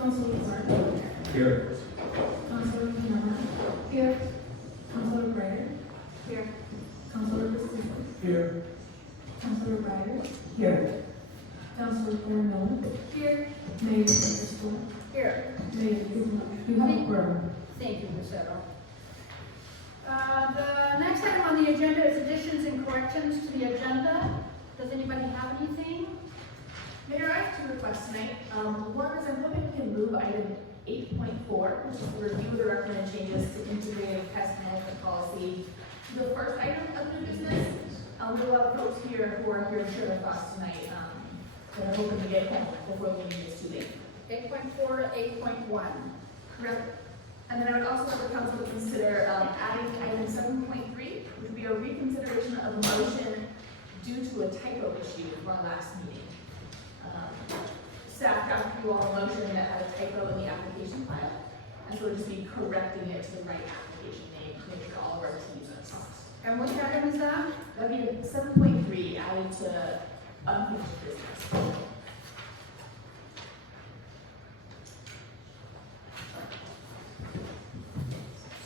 Councilor Clark. Here. Councilor Pinana. Here. Councilor Ryder. Here. Councilor Pacific. Here. Councilor Ryder. Here. Councilor Cornell. Here. Mayor Crystal. Here. Mayor, you have a quorum. Thank you, Ms. Earl. The next item on the agenda is additions and corrections to the agenda. Does anybody have anything? Mayor, I have two requests tonight. One is I'm hoping we can move item 8.4, which is the review of the recommended changes to integrated pest management policy, to the first item of new business. There are a lot of folks here who are here to share their thoughts tonight, that are hoping to get home before the meeting is too late. 8.4 to 8.1. Correct. And then I would also like the council to consider adding item 7.3, which would be a reconsideration of a motion due to a typo issue from our last meeting. Staff got you all a motion that had a typo in the application file, and so we'll just be correcting it to the right application name to make sure all of our T's are crossed. And which item is that? That'd be 7.3 added to unfinished business.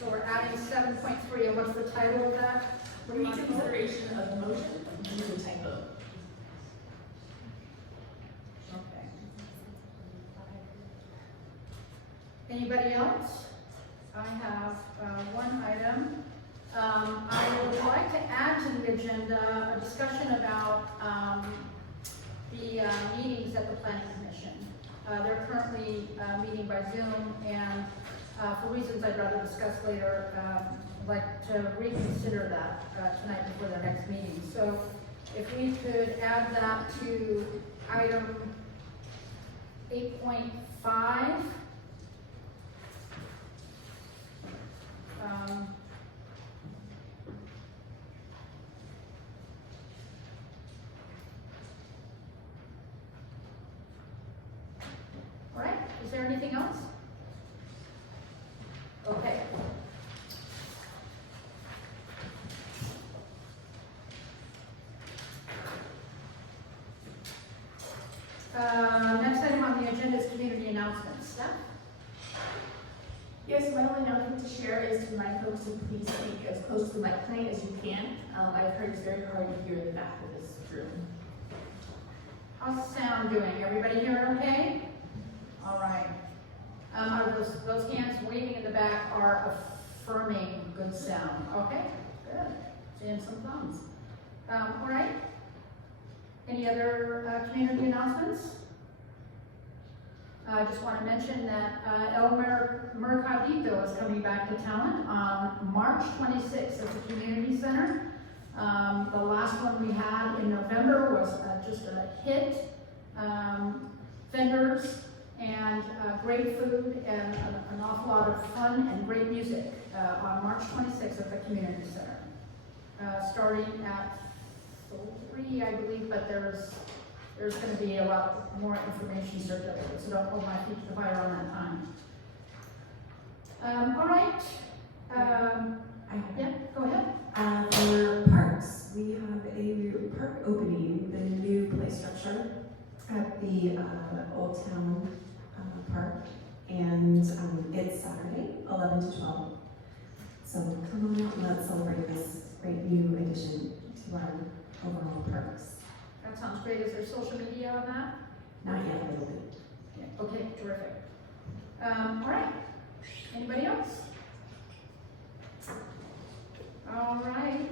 So we're adding 7.3, and what's the title of that? Reconsideration of motion due to typo. Okay. Anybody else? I have one item. I would like to add to the agenda a discussion about the meetings at the Planning Commission. They're currently meeting by Zoom, and for reasons I'd rather discuss later, I'd like to reconsider that tonight before their next meeting. So if we could add that to item 8.5. All right, is there anything else? Okay. Next item on the agenda is community announcements. Steph? Yes, my only announcement to share is to remind folks to please speak as close to the mic plane as you can. I've heard it's very hard to hear in the back of this room. How's the sound doing? Everybody here okay? All right. Are those hands waving in the back are affirming good sound? Okay, good. Seeing some thumbs. All right. Any other community announcements? I just want to mention that El Mercadito is coming back to town on March 26th at the community center. The last one we had in November was just a hit. Vendors and great food and an awful lot of fun and great music on March 26th at the community center. Starting at 3, I believe, but there's going to be a lot more information circulated, so don't hold my feet to the fire on that time. All right. Yeah, go ahead. For parks, we have a park opening, the new play structure at the Old Town Park, and it's Saturday, 11 to 12. So come on out and let's celebrate this great new addition to our overall parks. That sounds great. Is there social media on that? Not yet, but it'll be. Yeah. Okay, terrific. All right. Anybody else? All right.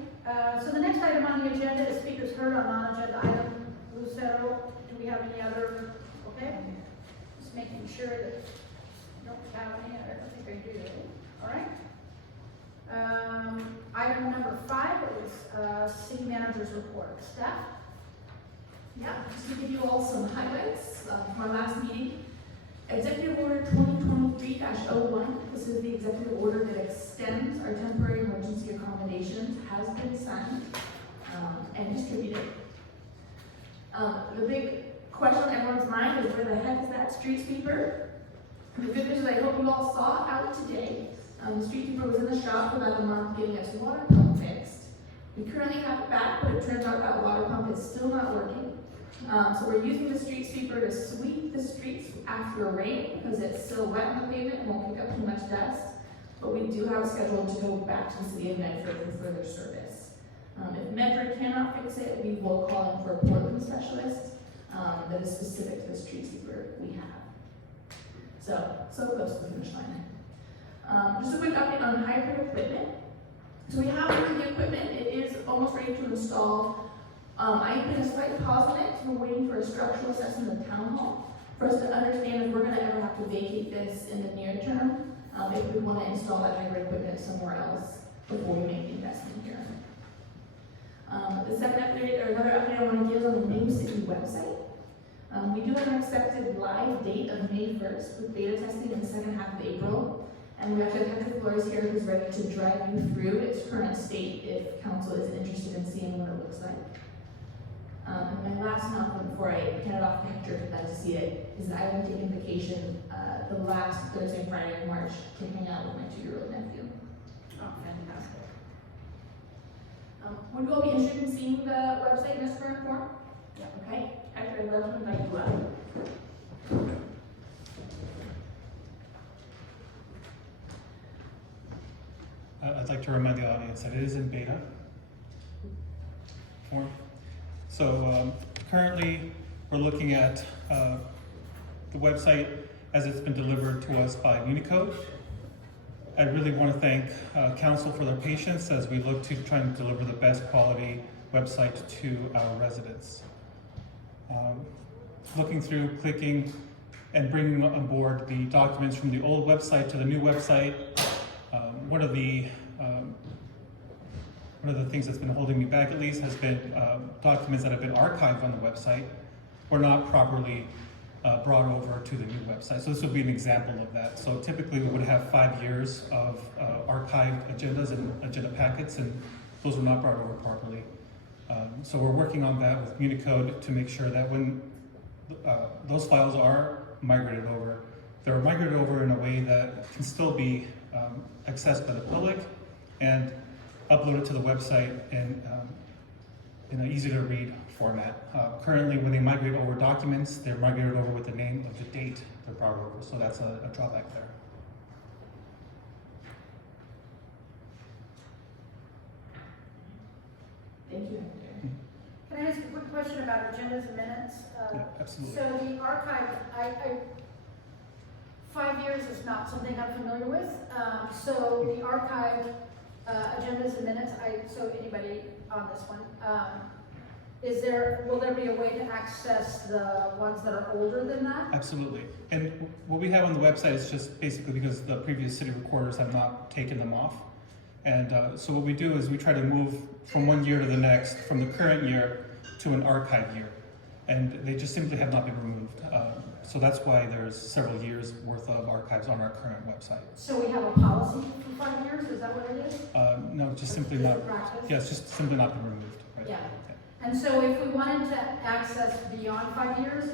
So the next item on the agenda is speakers heard on non-agenda item. Lucero, do we have any other? Okay. Just making sure that you don't have any. I don't think I do. All right. Item number 5 is city manager's report. Staff? Yeah, just to give you all some highlights from our last meeting. Executive Order 2023-01, this is the executive order that extends our temporary emergency accommodations, has been signed and distributed. The big question on everyone's mind is where the heck is that street sweeper? The good news is I hope you all saw out today. The street sweeper was in the shop for about a month getting its water pump fixed. We currently have it back, but it turns out that water pump is still not working. So we're using the street sweeper to sweep the streets after rain because it's still wet on the pavement and won't pick up too much dust. But we do have a schedule to go back to the city of Medford for further service. If Medford cannot fix it, we will call in for a Portland specialist that is specific to the street sweeper we have. So close to the finish line. Just a quick update on hybrid equipment. So we have ordered the equipment. It is almost ready to install. I put a slight pause on it. We're waiting for a structural assessment of town hall for us to understand if we're going to ever have to vacate this in the near term. If we want to install that hybrid equipment somewhere else before we make the investment here. The second update, or another update I want to give is on the new city website. We do have an expected live date of May 1st with beta testing in the second half of April. And we actually have Hector Flores here who's ready to drive you through its current state if council is interested in seeing what it looks like. And my last announcement before I hand it off to Hector if you'd like to see it is that I will be taking vacation the last Thursday and Friday of March to hang out with my 2-year-old nephew. Oh, fantastic. Would you all be interested in seeing the website in its current form? Yeah. Okay, Hector, I'd love to invite you up. I'd like to remind the audience that it is in beta form. So currently, we're looking at the website as it's been delivered to us by Unicode. I really want to thank council for their patience as we look to try and deliver the best quality website to our residents. Looking through, clicking, and bringing on board the documents from the old website to the new website. One of the things that's been holding me back, at least, has been documents that have been archived on the website or not properly brought over to the new website. So this would be an example of that. So typically we would have 5 years of archived agendas and agenda packets, and those were not brought over properly. So we're working on that with Unicode to make sure that when those files are migrated over, they're migrated over in a way that can still be accessed by the public and uploaded to the website in an easy to read format. Currently, when they migrate over documents, they're migrated over with the name of the date they're brought over, so that's a drawback there. Thank you, Hector. Can I ask a quick question about agendas and minutes? Yeah, absolutely. So the archive, 5 years is not something I'm familiar with. So the archive agendas and minutes, so anybody on this one, will there be a way to access the ones that are older than that? Absolutely. And what we have on the website is just basically because the previous city recorders have not taken them off. And so what we do is we try to move from one year to the next, from the current year to an archive year. And they just simply have not been removed. So that's why there's several years worth of archives on our current website. So we have a policy for 5 years, is that what it is? No, just simply Is it not, practice? yeah, it's just simply not been removed, right? Yeah. And so if we wanted to access beyond 5 years,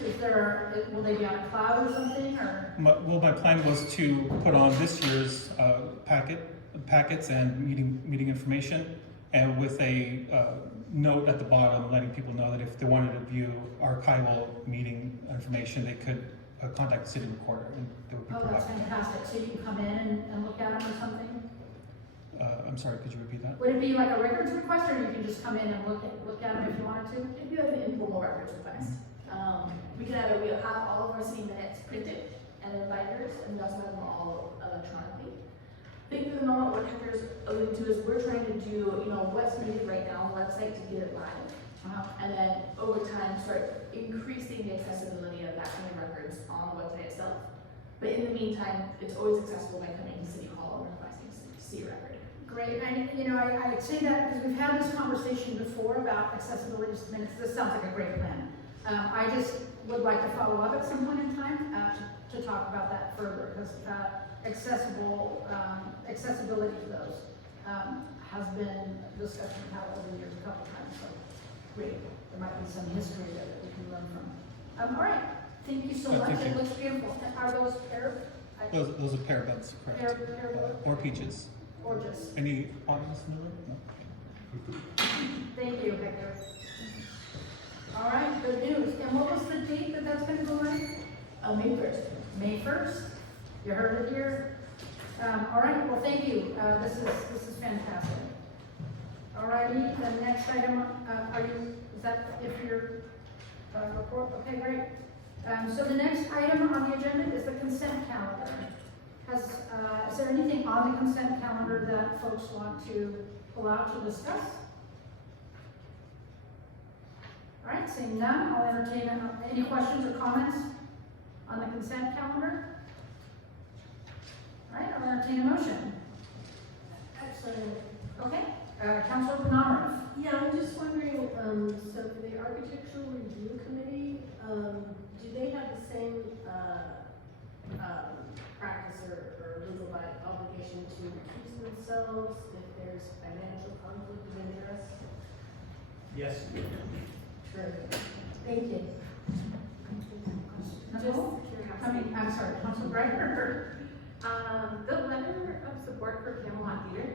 will they be on a cloud or something, or? My plan was to put on this year's packets and meeting information, and with a note at the bottom letting people know that if they wanted to view archival meeting information, they could contact the city recorder and they would be Oh, that's provided. fantastic. So you can come in and look at them or something? I'm sorry, could you repeat that? Would it be like a records request, or you can just come in and look at them if you wanted to? It'd be like an informal records request. We'll have all of our city minutes printed and in binders, and we also have them all electronically. I think for the moment, what Hector's alluding to is we're trying to do, what's needed right now on the website to get it live. And then over time, start increasing the accessibility of that kind of records on the website itself. But in the meantime, it's always accessible by coming to City Hall and requesting to see a record. Great, and I say that because we've had this conversation before about accessibility to minutes. This sounds like a great plan. I just would like to follow up at some point in time to talk about that further, because accessibility to those has been a discussion we've had over the years a couple times. So great, there might be some history there that we can learn from. All right, thank you so much. Thank you. It looks beautiful. Are those pear? Those are pear buds, correct? Pear Or peaches. gorgeous. Any ones in the room? No? Thank you, Hector. All right, good news. And what was the date that that's gonna go live? May 1st. May 1st? You heard it here? All right, well, thank you. This is fantastic. All righty, the next item, is that if your report? Okay, great. So the next item on the agenda is the consent calendar. Is there anything on the consent calendar that folks want to pull out to discuss? All right, seeing none, I'll entertain any questions or comments on the consent calendar. All right, I'll entertain a motion. Excellent. Okay, Councilor Penamara. Yeah, I'm just wondering, so for the Architectural Review Committee, do they have the same, practice or legal obligation to recuse themselves if there's financial conflict of interest? Yes. Sure. Thank you. Nicole? I'm sorry, Councilor Breyer. The letter of support for Camelot Theater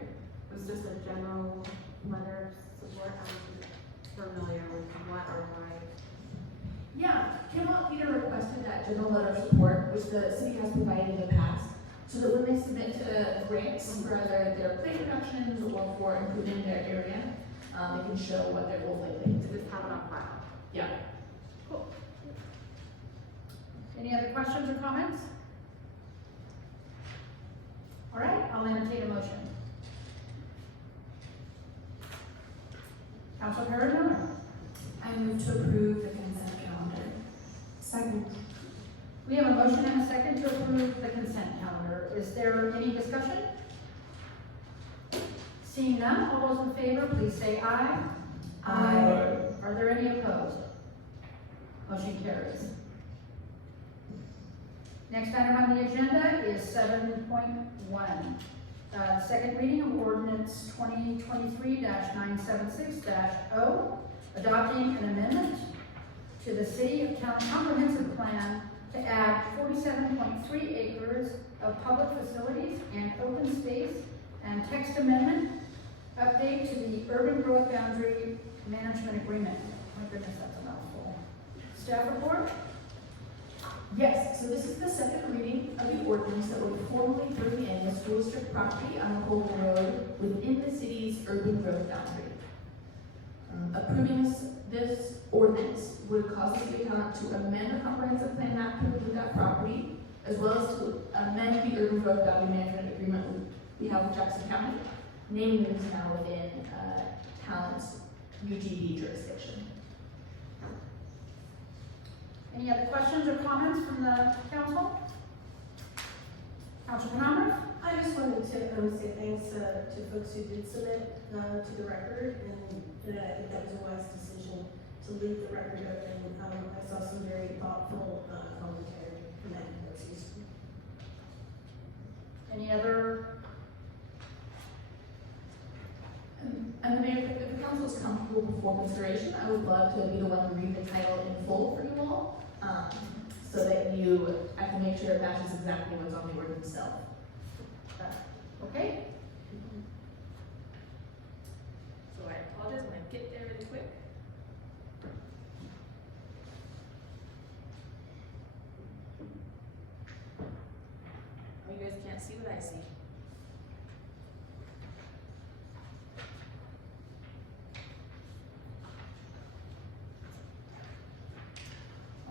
was just a general letter of support. I'm familiar with what or why. Yeah, Camelot Theater requested that general letter of support, which the city has provided in the past, so that when they submit to grants for either their play productions or for improving their area, they can show what their goals like. To just have it on file. Yeah. Cool. Any other questions or comments? All right, I'll entertain a motion. Councilor Perrone. I move to approve the consent calendar. Second. We have a motion and a second to approve the consent calendar. Is there any discussion? Seeing none, all those in favor, please say aye. Aye. Are there any opposed? Motion carries. Next item on the agenda is 7.1. Second reading of ordinance 2023-976-0, adopting an amendment to the City of Town Comprehensive Plan to add 47.3 acres of public facilities and open space, and text amendment, update to the urban growth boundary management agreement. My goodness, that's a mouthful. Staff report? Yes, so this is the second reading of the ordinance that would formally bring in the school district property on Colville Road within the city's urban growth boundary. Approving this ordinance would cause the city of Talent to amend the comprehensive plan map to include that property, as well as to amend the urban growth boundary management agreement we have with Jackson County, naming it now within Talent's UGB jurisdiction. Any other questions or comments from the council? Councilor Penamara? I just wanted to say thanks to folks who did submit to the record, and I think that was a wise decision to leave the record open. I saw some very thoughtful commentary from that. Any other? And the mayor, if the council is comfortable before consideration, I would love to be the one to read the title in full for you all, so that I can make sure it matches exactly what's on the ordinance itself. Okay, So I apologize when I get there really quick. Oh, you guys can't see what I see.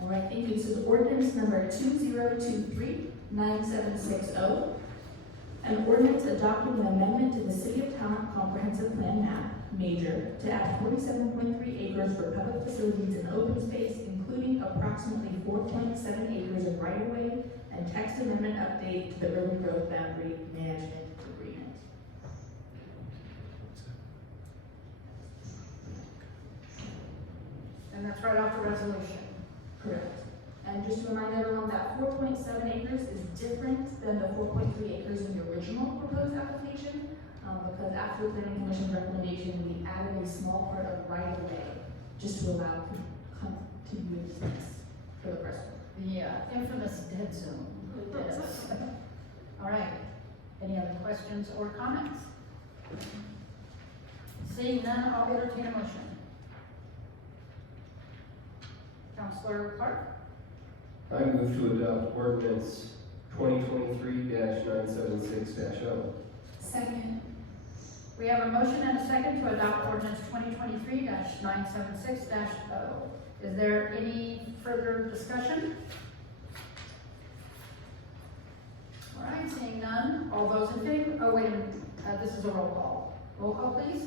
All right, thank you. So the ordinance number 2023-9760, an ordinance adopting an amendment to the City of Talent Comprehensive Plan map, major, to add 47.3 acres for public facilities and open space, including approximately 4.7 acres of right-of-way, and text amendment update to the urban growth boundary management agreement. and that's right off the resolution. Correct. And just to remind everyone that 4.7 acres is different than the 4.3 acres in the original proposed application, because after the planning commission's recommendation, we added a small part of right-of-way just to allow continuousness for the rest. The infamous dead zone. Yes. All right, any other questions or comments? Seeing none, I'll entertain a motion. Counselor Clark. I move to adopt ordinance 2023-976-0. Second. We have a motion and a second to adopt ordinance 2023-976-0. Is there any further discussion? All right, seeing none, all those in favor, oh, wait a minute, this is a roll call. Roll call, please.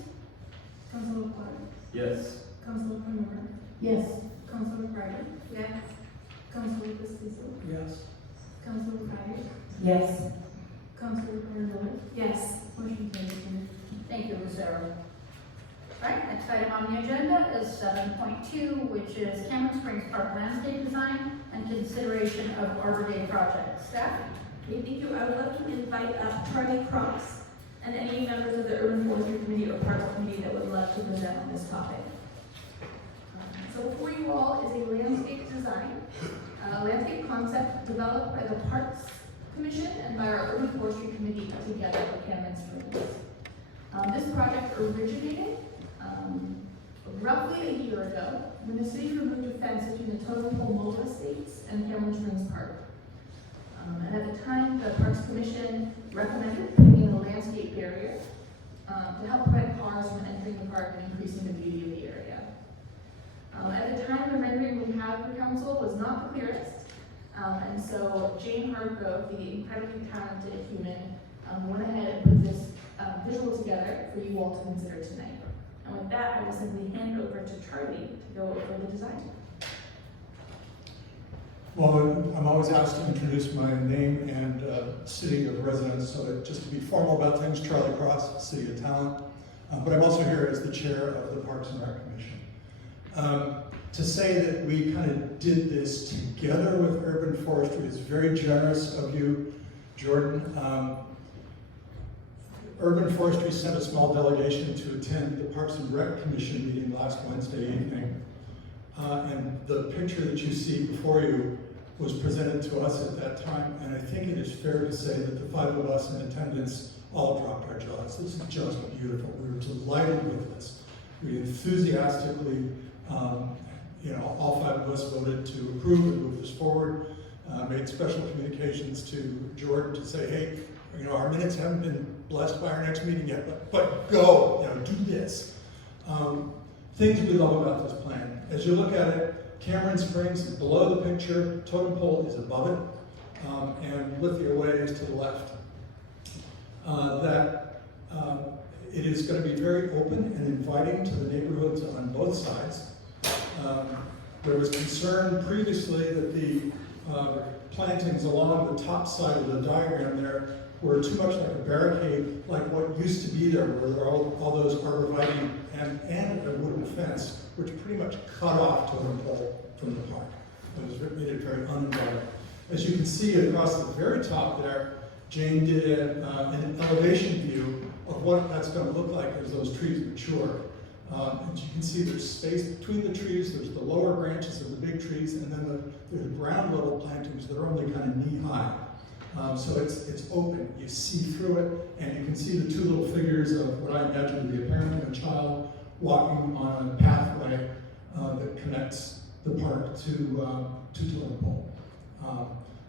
Councilor Clark. Yes. Councilor Carmona. Yes. Councilor Ryder. Yes. Councilor Castillo. Yes. Councilor Ryder. Yes. Councilor Miller. Yes. Motion carries, Mayor. Thank you, Lucero. All right, next item on the agenda is 7.2, which is Cameron Springs Park landscape design and consideration of Arbor Day project. Staff? Okay, thank you. I would love to invite up Charlie Cross and any members of the Urban Forestry Committee or Parks Committee that would love to present on this topic. So before you all is a landscape design, landscape concept developed by the Parks Commission and by our Urban Forestry Committee together for Cameron Springs. This project originated roughly a year ago when the city removed a fence between the Totem Pole Mobile Estates and Cameron Springs Park. And at the time, the Parks Commission recommended putting a landscape barrier to help prevent cars from entering the park and increasing the beauty of the area. At the time, the rendering we had for council was not the clearest, and so Jane Hargrove, the incredibly talented human, went ahead and put this visual together for you all to consider tonight. And with that, I will simply hand over to Charlie to go over the design. Well, I'm always asked to introduce my name and city of residence, so just to be formal about things, Charlie Cross, City of Talent. But I'm also here as the chair of the Parks and Rec Commission. To say that we kind of did this together with Urban Forestry is very generous of you, Jordan. Urban Forestry sent a small delegation to attend the Parks and Rec Commission meeting last Wednesday evening. And the picture that you see before you was presented to us at that time, and I think it is fair to say that the five of us in attendance all dropped our jaws. This is just beautiful. We were delighted with this. We enthusiastically, all five of us voted to approve and move this forward, made special communications to Jordan to say, hey, our minutes haven't been blessed by our next meeting yet, but go, do this. Things we love about this plan. As you look at it, Cameron Springs is below the picture, Totem Pole is above it, and Lithia Way is to the left. It is going to be very open and inviting to the neighborhoods on both sides. There was concern previously that the plantings along the top side of the diagram there were too much like a barricade, like what used to be there, where there are all those arborvitae and a wooden fence, which pretty much cut off Totem Pole from the park. It made it very uninviting. As you can see across the very top there, Jane did an elevation view of what that's going to look like as those trees mature. As you can see, there's space between the trees, there's the lower branches of the big trees, and then there's ground level plantings that are only kind of knee high. So it's open, you see through it, and you can see the two little figures of what I imagine to be a parent and a child walking on a pathway that connects the park to Totem Pole.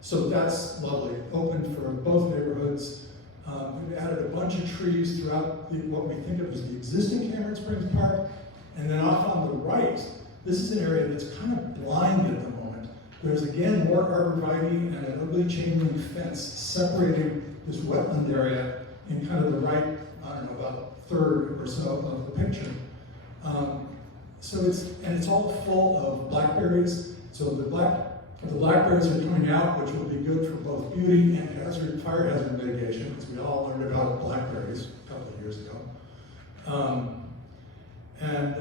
So that's lovely, open for both neighborhoods. We've added a bunch of trees throughout what we think of as the existing Cameron Springs Park. And then off on the right, this is an area that's kind of blind at the moment. There's again more arborvitae and an ugly chain link fence separating this wetland area in kind of the right, about a third or so of the picture. So it's all full of blackberries. So the blackberries are coming out, which will be good for both beauty and fire hazard mitigation, because we all learned about blackberries a couple of years ago. And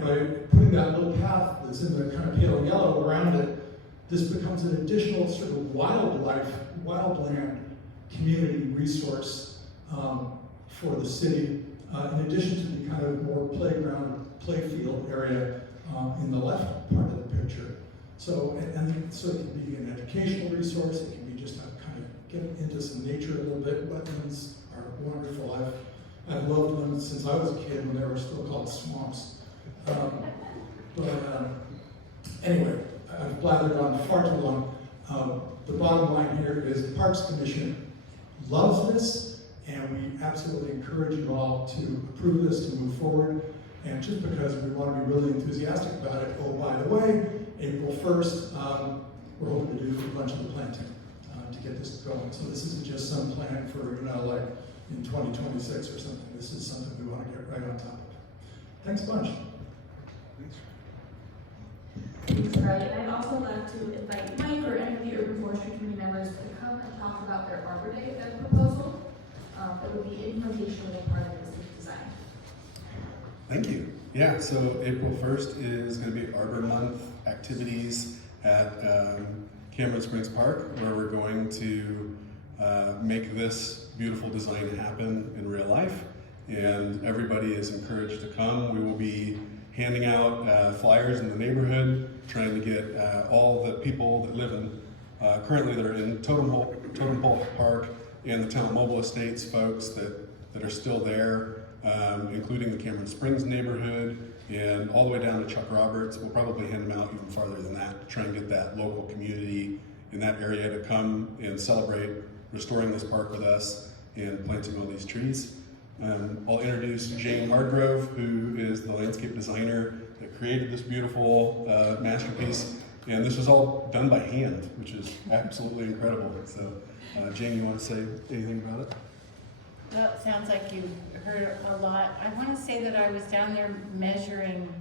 by putting that little path that's in the kind of pale yellow around it, this becomes an additional sort of wildland community resource for the city, in addition to the kind of more playfield area in the left part of the picture. So it can be an educational resource. It can be just to kind of get into some nature a little bit. Wetlands are wonderful. I've loved them since I was a kid when they were still called swamps. Anyway, I've blathered on far too long. The bottom line here is the Parks Commission loves this, and we absolutely encourage you all to approve this, to move forward. And just because we want to be really enthusiastic about it, oh, by the way, April 1st, we're hoping to do a bunch of the planting to get this going. So this isn't just some plan for, like in 2026 or something. This is something we want to get right on top of. Thanks a bunch. Thanks, Charlie. And I'd also like to invite Mike or any of the urban forestry committee members to come and talk about their Arbor Day event proposal. That would be informational part of this design. Thank you. Yeah, so April 1st is going to be Arbor Month activities at Cameron Springs Park, where we're going to make this beautiful design happen in real life. And everybody is encouraged to come. We will be handing out flyers in the neighborhood, trying to get all the people that live in, currently that are in Totem Pole Park and the Talent Mobile Estates folks that are still there, including the Cameron Springs neighborhood and all the way down to Chuck Roberts. We'll probably hand them out even farther than that, try and get that local community in that area to come and celebrate restoring this park with us and planting all these trees. I'll introduce Jane Hardgrove, who is the landscape designer that created this beautiful masterpiece. And this was all done by hand, which is absolutely incredible. So, Jane, you want to say anything about it? Well, it sounds like you heard a lot. I want to say that I was down there measuring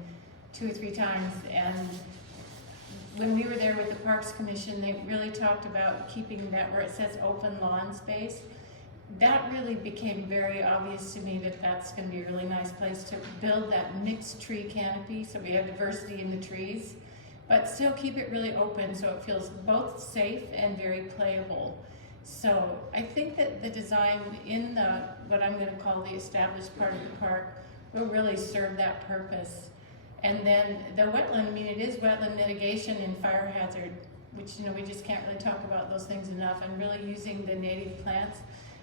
2 or 3 times, and when we were there with the Parks Commission, they really talked about keeping that where it says open lawn space. That really became very obvious to me that that's going to be a really nice place to build that mixed tree canopy, so we have diversity in the trees, but still keep it really open so it feels both safe and very playable. So I think that the design in the, what I'm going to call the established part of the park, will really serve that purpose. And then the wetland, I mean, it is wetland mitigation and fire hazard, which, we just can't really talk about those things enough, and really using the native plants.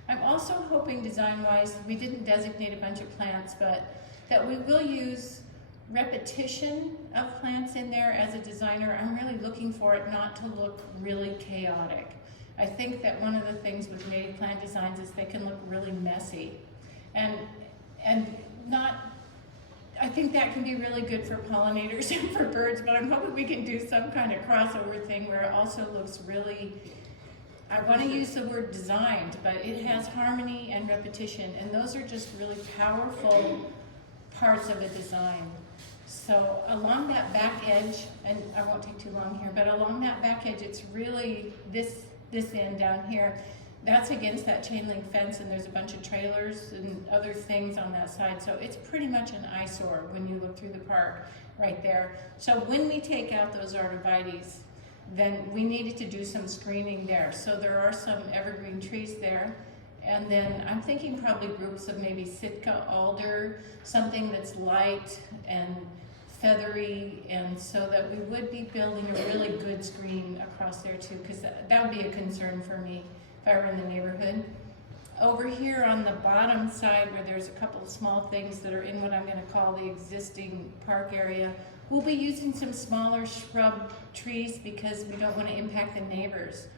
I'm also hoping design-wise, we didn't designate a bunch of plants, but that we will use repetition of plants in there as a designer. I'm really looking for it not to look really chaotic. I think that one of the things with native plant designs is they can look really messy. And not, I think that can be really good for pollinators and for birds, but I'm hoping we can do some kind of crossover thing where it also looks really, I want to use the word designed, but it has harmony and repetition, and those are just really powerful parts of a design. So along that back edge, and I won't take too long here, but along that back edge, it's really this end down here, that's against that chain link fence, and there's a bunch of trailers and other things on that side. So it's pretty much an eyesore when you look through the park right there. So when we take out those arborvitaes, then we needed to do some screening there. So there are some evergreen trees there. And then I'm thinking probably groups of maybe Sitka alder, something that's light and feathery, and so that we would be building a really good screen across there too, because that would be a concern for me if I were in the neighborhood. Over here on the bottom side, where there's a couple of small things that are in what I'm going to call the existing park area, we'll be using some smaller shrub trees because we don't want to impact the neighbors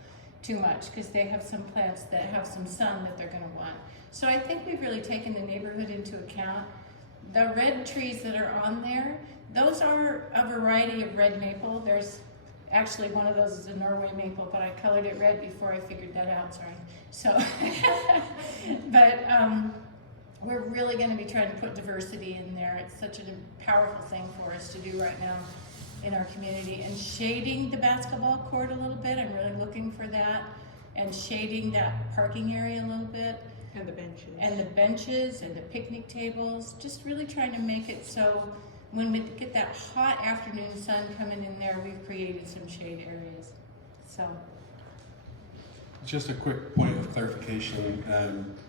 too much, because they have some plants that have some sun that they're going to want. So I think we've really taken the neighborhood into account. The red trees that are on there, those are a variety of red maple. There's actually one of those is a Norway maple, but I colored it red before I figured that out, sorry. So, but we're really going to be trying to put diversity in there. It's such a powerful thing for us to do right now in our community. And shading the basketball court a little bit, I'm really looking for that. And shading that parking area a little bit. And the benches. And the benches and the picnic tables, just really trying to make it so when we get that hot afternoon sun coming in there, we've created some shade areas. So. Just a quick point of clarification.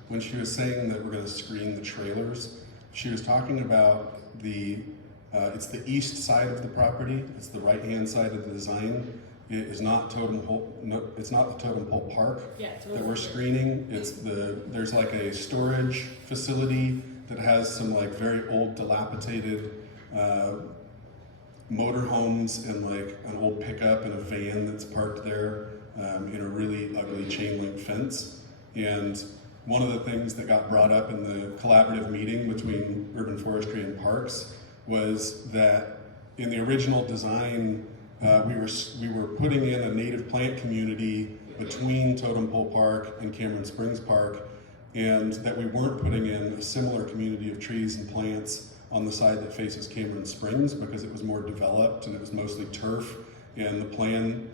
When she was saying that we're going to screen the trailers, she was talking about it's the east side of the property. It's the right-hand side of the design. It is not Totem Pole. No, it's not the Totem Pole Park that we're screening. It's there's like a storage facility that has some like very old, dilapidated motorhomes and like an old pickup and a van that's parked there in a really ugly chain link fence. And one of the things that got brought up in the collaborative meeting between Urban Forestry and Parks was that in the original design, we were putting in a native plant community between Totem Pole Park and Cameron Springs Park, and that we weren't putting in a similar community of trees and plants on the side that faces Cameron Springs because it was more developed and it was mostly turf, and the plan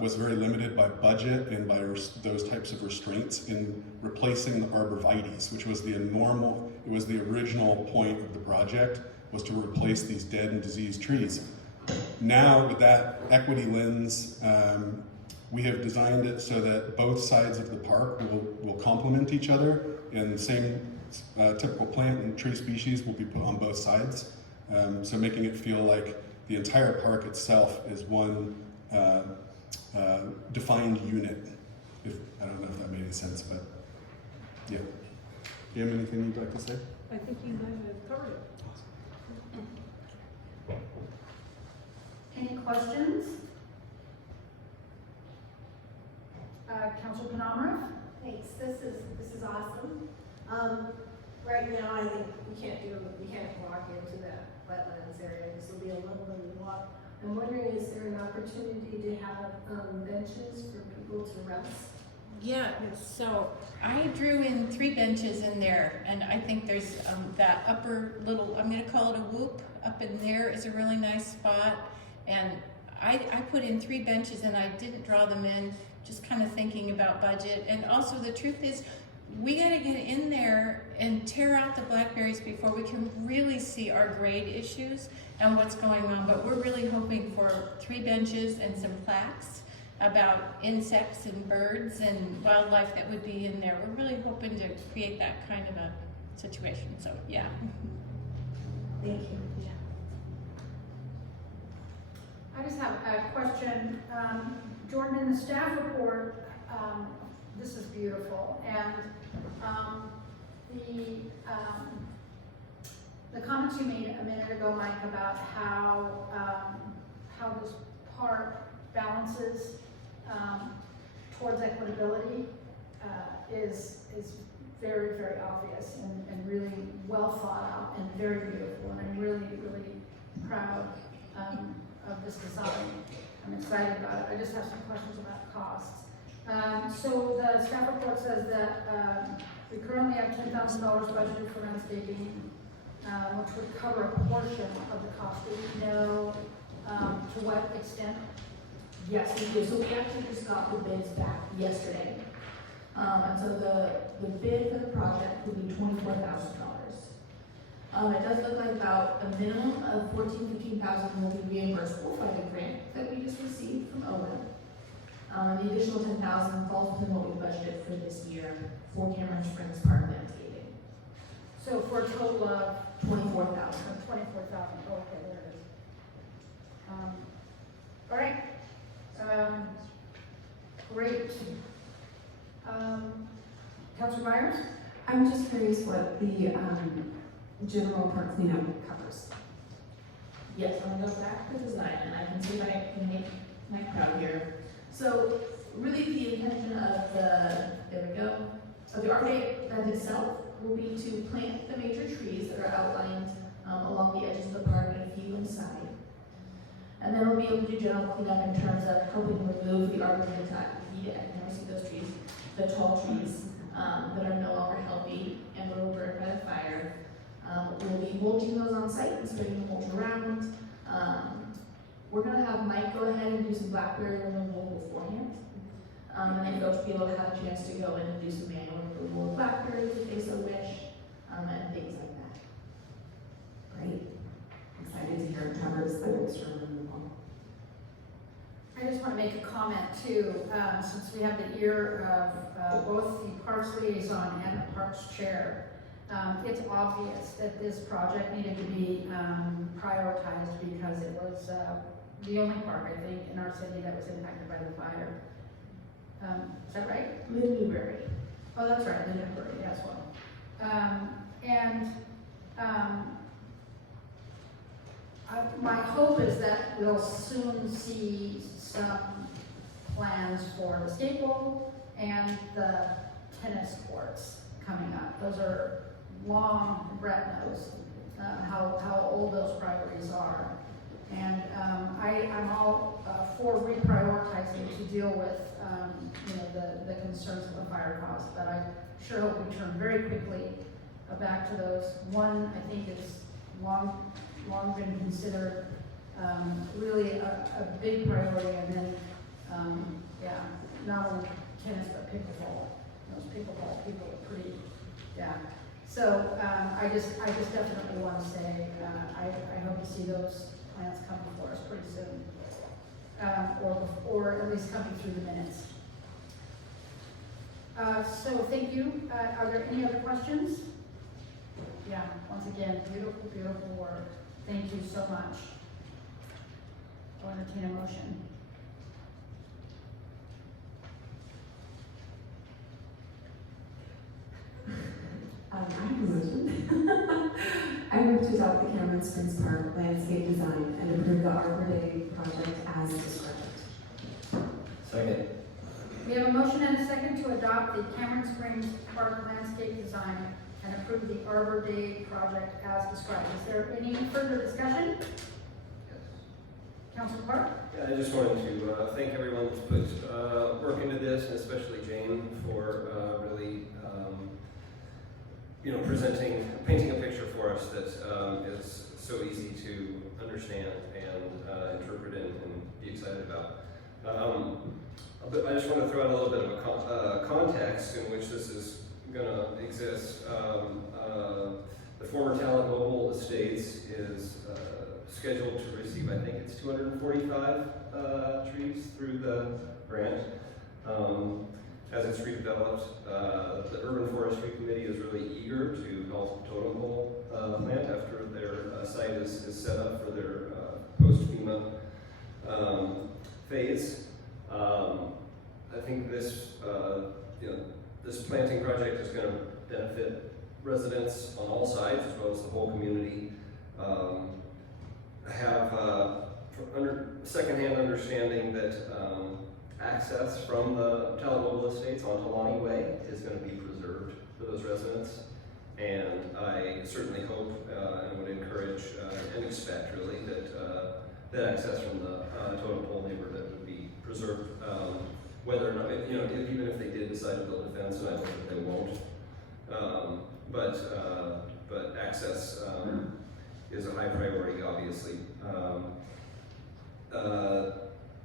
was very limited by budget and by those types of restraints in replacing the arborvitaes, which was the original point of the project, was to replace these dead and diseased trees. Now, with that equity lens, we have designed it so that both sides of the park will complement each other, and the same typical plant and tree species will be put on both sides. So making it feel like the entire park itself is one defined unit. I don't know if that made any sense, but yeah. Do you have anything you'd like to say? I think you might have covered it. Any questions? Councilor Penamara? Thanks, this is awesome. Right now, I think we can't walk into that wetlands area, this will be a little walk. I'm wondering, is there an opportunity to have benches for people to rest? Yeah, so I drew in 3 benches in there, and I think there's that upper little, I'm gonna call it a whoop, up in there is a really nice spot. And I put in 3 benches and I didn't draw them in, just kind of thinking about budget. And also the truth is, we gotta get in there and tear out the blackberries before we can really see our grade issues and what's going on. But we're really hoping for 3 benches and some plaques about insects and birds and wildlife that would be in there. We're really hoping to create that kind of a situation, so yeah. Thank you. I just have a question. Jordan, in the staff report, this is beautiful, and the comments you made a minute ago, Mike, about how this park balances towards equitability is very, very obvious and really well thought out and very beautiful, and I'm really, really proud of this design. I'm excited about it. I just have some questions about costs. So the staff report says that we currently have $10,000 budgeted for landscaping, which would cover a portion of the cost. Do we know to what extent? Yes, we do. So we actually just got the bids back yesterday. And so the bid for the project would be $24,000. It does look like about a minimum of $15,000 will be reimbursable by the grant that we just received from OWA. The additional $10,000 falls within what we budgeted for this year for Cameron Springs Park landscaping. So for a total of $24,000. 24,000. Oh, okay, there it is. All right. Great. Councilor Myers? I'm just curious what the general park cleanup covers. Yes, I'm gonna go back to the design, and I can see if I can make my crowd here. So, really the intention of the arbor bed itself will be to plant the major trees that are outlined along the edges of the park and a few inside. And then we'll be able to do general cleanup in terms of helping remove the arbor habitat. I can never see those trees, the tall trees that are no longer healthy and were burned by the fire. We'll be mulching those on site and spreading the mulch around. We're gonna have Mike go ahead and do some blackberry removal beforehand. And then folks will be able to have a chance to go in and do some manual removal of blackberries if they so wish, and things like that. Great. Excited to hear Trevor's thoughts from removal. I just want to make a comment too, since we have the ear of both the Parks Liaison and the Parks Chair. It's obvious that this project needed to be prioritized because it was the only park, I think, in our city that was impacted by the fire. Is that right? Newberry. Oh, that's right, the Newberry as well. My hope is that we'll soon see some plans for the skate bowl and the tennis courts coming up. Those are long, Brett knows how old those priorities are. And I'm all for reprioritizing to deal with the concerns of the fire costs, but I sure hope we turn very quickly back to those. One, I think, is long been considered really a big priority, and then not only tennis but pickleball. Those pickleball people are pretty, So I just definitely want to say I hope to see those plans come before us pretty soon, or at least coming through the minutes. So thank you. Are there any other questions? Yeah, once again, beautiful, beautiful work. Thank you so much. I'll entertain a motion. I have a motion. I move to adopt the Cameron Springs Park landscape design and approve the Arbor Day project as described. Second. We have a motion and a second to adopt the Cameron Springs Park landscape design and approve the Arbor Day project as described. Is there any further discussion? Councilor Park? Yeah, I just wanted to thank everyone that's put work into this, and especially Jane for really, painting a picture for us that is so easy to understand and interpret and be excited about. But I just want to throw out a little bit of a context in which this is going to exist. The former Talent Mobile Estates is scheduled to receive, I think it's 245 trees through the grant. As it's redeveloped, the Urban Forestry Committee is really eager to help Totem Pole plant after their site is set up for their post-FEMA phase. I think this this planting project is going to benefit residents on all sides as well as the whole community. Have secondhand understanding that access from the Talent Mobile Estates onto Lonnie Way is going to be preserved for those residents. And I certainly hope and would encourage and expect really that access from the Totem Pole neighborhood would be preserved. Whether or not, even if they did decide to build a fence, and I hope that they won't. But access is a high priority, obviously.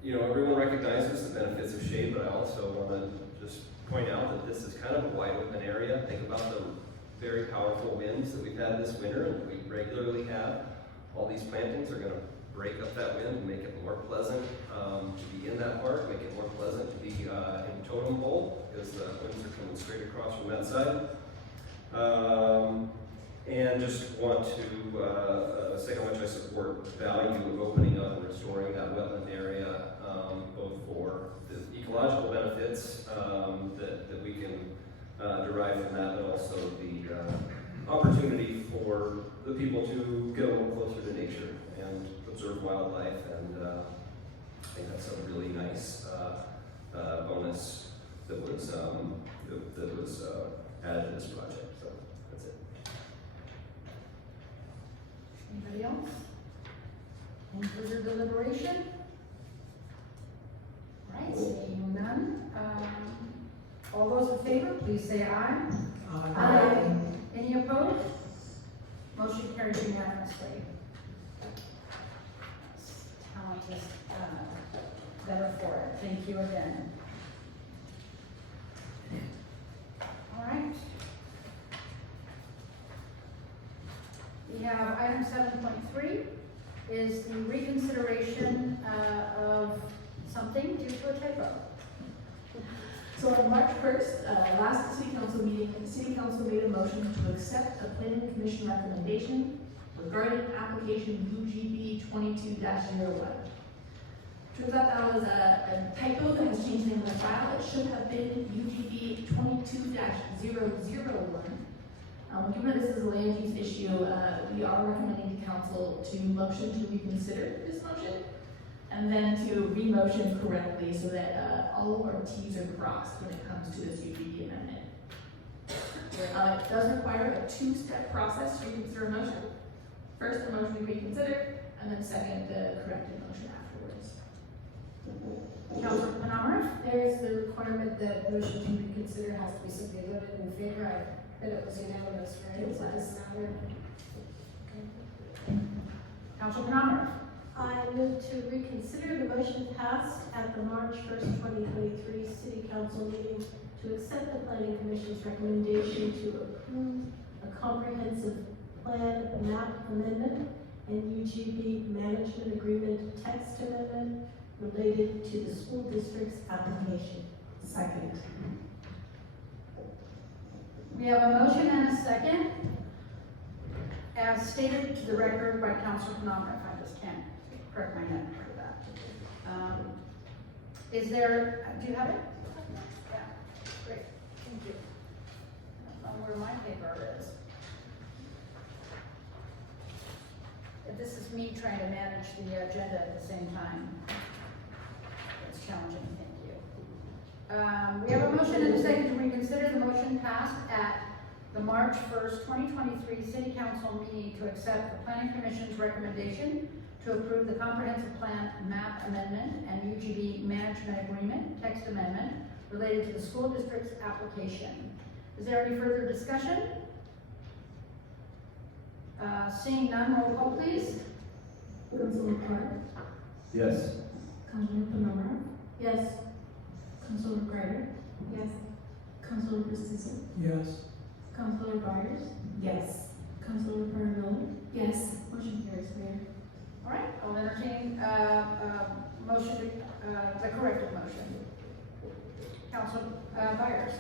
Everyone recognizes the benefits of shade, but I also want to just point out that this is kind of a wide open area. Think about the very powerful winds that we've had this winter and we regularly have. All these plantings are going to break up that wind and make it more pleasant to be in that park, make it more pleasant to be in Totem Pole, because the winds are coming straight across from that side. And just want to say how much I support the value of opening up and restoring that wetland area, both for the ecological benefits that we can derive from that, but also the opportunity for the people to get a little closer to nature and observe wildlife. And I think that's a really nice bonus that was added to this project. So that's it. Anybody else? Any further deliberation? All right, seeing none. All those in favor, please say aye. Aye. Any opposed? Motion carries unanimously. Talent is better for it. Thank you again. All right. We have item 7.3 is the reconsideration of something due to a typo. So on March 1st, last city council meeting, the city council made a motion to accept a planning commission recommendation regarding application UGB 22-01. Turns out that was a typo that has changed the name of the file. It should have been UGB 22-001. Given that this is a land use issue, we are recommending to council to motion to reconsider this motion, and then to re-motion correctly so that all of our T's are crossed when it comes to this UGB amendment. It does require a two-step process to reconsider a motion. First, the motion to reconsider, and then second, the corrected motion afterwards. Councilor Penamara? There is the requirement that motion to reconsider has to be simply voted in favor. I bet it was unanimous, right? It So was. this matter. Councilor Penamara? I move to reconsider the motion passed at the March 1st, 2023 City Council meeting to accept the Planning Commission's recommendation to approve a comprehensive plan map amendment and UGB management agreement text amendment related to the school district's application. Second. We have a motion and a second, as stated to the record by Councilor Penamara, if I just can't correct my note for that. Is there, do you have it? Yeah, great, thank you. I don't know where my paper is. This is me trying to manage the agenda at the same time. It's challenging, thank you. We have a motion and a second to reconsider the motion passed at the March 1st, 2023 City Council meeting to accept the Planning Commission's recommendation to approve the comprehensive plan map amendment and UGB management agreement text amendment related to the school district's application. Is there any further discussion? Seeing none, roll call please. Councilor Clark, Yes. Councilor Penamara, Yes. Councilor Greider, Yes. Councilor Prestizo, Yes. Councilor Byers, Yes. Councilor Carmelo. Yes. Motion carries, Mayor. All right, I'll entertain, motion, the corrected motion. Council, Byers.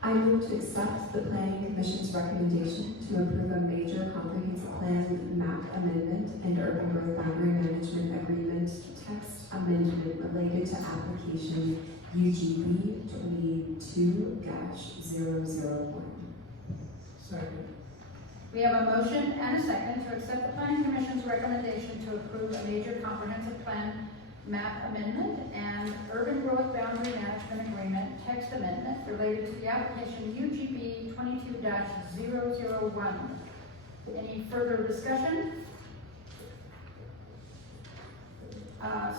I move to accept the Planning Commission's recommendation to approve a major comprehensive plan map amendment and urban growth boundary management agreement text amendment related to application UGB 22-001. Second. We have a motion and a second to accept the Planning Commission's recommendation to approve a major comprehensive plan map amendment and urban growth boundary management agreement text amendment related to the application UGB 22-001. Any further discussion?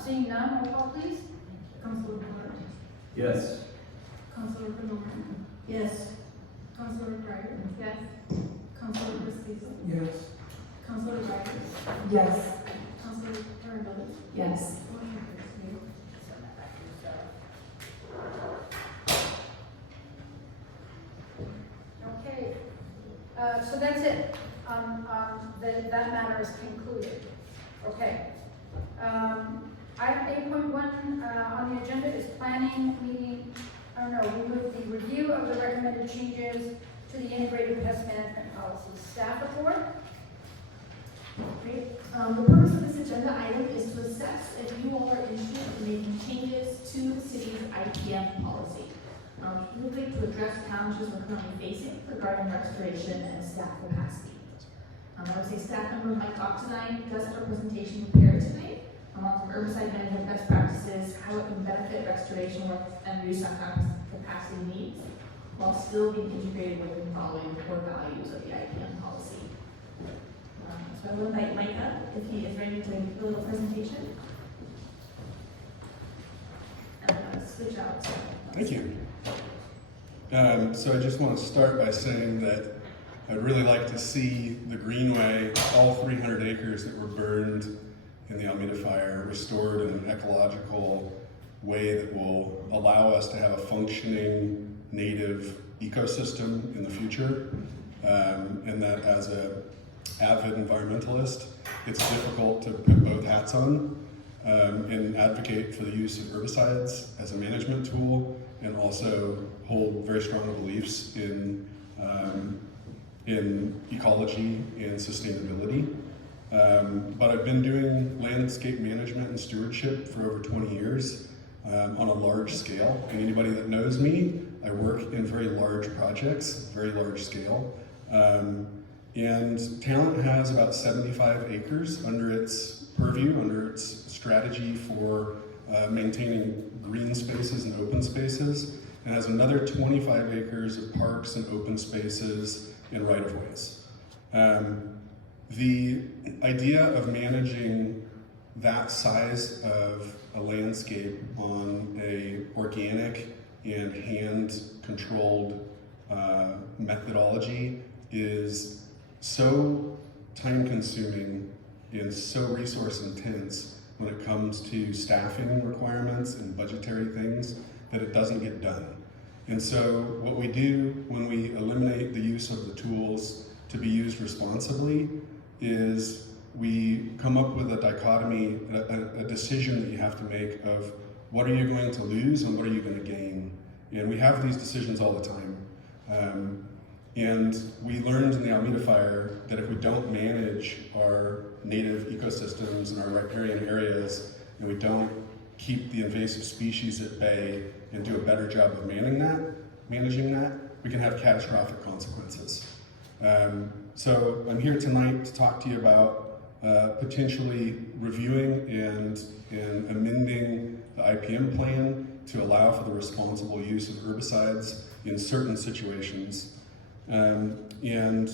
Seeing none, roll call please. Councilor Clark, Yes. Councilor Penamara, Yes. Councilor Greider, Yes. Councilor Prestizo, Yes. Councilor Byers, Yes. Councilor Carmelo. Yes. Motion carries, Mayor. Send that back to you, Sarah. Okay, so that's it. That matter is concluded. Okay. Item 8.1 on the agenda is planning meeting, we move the review of the recommended changes to the integrated pest management policy. Staff report? Great. The purpose of this agenda item is to assess if you all are interested in making changes to the city's IPM policy. Specifically to address challenges we're currently facing regarding restoration and staff capacity. I would say staff member Mike Oxenine does have a presentation prepared tonight on some herbicide management best practices, how it can benefit restoration work and reduce our capacity needs, while still being integrated with and following the core values of the IPM policy. So I will invite Mike up if he is ready to do a little presentation. And switch out. Thank you. So I just want to start by saying that I'd really like to see the Greenway, all 300 acres that were burned in the Almeida fire, restored in an ecological way that will allow us to have a functioning native ecosystem in the future. And that as a avid environmentalist, it's difficult to put both hats on and advocate for the use of herbicides as a management tool, and also hold very strong beliefs in ecology and sustainability. But I've been doing landscape management and stewardship for over 20 years on a large scale. And anybody that knows me, I work in very large projects, very large scale. And Talent has about 75 acres under its purview, under its strategy for maintaining green spaces and open spaces, and has another 25 acres of parks and open spaces and right-of-ways. The idea of managing that size of a landscape on a organic and hand-controlled methodology is so time-consuming and so resource-intense when it comes to staffing requirements and budgetary things that it doesn't get done. And so what we do when we eliminate the use of the tools to be used responsibly is we come up with a dichotomy, a decision that you have to make of what are you going to lose and what are you going to gain. And we have these decisions all the time. And we learned in the Alameda Fire that if we don't manage our native ecosystems and our riparian areas, and we don't keep the invasive species at bay and do a better job of managing that, we can have catastrophic consequences. So I'm here tonight to talk to you about potentially reviewing and amending the IPM plan to allow for the responsible use of herbicides in certain situations. And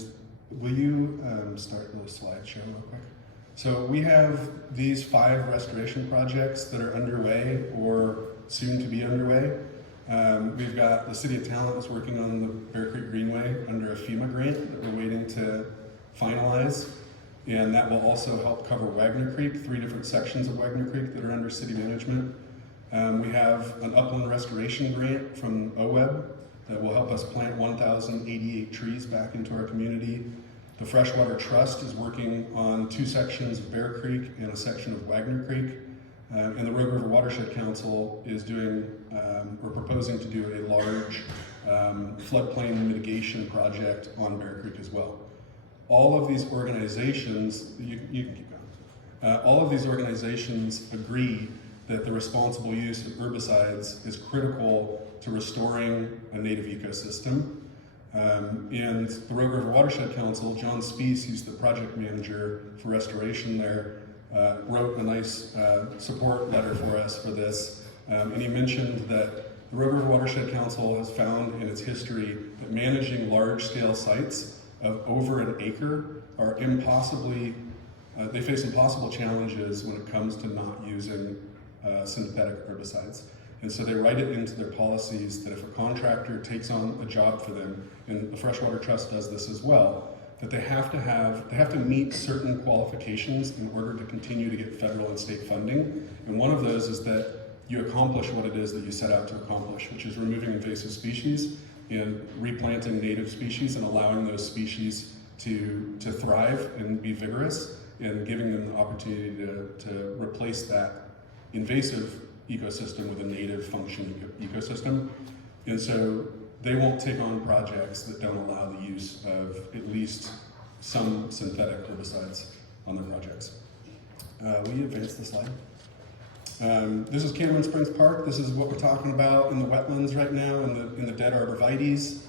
will you start the slideshow real quick? So we have these 5 restoration projects that are underway or soon to be underway. We've got the City of Talent is working on the Bear Creek Greenway under a FEMA grant that we're waiting to finalize. And that will also help cover Wagner Creek, 3 different sections of Wagner Creek that are under city management. We have an upland restoration grant from OWEB that will help us plant 1,088 trees back into our community. The Freshwater Trust is working on 2 sections of Bear Creek and a section of Wagner Creek. And the Rogue River Watershed Council is doing, or proposing to do a large floodplain mitigation project on Bear Creek as well. All of these organizations, you can keep going. All of these organizations agree that the responsible use of herbicides is critical to restoring a native ecosystem. And the Rogue River Watershed Council, John Spees, who's the project manager for restoration there, wrote a nice support letter for us for this. And he mentioned that the Rogue River Watershed Council has found in its history that managing large-scale sites of over an acre are they face impossible challenges when it comes to not using synthetic herbicides. And so they write it into their policies that if a contractor takes on a job for them, and the Freshwater Trust does this as well, that they have to meet certain qualifications in order to continue to get federal and state funding. And one of those is that you accomplish what it is that you set out to accomplish, which is removing invasive species and replanting native species and allowing those species to thrive and be vigorous, and giving them the opportunity to replace that invasive ecosystem with a native functioning ecosystem. And so they won't take on projects that don't allow the use of at least some synthetic herbicides on their projects. Will you advance the slide? This is Cameron Springs Park. This is what we're talking about in the wetlands right now, in the dead arborvitaes.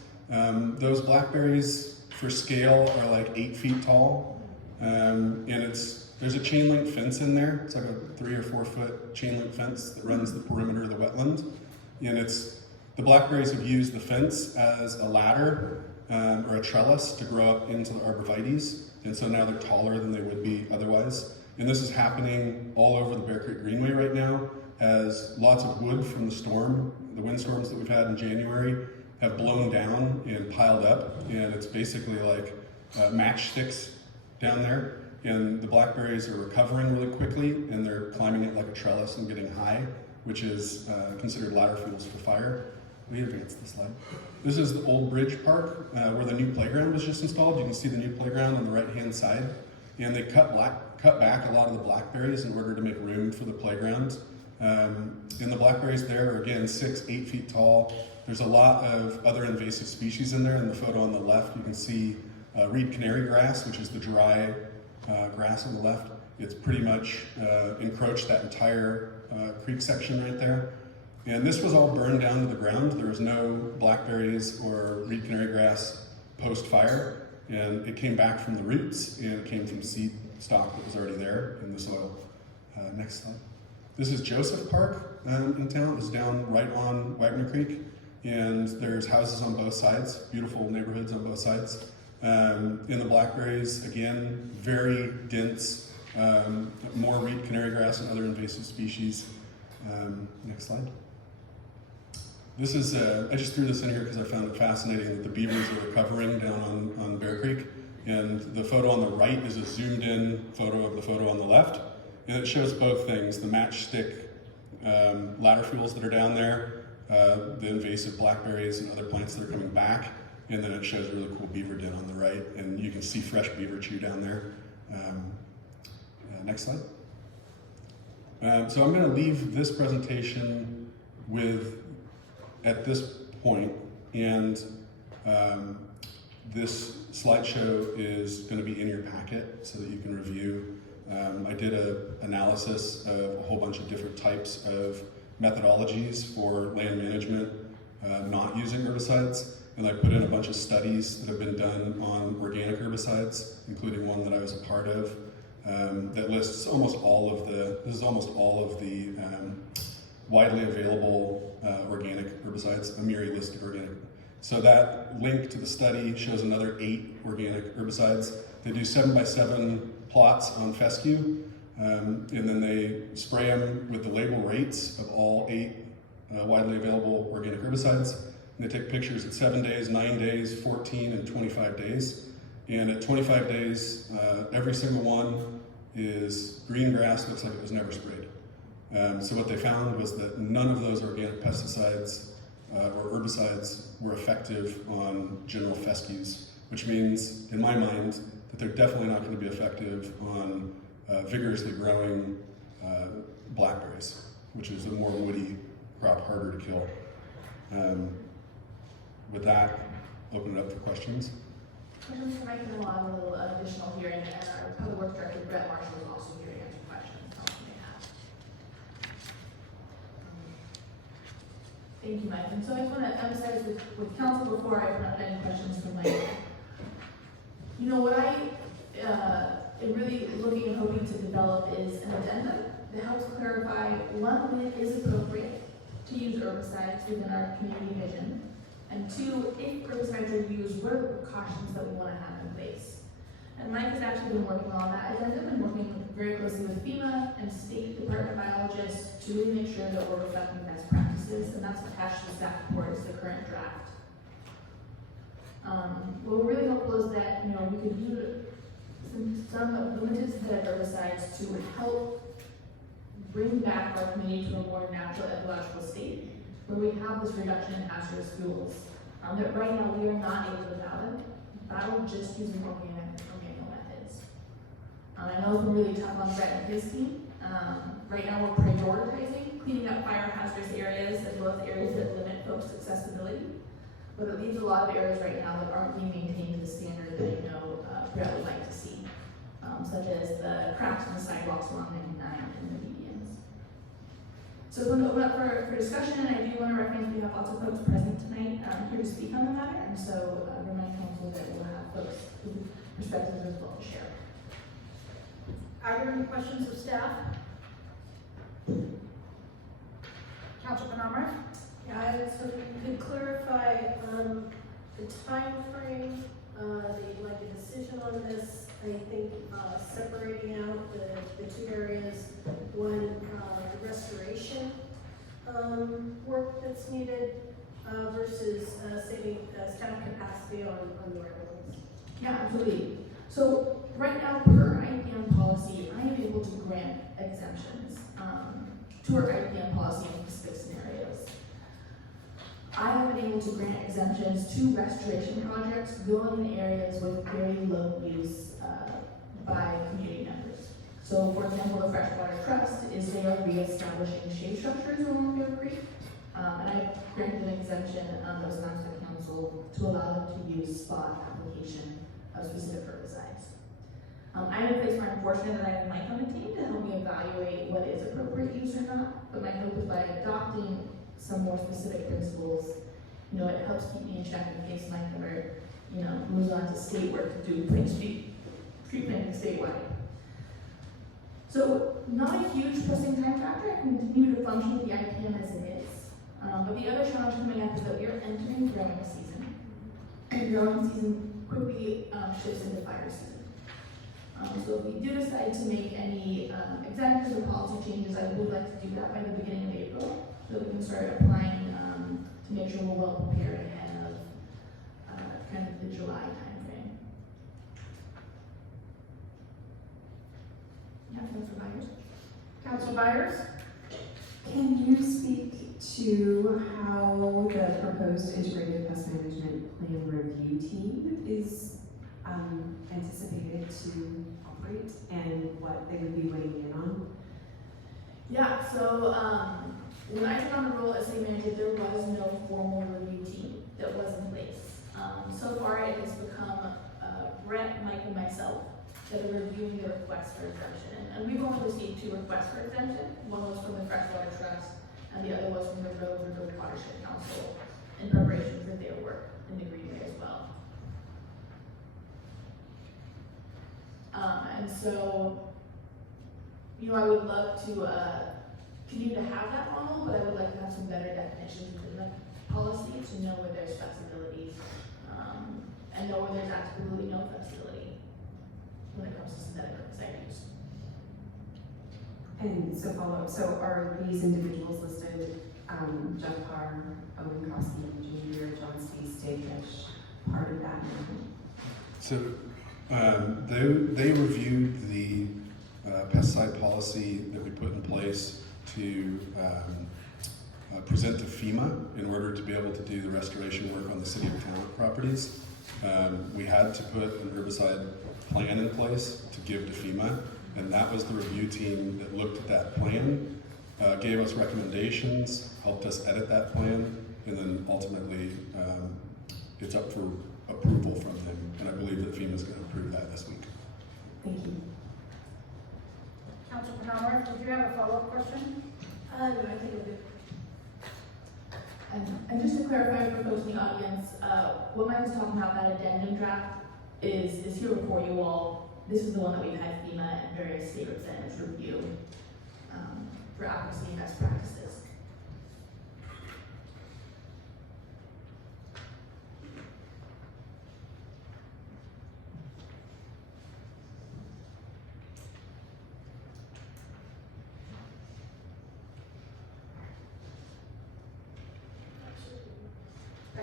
Those blackberries for scale are like 8 feet tall. And there's a chain link fence in there. It's like a 3 or 4 foot chain link fence that runs the perimeter of the wetland. And the blackberries have used the fence as a ladder or a trellis to grow up into the arborvitaes. And so now they're taller than they would be otherwise. And this is happening all over the Bear Creek Greenway right now, as lots of wood from the windstorms that we've had in January have blown down and piled up. And it's basically like matchsticks down there. And the blackberries are recovering really quickly, and they're climbing it like a trellis and getting high, which is considered ladder fuels for fire. We advance the slide. This is the Old Bridge Park, where the new playground was just installed. You can see the new playground on the right-hand side. And they cut back a lot of the blackberries in order to make room for the playground. And the blackberries there are, again, 6-8 feet tall. There's a lot of other invasive species in there. In the photo on the left, you can see reed canary grass, which is the dry grass on the left. It's pretty much encroached that entire creek section right there. And this was all burned down to the ground. There was no blackberries or reed canary grass post-fire. And it came back from the roots, and it came from seed stock that was already there in the soil. Next slide. This is Joseph Park in town. It's down right on Wagner Creek, and there's houses on both sides, beautiful neighborhoods on both sides. In the blackberries, again, very dense, more reed, canary grass, and other invasive species. Next slide. This is, I just threw this in here because I found it fascinating that the beavers are recovering down on Bear Creek. And the photo on the right is a zoomed in photo of the photo on the left. And it shows both things, the matchstick ladder fuels that are down there, the invasive blackberries and other plants that are coming back. And then it shows a really cool beaver den on the right. And you can see fresh beaver chew down there. Next slide. So I'm gonna leave this presentation with, at this point, and this slideshow is going to be in your packet so that you can review. I did an analysis of a whole bunch of different types of methodologies for land management not using herbicides, and I put in a bunch of studies that have been done on organic herbicides, including one that I was a part of, that lists almost all of the, widely available organic herbicides, a myriad list of organic. So that link to the study shows another 8 organic herbicides. They do 7x7 plots on fescue, and then they spray them with the label rates of all 8 widely available organic herbicides. And they take pictures at 7 days, 9 days, 14, and 25 days. And at 25 days, every single one is green grass, looks like it was never sprayed. So what they found was that none of those organic pesticides or herbicides were effective on general fescues, which means, in my mind, that they're definitely not going to be effective on vigorously growing blackberries, which is a more woody crop, harder to kill. With that, open it up for questions. Questions for Mike, and then we'll have a little additional hearing, and our Public Works Director, Brett Marshall, is also here to answer questions that you may have. Thank you, Mike. And so I just want to emphasize with council before I open up any questions for Mike. You know, what I am really looking and hoping to develop is an addendum that helps clarify, one, when it is appropriate to use herbicides within our community vision, and 2, if herbicides are used, what are the precautions that we want to have in place? And Mike has actually been working on that addendum and working very closely with FEMA and State Department biologists to really make sure that we're reflecting best practices, and that's attached to the staff report is the current draft. What will really helpful is that, you know, we could use some limited set of herbicides to help bring back our community to a more natural ecological state, where we have this reduction in hazardous fuels. That right now we are not able to battle just using organic or manual methods. I know it's been really tough on Brett and his team. Right now we're prioritizing cleaning up fire hazardous areas as well as areas that limit folks' accessibility. But it leaves a lot of areas right now that aren't being maintained to the standard that I know Brett would like to see, such as the cracks in the sidewalks along 99 and the medians. So I'm going to open up for discussion, and I do want to recognize we have lots of folks present tonight here to speak on the matter, and so remind council that we'll have folks with perspectives as well to share. Are there any questions of staff? Councilman Armour? Yeah, so you could clarify, the timeframe, like a decision on this, I think, separating out the 2 areas, one, the restoration, work that's needed, versus, saving, staff capacity on the right ones. Yeah, absolutely. So right now, per IPM policy, I am able to grant exemptions to our IPM policy in specific scenarios. I have been able to grant exemptions to restoration projects going in areas with very low use by community members. So, for example, the Freshwater Trust is they are reestablishing shade structures along Bear Creek, and I granted an exemption that was announced to the council to allow them to use spot application of specific herbicides. I'm in a place where I'm fortunate that I have Mike on the team to help me evaluate what is appropriate use or not, but my hope is by adopting some more specific principles, you know, it helps keep me in check in case Mike ever, you know, moves on to the state work to do tree planting statewide. So not a huge pressing time factor. I continue to function with the IPM as it is. But the other challenge coming up is that we are entering growing season. And growing season quickly shifts into fire season. So if we do decide to make any exemptions or policy changes, I would like to do that by the beginning of April, so that we can start applying to make sure we're well prepared ahead of kind of the July timeframe. Yeah, Councilor Byers? Council Byers? Can you speak to how the proposed integrated pest management plan review team is anticipated to operate and what they would be weighing in on? Yeah, so when I took on the role as city manager, there was no formal review team that was in place. So far, it has become Brett, Mike, and myself that are reviewing the request for exemption. And we've only received 2 requests for exemption. One was from the Freshwater Trust, and the other was from the Road River Watershed Council in preparation for their work in the Greenway as well. And so, you know, I would love to continue to have that model, but I would like to have some better definitions within the policy to know where there's flexibility, and know where there's absolutely no flexibility when it comes to synthetic herbicide use. And so follow up, so are these individuals listed, Jeff Parr, Owen Crosby, Jimmy Beer, John Spees, Dave Fish, part of that now? So they reviewed the pesticide policy that we put in place to present to FEMA in order to be able to do the restoration work on the city of town properties. We had to put an herbicide plan in place to give to FEMA, and that was the review team that looked at that plan, gave us recommendations, helped us edit that plan, and then ultimately it's up for approval from them, and I believe that FEMA is going to approve that this week. Thank you. Council Penamara, did you have a follow-up question? No, I think we're good. And just to clarify for folks in the audience, what Mike was talking about, that addendum draft is here before you all. This is the one that we've had FEMA and various state representatives review for accuracy and best practices.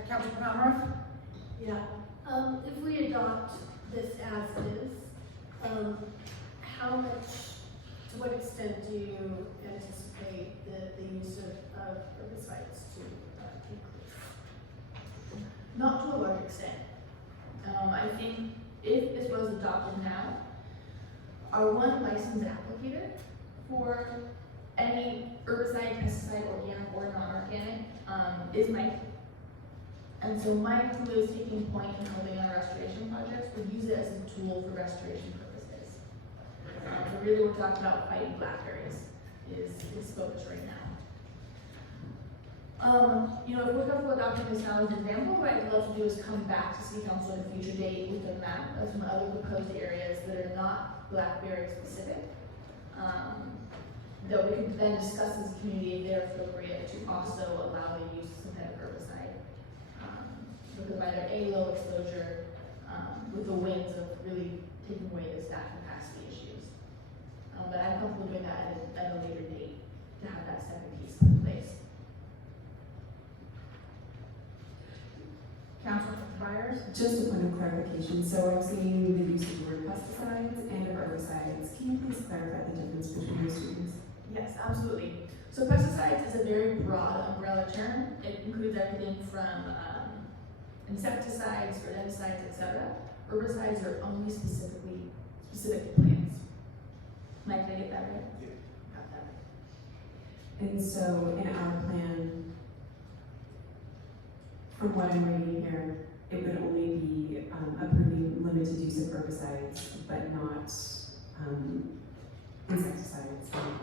Council Penamara? Yeah, if we adopt this as is, how much, to what extent do you anticipate the use of herbicides to increase? Not to a large extent. I think if this was adopted now, our one licensed applicator for any herbicide, pesticide, organic or non-organic, is Mike. And so Mike, who is taking point in helping on restoration projects, would use it as a tool for restoration purposes. So really we're talking about fighting blackberries is focus right now. You know, if we're comfortable adopting this now as an example, what I'd love to do is come back to City Council at a future date with a map of some other proposed areas that are not blackberry specific. That we could then discuss as a community if they're appropriate to also allow the use of synthetic herbicide. Because of either A, low exposure, with the winds of really taking away the staff capacity issues. But I'm comfortable doing that at a later date to have that second piece in place. Council Byers? Just a point of clarification, so I'm seeing the use of the word pesticides and herbicides. Can you please clarify the difference between those two things? Yes, absolutely. So pesticides is a very broad umbrella term. It includes everything from insecticides, rodenticides, etc. Herbicides are only specific to plants. Mike, did I get that right? Yeah. Got that right. And so in our plan, from what I'm reading here, it would only be approving limited use of herbicides, but not insecticides, not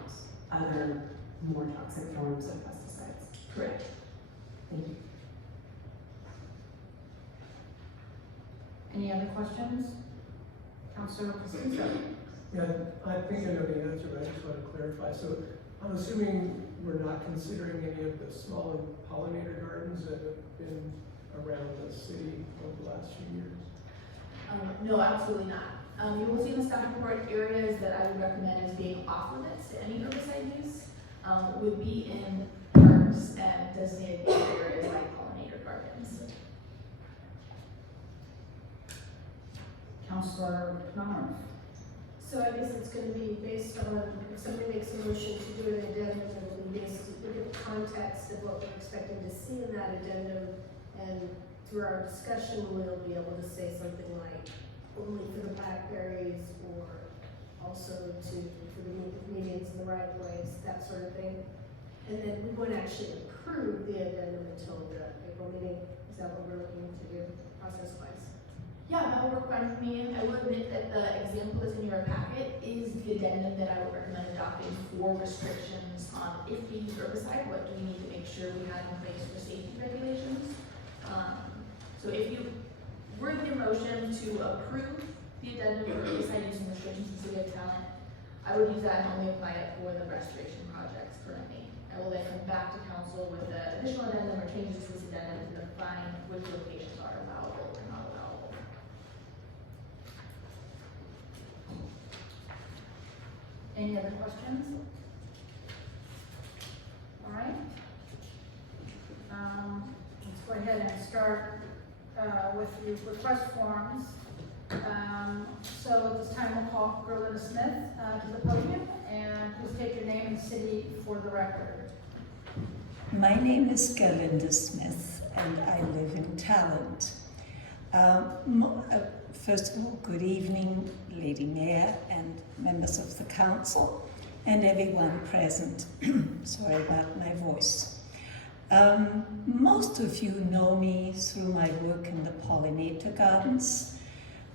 other more toxic forms of pesticides. Correct. Thank you. Any other questions? Councilor Costanzo? Yeah, I think I know the answer, but I just want to clarify. So I'm assuming we're not considering any of the smaller pollinator gardens that have been around the city over the last few years? No, absolutely not. You will see in the staff report areas that I would recommend as being off limits to any herbicide use would be in parks and designated areas like pollinator gardens. Councilor Connor? So I guess it's gonna be based on, if somebody makes a motion to do an addendum, it will be based, look at the context of what we're expecting to see in that addendum, and through our discussion, we'll be able to say something like, only for the blackberries, or also for the medians and the right of ways, that sort of thing. And then we won't actually approve the addendum until the April meeting. Is that what we're looking to do, process-wise? Yeah, that would work fine for me. I will admit that the example that's in your packet is the addendum that I would recommend adopting for restrictions on if we use herbicide, what do we need to make sure we have in place for safety regulations. So if you were in your motion to approve the addendum for herbicide using restrictions in the city of Talent, I would use that and only apply it for the restoration projects currently. I will then come back to council with the additional addendum or changes to this addendum to define which locations are allowable or not allowable. Any other questions? All right. Let's go ahead and start with the request forms. So at this time, we'll call Gerlinda Smith to the podium, and please take your name and city for the record. My name is Gerlinda Smith, and I live in Talent. First of all, good evening, Lady Mayor and members of the council, and everyone present. Sorry about my voice. Most of you know me through my work in the pollinator gardens,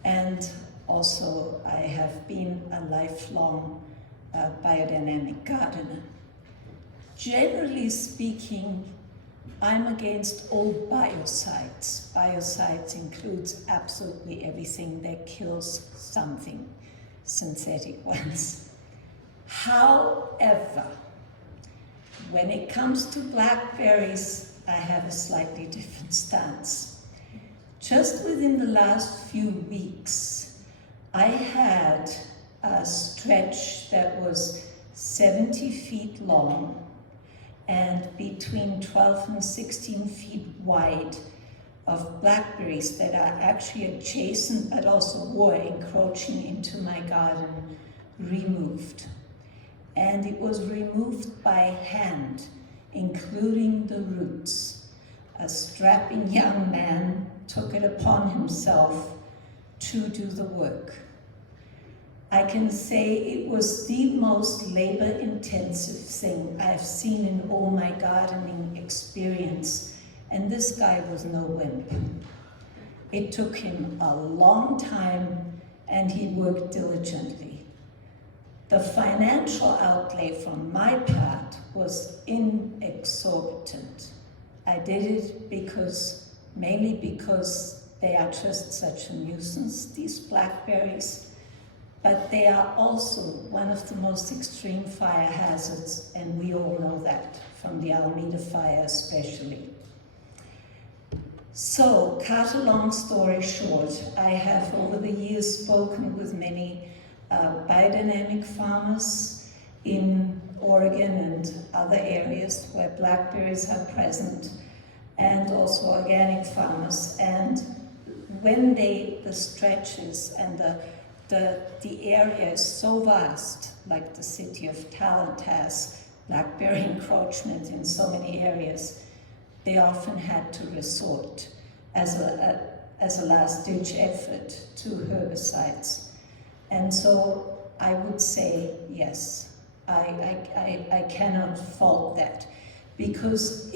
and also I have been a lifelong biodynamic gardener. Generally speaking, I'm against all biocides. Biocides includes absolutely everything that kills something, synthetic ones. However, when it comes to blackberries, I have a slightly different stance. Just within the last few weeks, I had a stretch that was 70 feet long and between 12 and 16 feet wide of blackberries that are actually adjacent but also were encroaching into my garden removed. And it was removed by hand, including the roots. A strapping young man took it upon himself to do the work. I can say it was the most labor-intensive thing I've seen in all my gardening experience, and this guy was no wimp. It took him a long time, and he worked diligently. The financial outlay from my part was inexorbitant. I did it mainly because they are just such a nuisance, these blackberries, but they are also one of the most extreme fire hazards, and we all know that, from the Alameda fire especially. So, cut a long story short, I have over the years spoken with many biodynamic farmers in Oregon and other areas where blackberries are present, and also organic farmers. And when the stretches and the area is so vast, like the city of Talent has blackberry encroachment in so many areas, they often had to resort as a last-ditch effort to herbicides. And so I would say, yes, I cannot fault that, because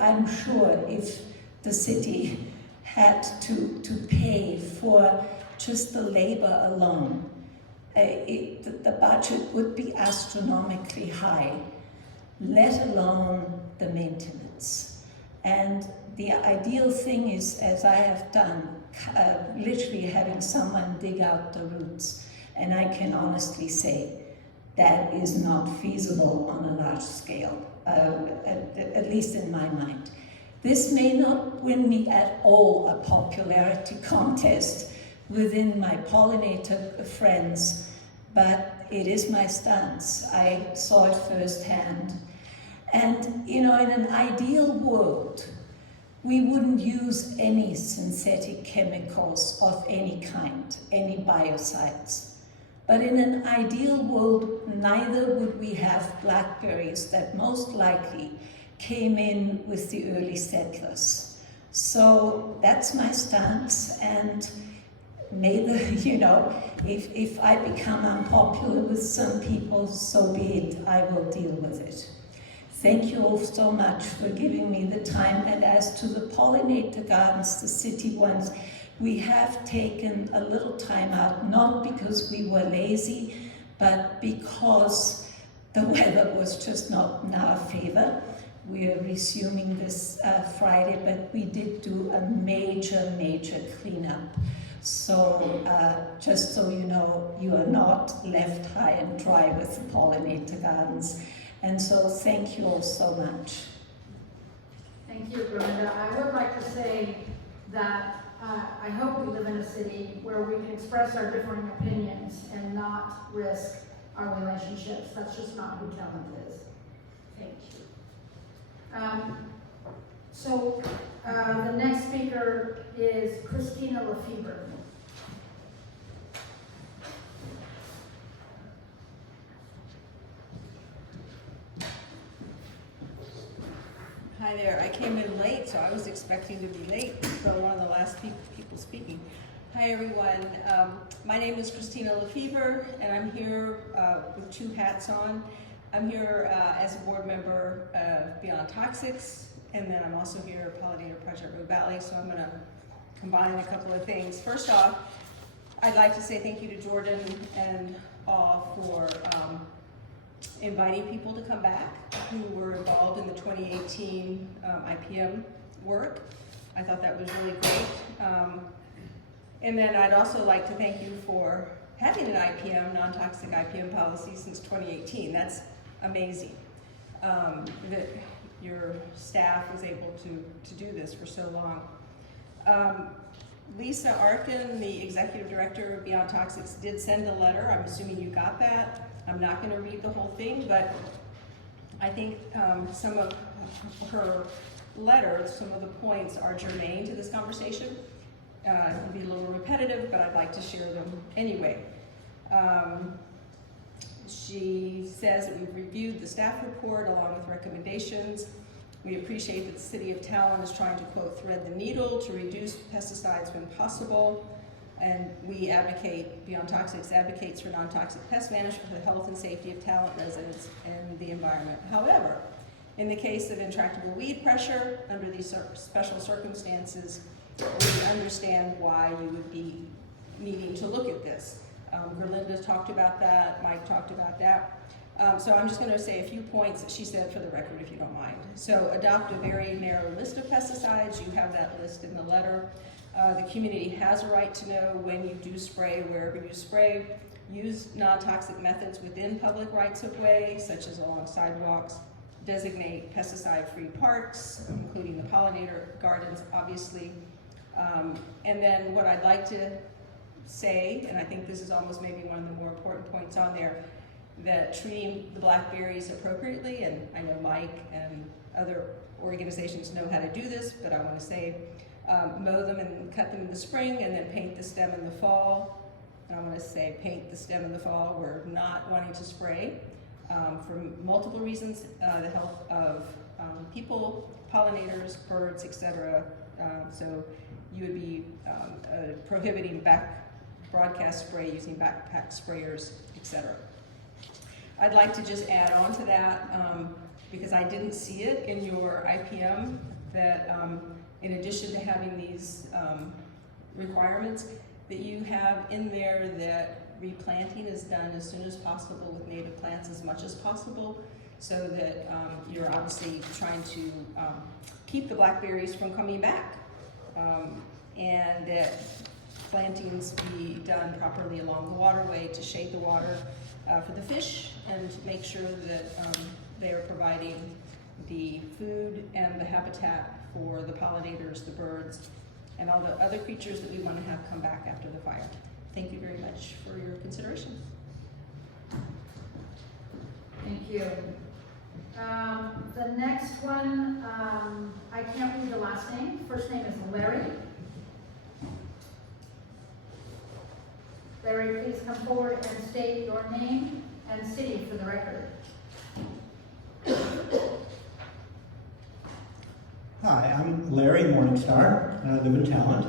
I'm sure if the city had to pay for just the labor alone, the budget would be astronomically high, let alone the maintenance. And the ideal thing is, as I have done, literally having someone dig out the roots. And I can honestly say that is not feasible on a large scale, at least in my mind. This may not win me at all a popularity contest within my pollinator friends, but it is my stance. I saw it firsthand. And, you know, in an ideal world, we wouldn't use any synthetic chemicals of any kind, any biocides. But in an ideal world, neither would we have blackberries that most likely came in with the early settlers. So that's my stance, and may the, you know, if I become unpopular with some people, so be it, I will deal with it. Thank you all so much for giving me the time. And as to the pollinator gardens, the city ones, we have taken a little time out, not because we were lazy, but because the weather was just not in our favor. We are resuming this Friday, but we did do a major cleanup. So just so you know, you are not left high and dry with the pollinator gardens. And so thank you all so much. Thank you, Brenda. I would like to say that I hope we live in a city where we can express our differing opinions and not risk our relationships. That's just not who talent is. Thank you. The next speaker is Christina Lefebvre. Hi there, I came in late, so I was expecting to be late, so one of the last people speaking. Hi everyone, my name is Christina Lefebvre, and I'm here with two hats on. I'm here as a board member of Beyond Toxics, and then I'm also here at Pollinator Project Rogue Valley, so I'm gonna combine a couple of things. First off, I'd like to say thank you to Jordan and all for inviting people to come back who were involved in the 2018 IPM work. I thought that was really great. And then I'd also like to thank you for having an IPM, non-toxic IPM policy since 2018. That's amazing that your staff was able to do this for so long. Lisa Arkin, the executive director of Beyond Toxics, did send a letter. I'm assuming you got that. I'm not going to read the whole thing, but I think some of her letter, some of the points are germane to this conversation. It will be a little repetitive, but I'd like to share them anyway. She says that we've reviewed the staff report along with recommendations. We appreciate that the City of Talon is trying to, quote, thread the needle to reduce pesticides when possible. And we advocate, Beyond Toxics advocates for non-toxic pest management for the health and safety of Talon residents and the environment. However, in the case of intractable weed pressure, under these special circumstances, we understand why you would be needing to look at this. Gerlinda talked about that, Mike talked about that. So I'm just going to say a few points that she said for the record, if you don't mind. So adopt a very narrow list of pesticides. You have that list in the letter. The community has a right to know when you do spray, wherever you spray. Use non-toxic methods within public rights of way, such as along sidewalks. Designate pesticide-free parks, including the pollinator gardens, obviously. And then what I'd like to say, and I think this is almost maybe one of the more important points on there, that treating the blackberries appropriately, and I know Mike and other organizations know how to do this, but I want to say mow them and cut them in the spring and then paint the stem in the fall. And I want to say paint the stem in the fall. We're not wanting to spray for multiple reasons, the health of people, pollinators, birds, etc. So you would be prohibiting broadcast spray using backpack sprayers, etc. I'd like to just add on to that, because I didn't see it in your IPM, that in addition to having these requirements, that you have in there that replanting is done as soon as possible with native plants as much as possible, so that you're obviously trying to keep the blackberries from coming back. and that plantings be done properly along the waterway to shade the water for the fish and to make sure that they are providing the food and the habitat for the pollinators, the birds, and all the other creatures that we want to have come back after the fire. Thank you very much for your consideration. Thank you. The next one, I can't read the last name. First name is Larry. Larry, please come forward and state your name and city for the record. Hi, I'm Larry Morningstar, and I live in Talent,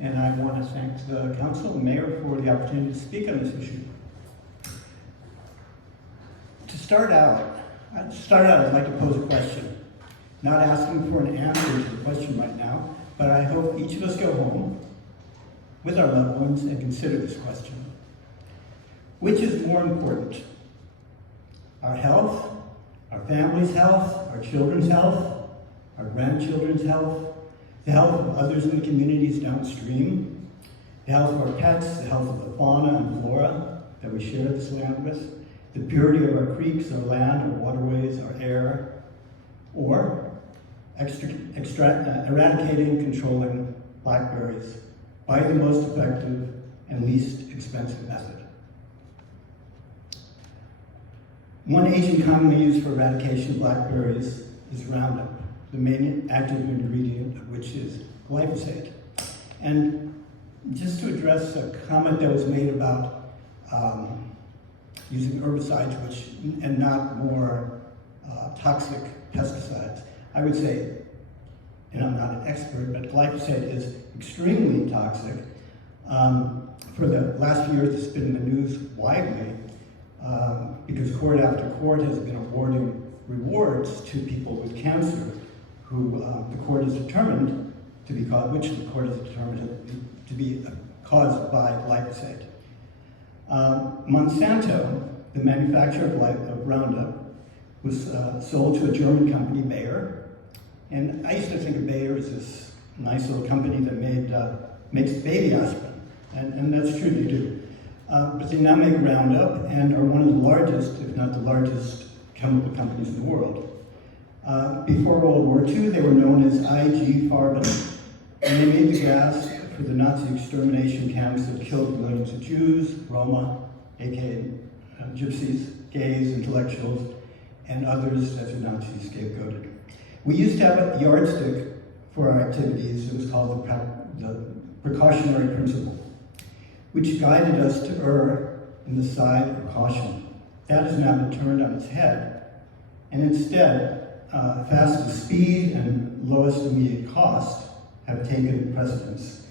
and I want to thank the council and mayor for the opportunity to speak on this issue. To start out, I'd like to pose a question. Not asking for an answer to the question right now, but I hope each of us go home with our loved ones and consider this question. Which is more important? Our health, our family's health, our children's health, our grandchildren's health, the health of others in the communities downstream, the health of our pets, the health of the fauna and flora that we share this land with, the purity of our creeks, our land, our waterways, our air, or eradicating and controlling blackberries by the most effective and least expensive method. One agent commonly used for eradication of blackberries is Roundup, the main active ingredient of which is glyphosate. And just to address a comment that was made about using herbicides and not more toxic pesticides, I would say, and I'm not an expert, but glyphosate is extremely toxic. For the last few years, it's been in the news widely because court after court has been awarding rewards to people with cancer who the court has determined to be caused, which the court has determined to be caused by glyphosate. Monsanto, the manufacturer of Roundup, was sold to a German company, Bayer. And I used to think of Bayer as this nice little company that makes baby aspirin, and that's true, they do. But they now make Roundup and are one of the largest, if not the largest, chemical companies in the world. Before World War II, they were known as IG Farben, and they made the gas for the Nazi extermination camps that killed millions of Jews, Roma, aka gypsies, gays, intellectuals, and others that the Nazis scapegoated. We used to have a yardstick for our activities. It was called the precautionary principle, which guided us to err in the side of caution. That has now been turned on its head, and instead, fastest speed and lowest immediate cost have taken precedence.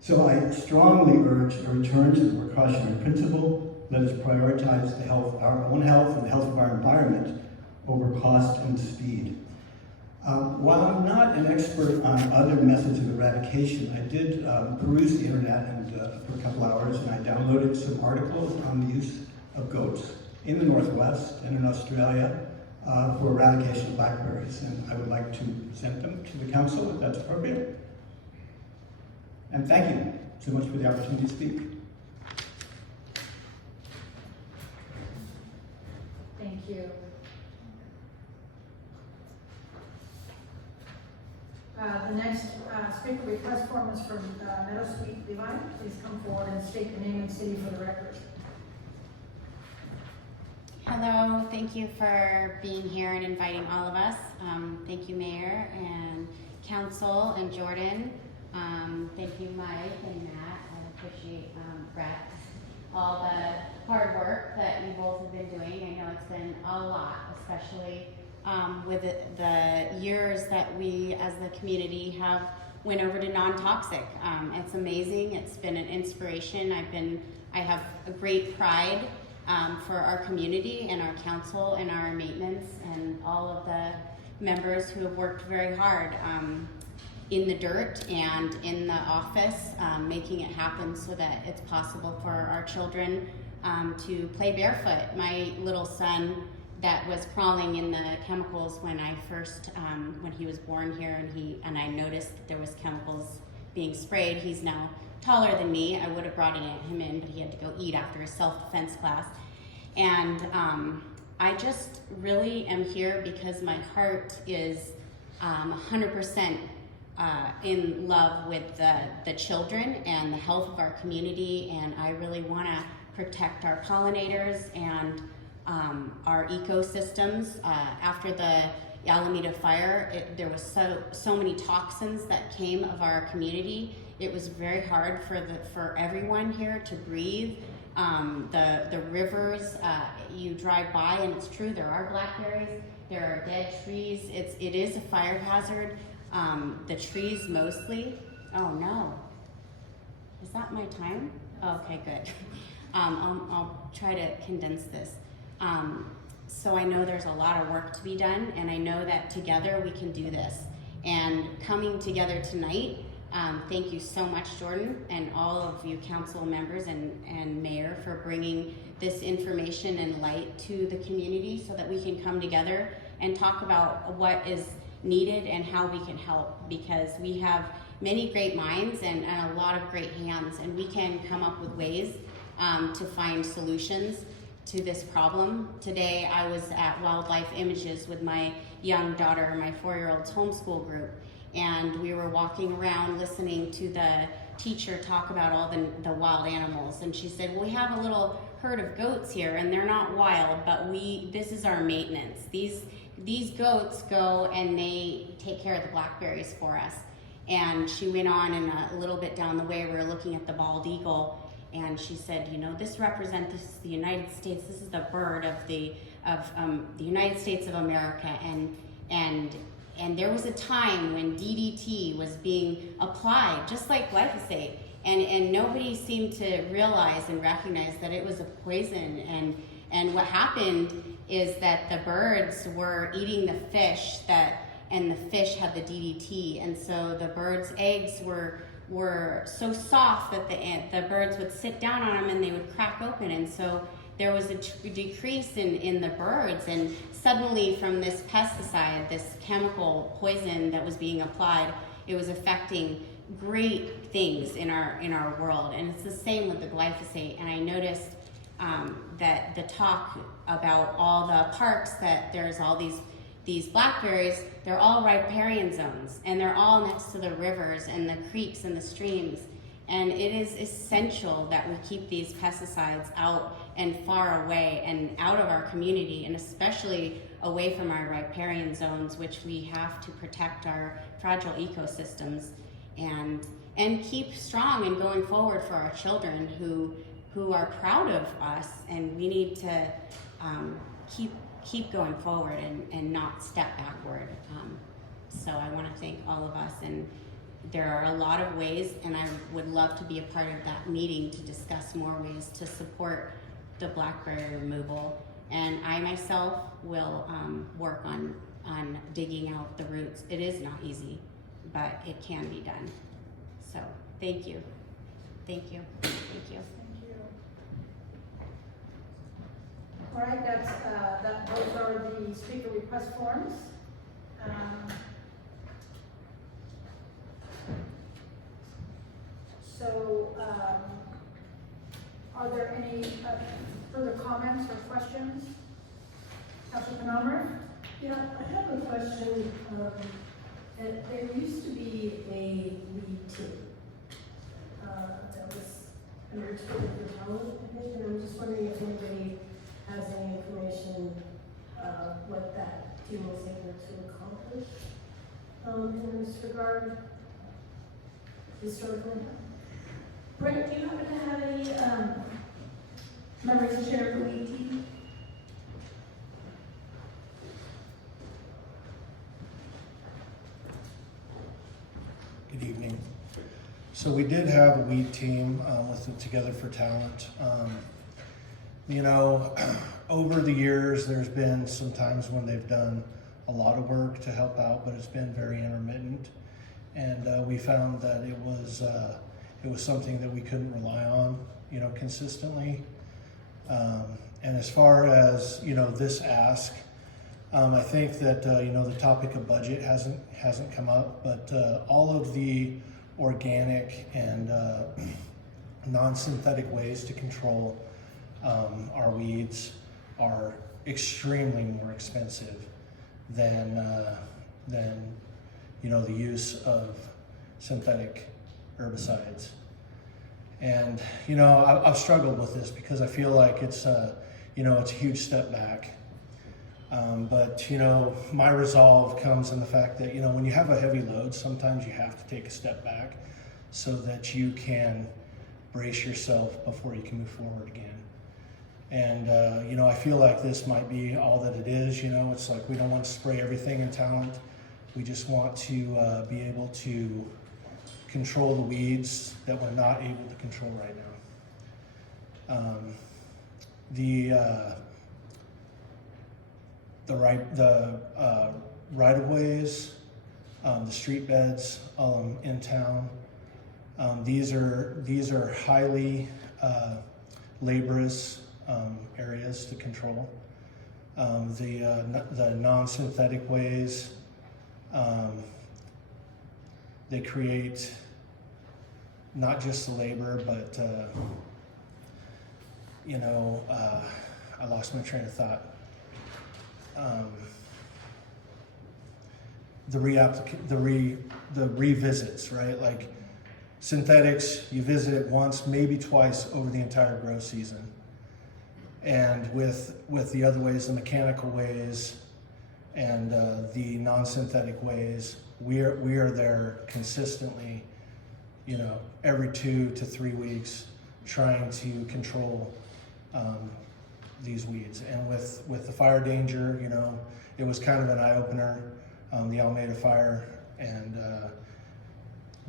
So I strongly urge a return to the precautionary principle. Let us prioritize the health, our own health and the health of our environment over cost and speed. While I'm not an expert on other methods of eradication, I did peruse the internet for a couple hours, and I downloaded some articles on the use of goats in the Northwest and in Australia for eradication of blackberries, and I would like to present them to the council if that's appropriate. And thank you so much for the opportunity to speak. Thank you. The next speaker request form is from Meadow Sweet Levi. Please come forward and state the name and city for the record. Hello, thank you for being here and inviting all of us. Thank you, Mayor and Council and Jordan. Thank you, Mike and Matt. I appreciate Brett, all the hard work that you both have been doing. I know it's been a lot, especially with the years that we as the community have went over to non-toxic. It's amazing. It's been an inspiration. I have a great pride for our community and our council and our maintenance and all of the members who have worked very hard in the dirt and in the office, making it happen so that it's possible for our children to play barefoot. My little son that was crawling in the chemicals when I first, when he was born here, and I noticed that there was chemicals being sprayed. He's now taller than me. I would have brought him in, but he had to go eat after his self-defense class. And I just really am here because my heart is 100% in love with the children and the health of our community, and I really want to protect our pollinators and our ecosystems. After the Alameda fire, there was so many toxins that came of our community. It was very hard for everyone here to breathe. The rivers, you drive by and it's true, there are blackberries, there are dead trees. It is a fire hazard. The trees mostly. Oh no. Is that my time? Oh, okay, good. I'll try to condense this. So I know there's a lot of work to be done, and I know that together we can do this. And coming together tonight, thank you so much, Jordan, and all of you council members and mayor for bringing this information and light to the community so that we can come together and talk about what is needed and how we can help, because we have many great minds and a lot of great hands, and we can come up with ways to find solutions to this problem. Today I was at Wildlife Images with my young daughter, my 4-year-old's homeschool group, and we were walking around listening to the teacher talk about all the wild animals, and she said, well, we have a little herd of goats here and they're not wild, but this is our maintenance. These goats go and they take care of the blackberries for us. And she went on, and a little bit down the way we were looking at the bald eagle, and she said, you know, this is the United States, this is the bird of the United States of America, and there was a time when DDT was being applied, just like glyphosate, and nobody seemed to realize and recognize that it was a poison, and what happened is that the birds were eating the fish and the fish had the DDT, and so the birds' eggs were so soft that the birds would sit down on them and they would crack open, and so there was a decrease in the birds, and suddenly from this pesticide, this chemical poison that was being applied, it was affecting great things in our world. And it's the same with the glyphosate. And I noticed that the talk about all the parks, that there's all these blackberries, they're all riparian zones, and they're all next to the rivers and the creeks and the streams. And it is essential that we keep these pesticides out and far away and out of our community, and especially away from our riparian zones, which we have to protect our fragile ecosystems and keep strong and going forward for our children who are proud of us, and we need to keep going forward and not step backward. So I want to thank all of us, and there are a lot of ways, and I would love to be a part of that meeting to discuss more ways to support the blackberry removal. And I myself will work on digging out the roots. It is not easy, but it can be done. So thank you. Thank you. Thank you. All right, those are the speaker request forms. Are there any further comments or questions? Councilor Penammer? Yeah, I have a question. There used to be a lead team that was undertaken for talent, I think, and I'm just wondering if anybody has any information what that team was able to accomplish in this regard historically. Brent, do you happen to have any memories to share of the lead team? Good evening. So we did have a weed team with the Together for Talent. You know, over the years, there's been some times when they've done a lot of work to help out, but it's been very intermittent. And we found that it was something that we couldn't rely on, you know, consistently. And as far as, you know, this ask, I think that, you know, the topic of budget hasn't come up, but all of the organic and non-synthetic ways to control our weeds are extremely more expensive than the use of synthetic herbicides. And I've struggled with this because I feel like it's it's a huge step back. But my resolve comes in the fact that when you have a heavy load, sometimes you have to take a step back so that you can brace yourself before you can move forward again. And I feel like this might be all that it is. It's like we don't want to spray everything in Talent. We just want to be able to control the weeds that we're not able to control right now. The right-of-ways, the street beds in town. These are highly laborious areas to control. The non-synthetic ways, they create not just the labor, but I lost my train of thought. The revisits, right? Like synthetics, you visit it once, maybe twice over the entire grow season. And with the other ways, the mechanical ways and the non-synthetic ways, we are there consistently, every 2 to 3 weeks, trying to control these weeds. And with the fire danger, it was kind of an eye-opener, the Almeida fire, and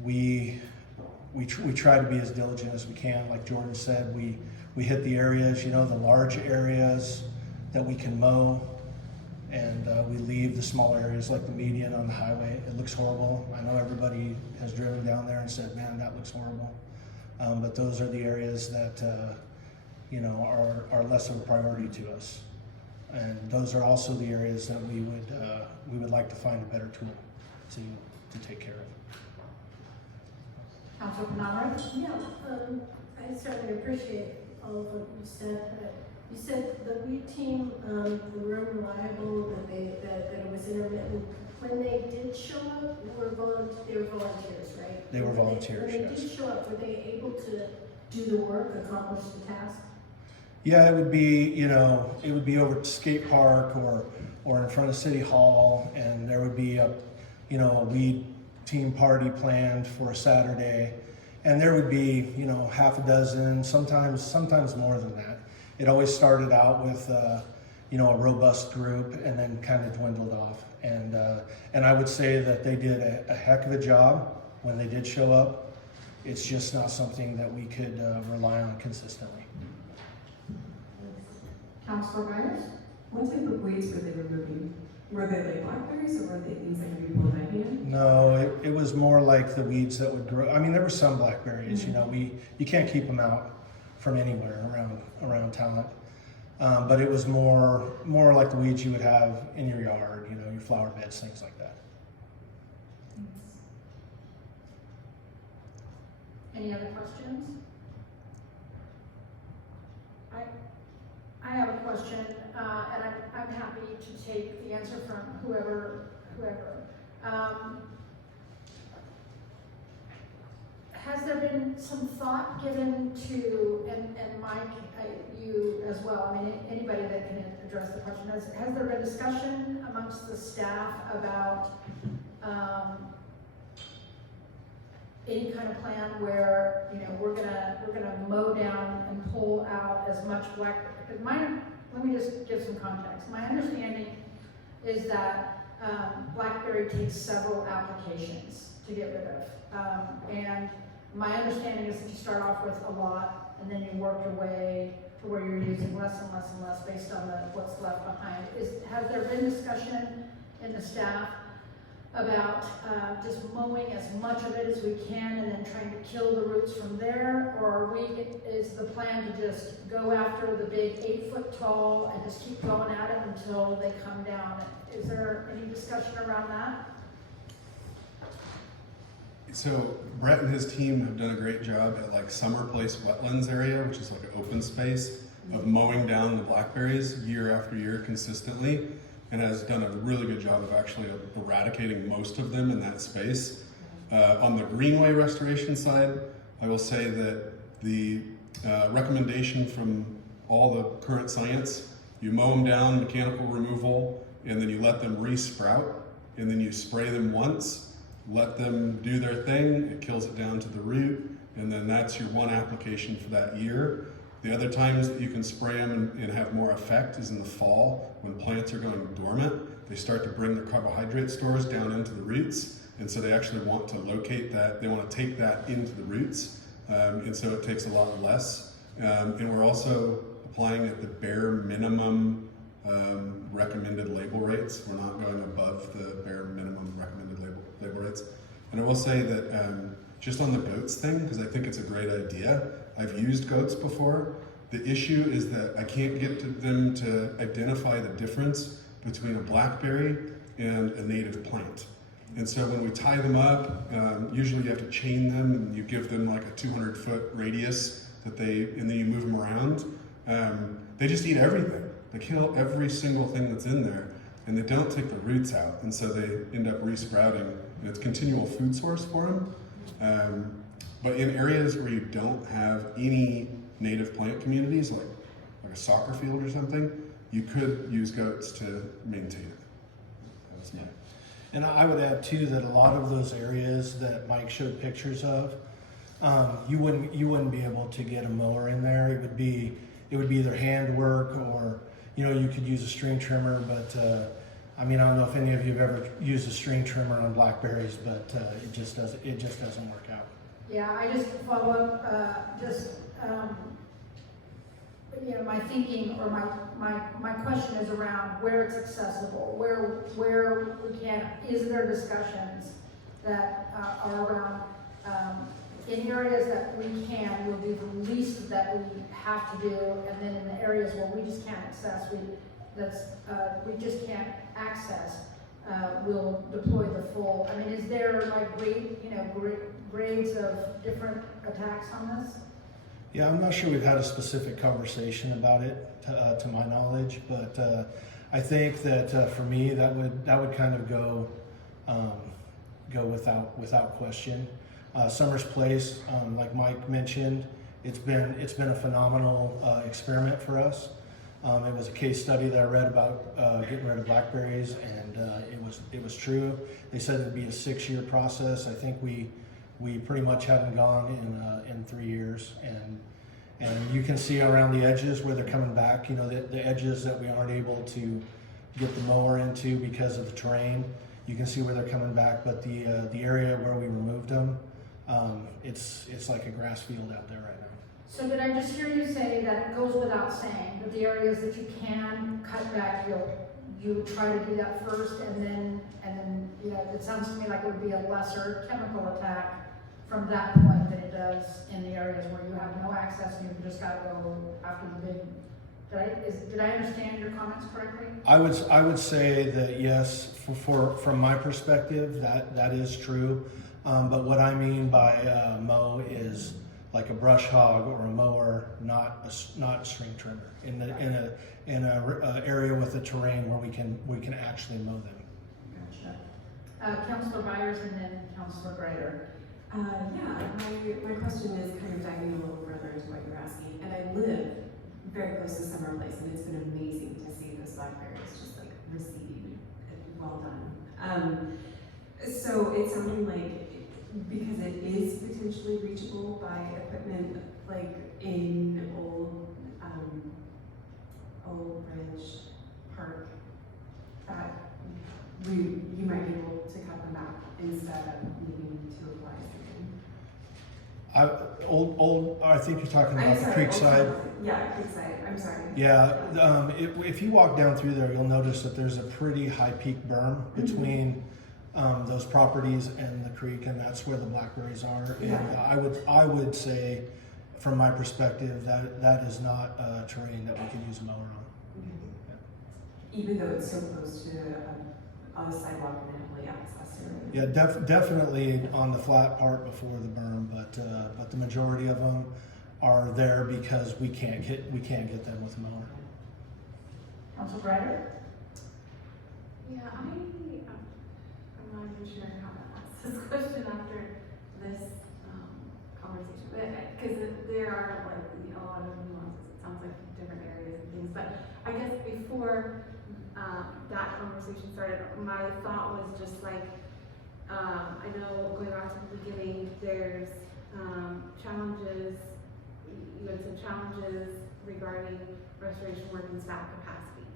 we try to be as diligent as we can. Like Jordan said, we hit the areas, the large areas that we can mow, and we leave the smaller areas like the median on the highway. It looks horrible. I know everybody has driven down there and said, man, that looks horrible. But those are the areas that are less of a priority to us. And those are also the areas that we would like to find a better tool to take care of. Councilor Penamara? Yeah, I certainly appreciate all of what you said. You said the weed team, they were unreliable, that it was intermittent. When they did show up, they were volunteers, right? They were volunteers, When they yes. did show up, were they able to do the work, accomplish the task? Yeah, it would be over at the skate park or in front of City Hall, and there would be a weed team party planned for a Saturday, and there would be half a dozen, sometimes more than that. It always started out with a robust group and then kind of dwindled off. And I would say that they did a heck of a job when they did show up. It's just not something that we could rely on consistently. Councilor Myers? What type of weeds were they removing? Were they like blackberries, or were they things that could be pulled by hand? No, it was more like the weeds that would grow. I mean, there were some blackberries. You can't keep them out from anywhere around Talent. But it was more like the weeds you would have in your yard, your flower beds, things like that. Any other questions? I have a question, and I'm happy to take the answer from whoever. Has there been some thought given to, and Mike, you as well, I mean, anybody that can address the question, has there been discussion amongst the staff about any kind of plan where, we're gonna mow down and pull out as much blackberry? Let me just give some context. My understanding is that blackberry takes several applications to get rid of. And my understanding is that you start off with a lot, and then you work your way to where you're using less and less and less based on what's left behind. Has there been discussion in the staff about just mowing as much of it as we can and then trying to kill the roots from there? Or is the plan to just go after the big 8-foot tall and just keep going at it until they come down? Is there any discussion around that? So Brett and his team have done a great job at like Summer Place Wetlands area, which is like an open space, of mowing down the blackberries year after year consistently, and has done a really good job of actually eradicating most of them in that space. On the greenway restoration side, I will say that the recommendation from all the current science, you mow them down, mechanical removal, and then you let them re-sprout, and then you spray them once, let them do their thing, it kills it down to the root, and then that's your one application for that year. The other times that you can spray them and have more effect is in the fall, when plants are going dormant. They start to bring their carbohydrate stores down into the roots, and so they actually want to locate that, they want to take that into the roots, and so it takes a lot less. And we're also applying at the bare minimum recommended label rates. We're not going above the bare minimum recommended label rates. And I will say that just on the goats thing, because I think it's a great idea, I've used goats before. The issue is that I can't get them to identify the difference between a blackberry and a native plant. And so when we tie them up, usually you have to chain them and you give them like a 200-foot radius and then you move them around. They just eat everything. They kill every single thing that's in there, and they don't take the roots out, and so they end up re-sprouting, and it's a continual food source for them. But in areas where you don't have any native plant communities, like a soccer field or something, you could use goats to maintain it. That's my. And I would add too that a lot of those areas that Mike showed pictures of, you wouldn't be able to get a mower in there. It would be either hand work or you could use a string trimmer. But I don't know if any of you have ever used a string trimmer on blackberries, but it just doesn't work out. Yeah, I just follow up, my thinking or my question is around where it's accessible, where we can, is there discussions that are around, in areas that we can, will do the least that we have to do, and then in the areas where we just can't access, we just can't access, we'll deploy the full. Is there like grades of different attacks on this? Yeah, I'm not sure we've had a specific conversation about it, to my knowledge, but I think that for me that would kind of go without question. Summers Place, like Mike mentioned, it's been a phenomenal experiment for us. It was a case study that I read about getting rid of blackberries, and it was true. They said it'd be a 6-year process. I think we pretty much haven't gone in 3 years, and you can see around the edges where they're coming back. The edges that we aren't able to get the mower into because of the terrain. You can see where they're coming back, but the area where we removed them, it's like a grass field out there right now. So did I just hear you say that it goes without saying that the areas that you can cut back, you try to do that first, and then it sounds to me like it would be a lesser chemical attack from that point than it does in the areas where you have no access and you just gotta go after the big. Did I understand your comments correctly? I would say that yes, from my perspective, that is true. But what I mean by mow is like a brush hog or a mower, not a string trimmer in a area with a terrain where we can actually mow them. Gotcha. Councilor Byers and then Councilor Greider. My question is kind of diving a little further into what you're asking, and I live very close to Summer Place, and it's been amazing to see those blackberries just like receding. Well done. So it's something like, because it is potentially reachable by equipment like in Old Bridge Park, that you might be able to cut them back instead of needing to apply something. I think you're talking about the Creekside. Yeah, Creekside. I'm sorry. Yeah, if you walk down through there, you'll notice that there's a pretty high peak berm between those properties and the creek, and that's where the blackberries are. Yeah. And I would say, from my perspective, that is not terrain that we can use a mower on. Even though it's so close to a sidewalk and Emily access area. Yeah, definitely on the flat part before the berm, but the majority of them are there because we can't get them with a mower. Council Ryder? Yeah, I'm not even sure how to ask this question after this conversation, but because there are like a lot of nuances. It sounds like different areas and things, but I guess before that conversation started, my thought was just like I know going back to the beginning, there's challenges. You had some challenges regarding restoration work and staff capacity.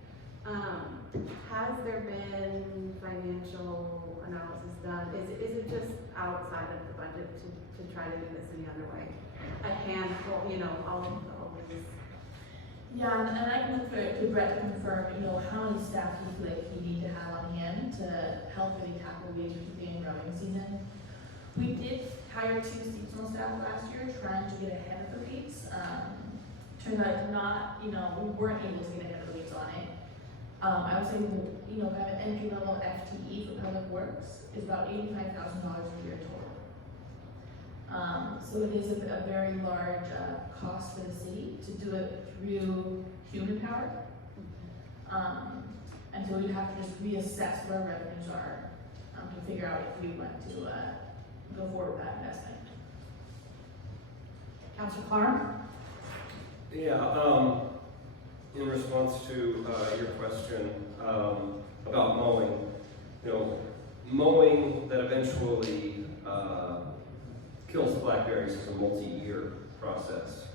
Has there been financial analysis done? Is it just outside of the budget to try to get the city underway? A handful, all of these. Yeah, and I can look to Brett to confirm, how many staff he feel like he need to have on hand to help really tackle wage keeping and growing season. We did hire 2 seasonal staff last year, trying to get ahead of the rates. Turned out we weren't able to get ahead of the rates on it. I would say, kind of entry level FTE for public works is about $85,000 a year total. So it is a very large cost for the city to do it through human power. And so we'd have to just reassess where our revenues are to figure out if we want to go forward with that investment. Council Clark? Yeah, in response to your question about mowing, mowing that eventually kills the blackberries is a multi-year process.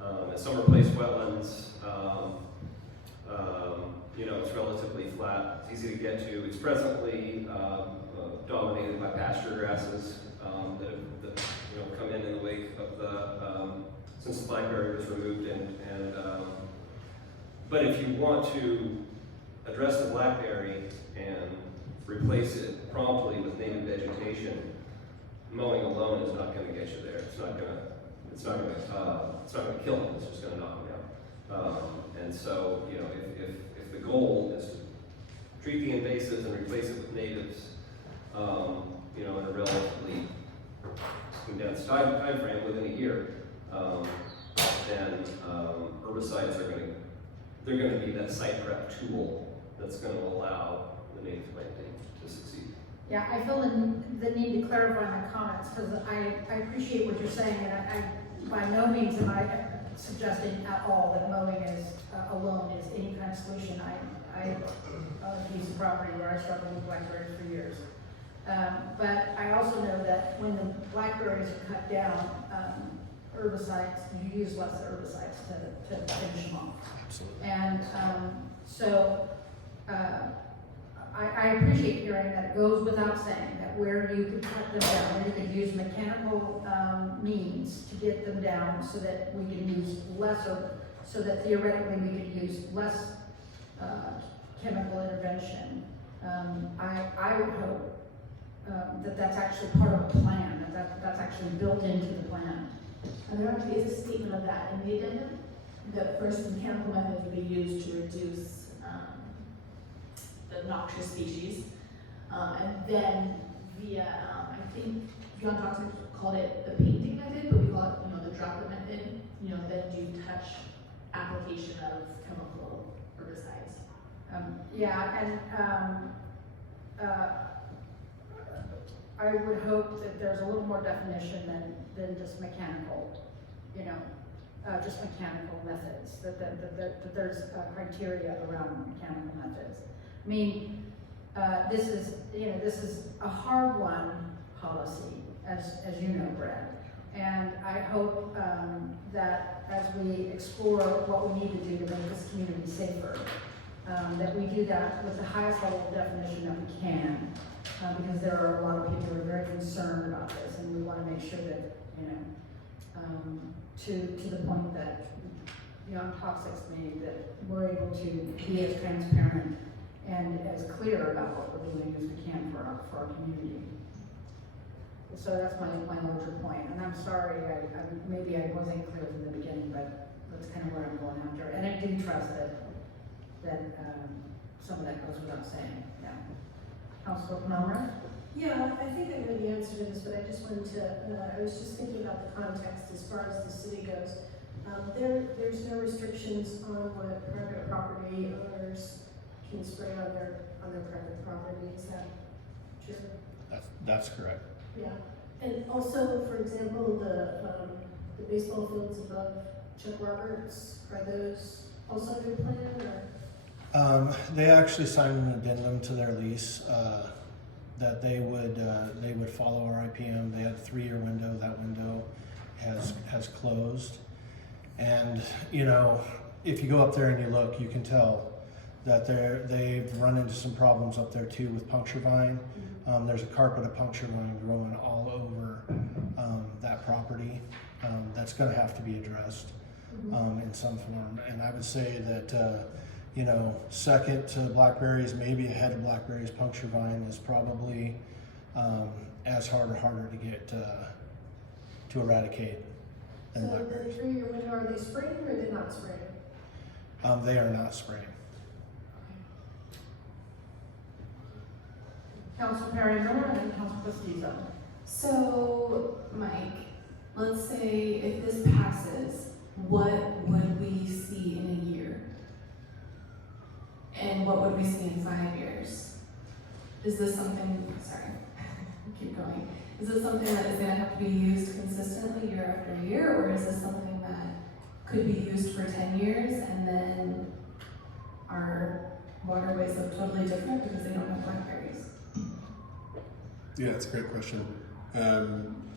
And some replace wetlands. It's relatively flat. It's easy to get to. It's presently dominated by pasture grasses that come in the wake of the since the blackberry was removed. But if you want to address the blackberry and replace it promptly with native vegetation, mowing alone is not going to get you there. It's not going to kill them. It's just going to knock them down. And so, if the goal is to treat the invasives and replace it with natives, in a relatively condensed time frame within a year, then herbicides are going to be that site prep tool that's going to allow the native planting to succeed. Yeah, I feel the need to clarify my comments because I appreciate what you're saying, and I by no means am I suggesting at all that mowing alone is any kind of solution. I own a piece of property where I struggled with blackberries for years. But I also know that when the blackberries are cut down, herbicides, you use less herbicides to finish them off. Absolutely. And so I appreciate hearing that it goes without saying that where you could cut them down, where you could use mechanical means to get them down so that we can use less, so that theoretically we could use less chemical intervention. I would hope that that's actually part of a plan, that's actually built into the plan. And there actually is a statement of that in the addendum, that first mechanical methods would be used to reduce the noxious species. And then via, I think John Toxic called it the painting method, but we call it, the droplet method, then do touch application of chemical herbicides. I would hope that there's a little more definition than just mechanical, just mechanical methods, that there's criteria around mechanical methods. I mean, this is a hard-won policy, as you know, Brad. And I hope that as we explore what we need to do to make this community safer, that we do that with the highest level of definition that we can, because there are a lot of people who are very concerned about this, and we want to make sure that, to the point that Young Toxics made, that we're able to be as transparent and as clear about what we're doing as we can for our community. So that's my larger point, and I'm sorry, maybe I wasn't clear from the beginning, but that's kind of where I'm going after. And I do trust that some of that goes without saying, yeah. Councilor Palmer? Yeah, I think I know the answer to this, but I just wanted to, I was just thinking about the context as far as the city goes. There's no restrictions on what private property owners can spray on their private property, is that true? That's correct. Yeah, and also, for example, the baseball fields above Chuck Roberts, are those also your plan, or? They actually signed an addendum to their lease, that they would follow our IPM. They had a 3-year window. That window has closed. And, you know, if you go up there and you look, you can tell that they've run into some problems up there too with puncture vine. There's a carpet of puncture vine growing all over that property. That's going to have to be addressed in some form. And I would say that, you know, second to blackberries, maybe ahead of blackberries, puncture vine is probably as hard or harder to get to eradicate than So the blackberries. 3-year window, are they spraying or are they not spraying? They are not spraying. Councilor Perry Miller and then Councilor Bastizo. So, Mike, let's say if this passes, what would we see in a year? And what would we see in 5 years? Is this something, sorry, keep going. Is this something that is gonna have to be used consistently year after year, or is this something that could be used for 10 years and then our waterways look totally different because they don't have blackberries? Yeah, it's a great question.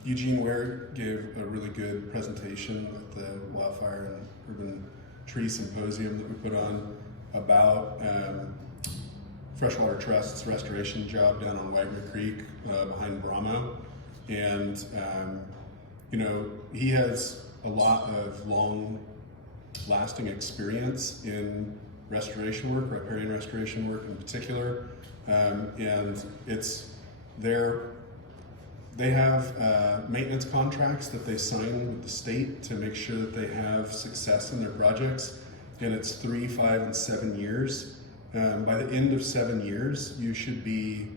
Eugene Ware gave a really good presentation at the Wildfire and Urban Tree Symposium that we put on about Freshwater Trust's restoration job down on Wagner Creek behind Bramo. And, you know, he has a lot of long-lasting experience in restoration work, riparian restoration work in particular. And it's they have maintenance contracts that they sign with the state to make sure that they have success in their projects. And it's 3, 5, and 7 years. By the end of 7 years, you should be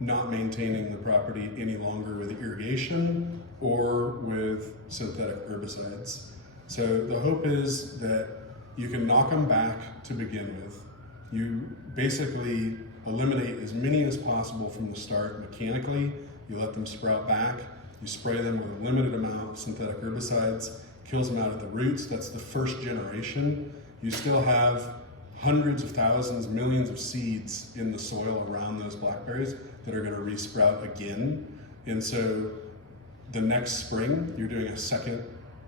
not maintaining the property any longer with irrigation or with synthetic herbicides. So the hope is that you can knock them back to begin with. You basically eliminate as many as possible from the start mechanically. You let them sprout back. You spray them with a limited amount of synthetic herbicides, kills them out at the roots. That's the first generation. You still have hundreds of thousands, millions of seeds in the soil around those blackberries that are going to resprout again. And so the next spring, you're doing a second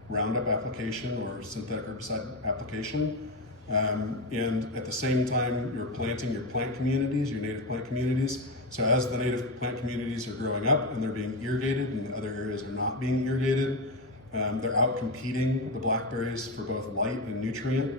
Roundup application or synthetic herbicide application. And at the same time, you're planting your plant communities, your native plant communities. So as the native plant communities are growing up and they're being irrigated and other areas are not being irrigated, they're out competing the blackberries for both light and nutrient,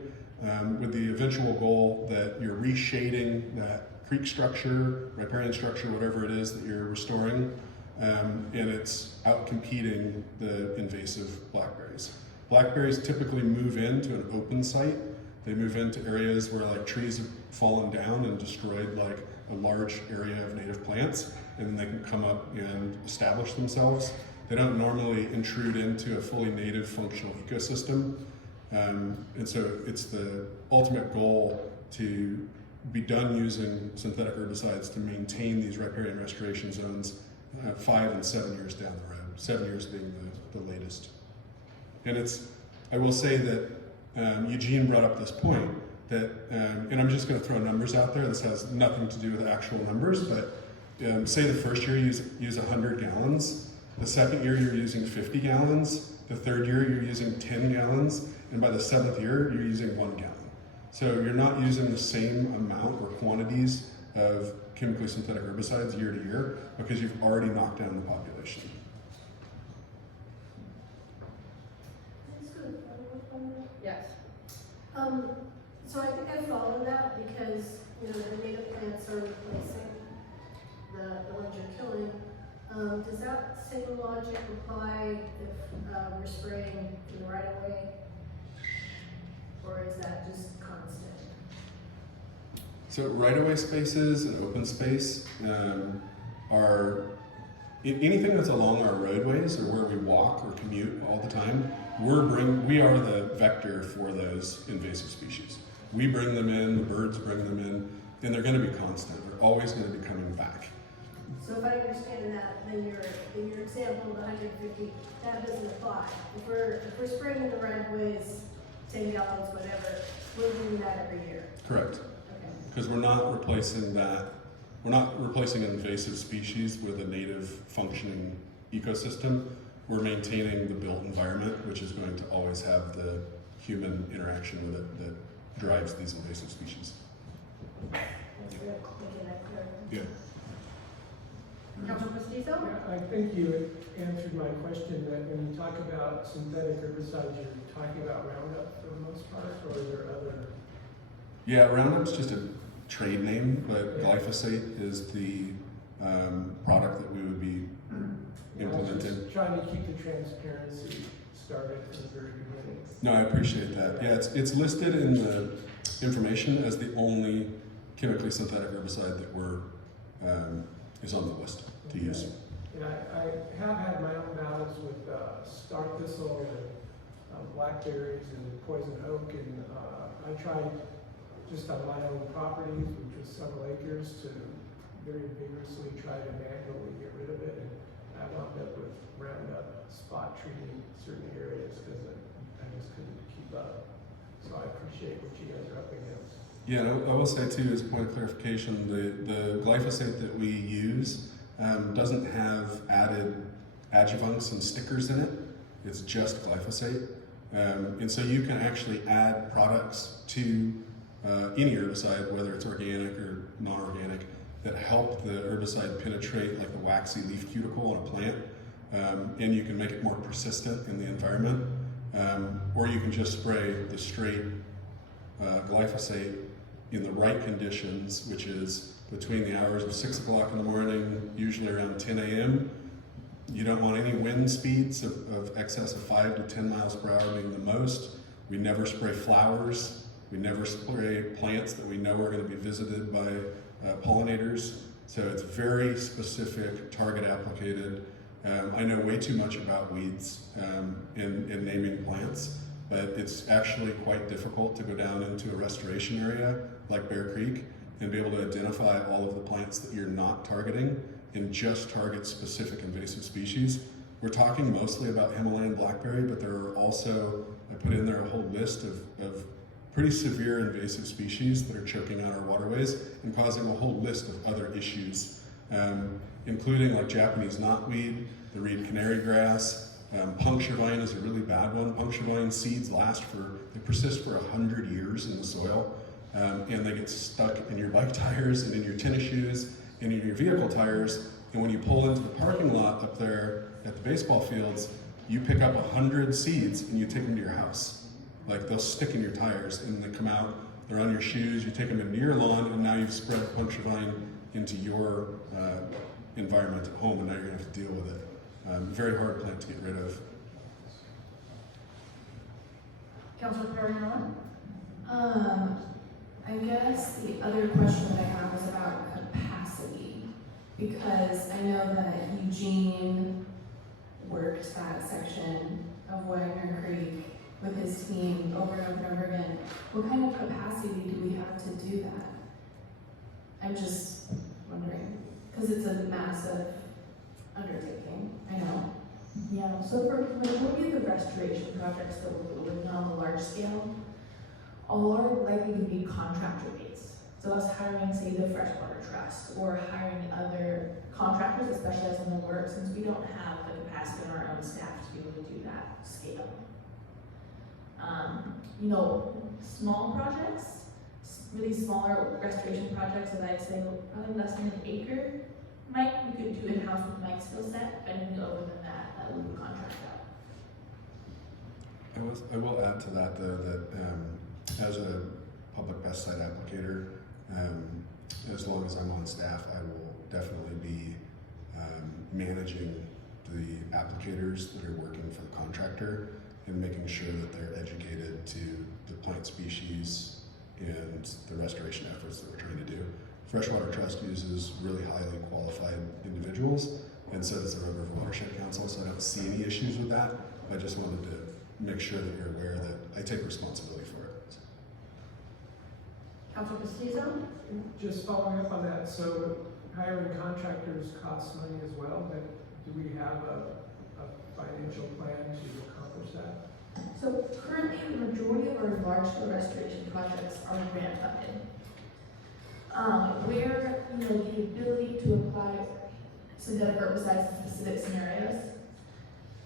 with the eventual goal that you're reshading that creek structure, riparian structure, whatever it is that you're restoring, and it's out competing the invasive blackberries. Blackberries typically move into an open site. They move into areas where like trees have fallen down and destroyed like a large area of native plants, and then they can come up and establish themselves. They don't normally intrude into a fully native functional ecosystem. And so it's the ultimate goal to be done using synthetic herbicides to maintain these riparian restoration zones 5 and 7 years down the road, 7 years being the latest. And I will say that Eugene brought up this point that, and I'm just going to throw numbers out there. This has nothing to do with actual numbers, but say the first year you use 100 gallons, the second year you're using 50 gallons, the third year you're using 10 gallons, and by the 7th year you're using 1 gallon. So you're not using the same amount or quantities of chemically synthetic herbicides year to year because you've already knocked down the population. Yes. So I think I follow that because, you know, the native plants are replacing the ones you're killing. Does that same logic apply if we're spraying in the right of way? Or is that just constant? So right-of-way spaces and open space are anything that's along our roadways or where we walk or commute all the time. We are the vector for those invasive species. We bring them in, the birds bring them in, and they're going to be constant. They're always going to be coming back. So if I understand that, then your example of the 150, that doesn't apply. If we're spraying in the right of ways, 10 gallons, whatever, we're doing that every year. Correct. Okay. Because we're not replacing that. We're not replacing an invasive species with a native functioning ecosystem. We're maintaining the built environment, which is going to always have the human interaction with it that drives these invasive species. That's good. Making that clear. Yeah. Councilor Mestizo? Yeah, I think you answered my question that when you talk about synthetic herbicides, you're talking about Roundup for the most part, or are there other? Yeah, Roundup's just a trade name, but glyphosate is the product that we would be implementing. I was just trying to keep the transparency started from the very beginning. No, I appreciate that. Yeah, it's listed in the information as the only chemically synthetic herbicide that is on the list to use. Yeah, I have had my own battles with star thistle and blackberries and poison oak, and I tried just on my own properties, which was several acres, to very vigorously try to manually get rid of it, and I wound up with Roundup spot treating certain areas because I just couldn't keep up. So I appreciate what you guys are up against. Yeah, and I will say too, as a point of clarification, the glyphosate that we use doesn't have added adjuvants and stickers in it. It's just glyphosate. And so you can actually add products to any herbicide, whether it's organic or non-organic, that help the herbicide penetrate like the waxy leaf cuticle on a plant. And you can make it more persistent in the environment. Or you can just spray the straight glyphosate in the right conditions, which is between the hours of 6 o'clock in the morning, usually around 10 a.m. You don't want any wind speeds of excess of 5 to 10 miles per hour being the most. We never spray flowers. We never spray plants that we know are going to be visited by pollinators. So it's very specific, target applicated. I know way too much about weeds in naming plants, but it's actually quite difficult to go down into a restoration area like Bear Creek and be able to identify all of the plants that you're not targeting and just target specific invasive species. We're talking mostly about Himalayan blackberry, but there are also, I put in there a whole list of pretty severe invasive species that are choking out our waterways and causing a whole list of other issues, including like Japanese knotweed, the reed canary grass. Puncture vine is a really bad one. Puncture vine seeds they persist for 100 years in the soil, and they get stuck in your bike tires and in your tennis shoes and in your vehicle tires. And when you pull into the parking lot up there at the baseball fields, you pick up 100 seeds and you take them to your house. Like they'll stick in your tires and they come out, they're on your shoes, you take them into your lawn, and now you've spread puncture vine into your environment at home, and now you're gonna have to deal with it. Very hard plant to get rid of. Councilor Perry-Miller? I guess the other question that I have is about capacity, because I know that Eugene worked that section of Wagner Creek with his team over and over and over again. What kind of capacity do we have to do that? I'm just wondering, because it's a massive undertaking, I know. Yeah, so for majority of the restoration projects that we're doing on a large scale, all are likely to be contractor based. So us hiring, say, the Freshwater Trust, or hiring other contractors that specialize in the work, since we don't have the capacity in our own staff to be able to do that scale. You know, small projects, really smaller restoration projects that I'd say probably less than an acre, Mike, we could do in-house with Mike's skill set, but anything over than that we would contract out. I will add to that though that as a public pesticide applicator, as long as I'm on staff, I will definitely be managing the applicators that are working for the contractor and making sure that they're educated to the plant species and the restoration efforts that we're trying to do. Freshwater Trust uses really highly qualified individuals, and so does the Red River Watershed Council, so I don't see any issues with that. I just wanted to make sure that you're aware that I take responsibility for it. Councilor Bastizo? Just following up on that, so hiring contractors costs money as well, but do we have a financial plan to accomplish that? So currently, the majority of our large-scale restoration projects are grant funded. Where, the ability to apply some debt besides the specific scenarios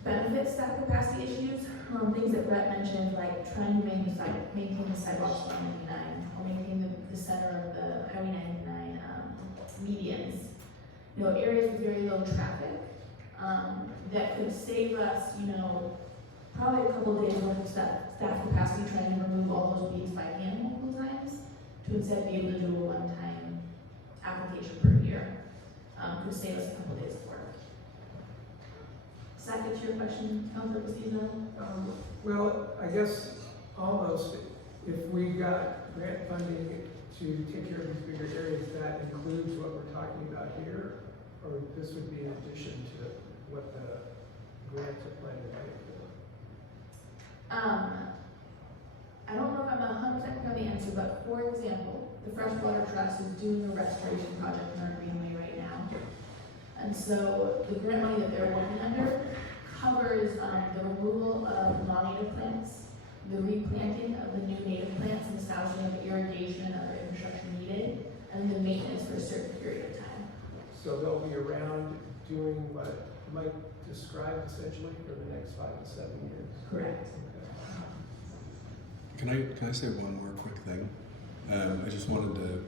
benefits staff capacity issues, things that Brett mentioned, like trying to maintain the sidewalks on 99, or maintain the center of the Highway 99 medians. Areas with very low traffic, that could save us, probably a couple of days worth of staff capacity trying to remove all those weeds by hand multiple times, to instead be able to do a one-time application per year. Could save us a couple of days of work. Does that get to your question, Councilor Bastizo? Well, I guess almost, if we got grant funding to take care of these bigger areas, that includes what we're talking about here, or this would be in addition to what the grants are planning to pay for? I don't know if I'm 100% know the answer, but for example, the Freshwater Trust is doing a restoration project in our greenway right now. And so the grant money that they're working under covers the removal of non-native plants, the replanting of the new native plants, and establishing of irrigation and other infrastructure needed, and the maintenance for a certain period of time. So they'll be around doing what Mike described essentially for the next 5 to 7 years? Correct. Can I say one more quick thing? I just wanted to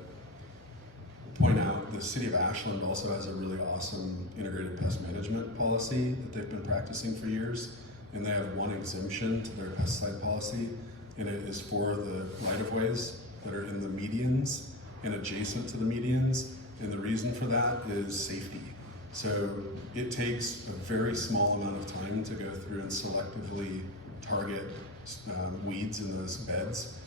point out the city of Ashland also has a really awesome integrated pest management policy that they've been practicing for years, and they have one exemption to their pesticide policy, and it is for the right-of-ways that are in the medians and adjacent to the medians, and the reason for that is safety. So it takes a very small amount of time to go through and selectively target weeds in those beds.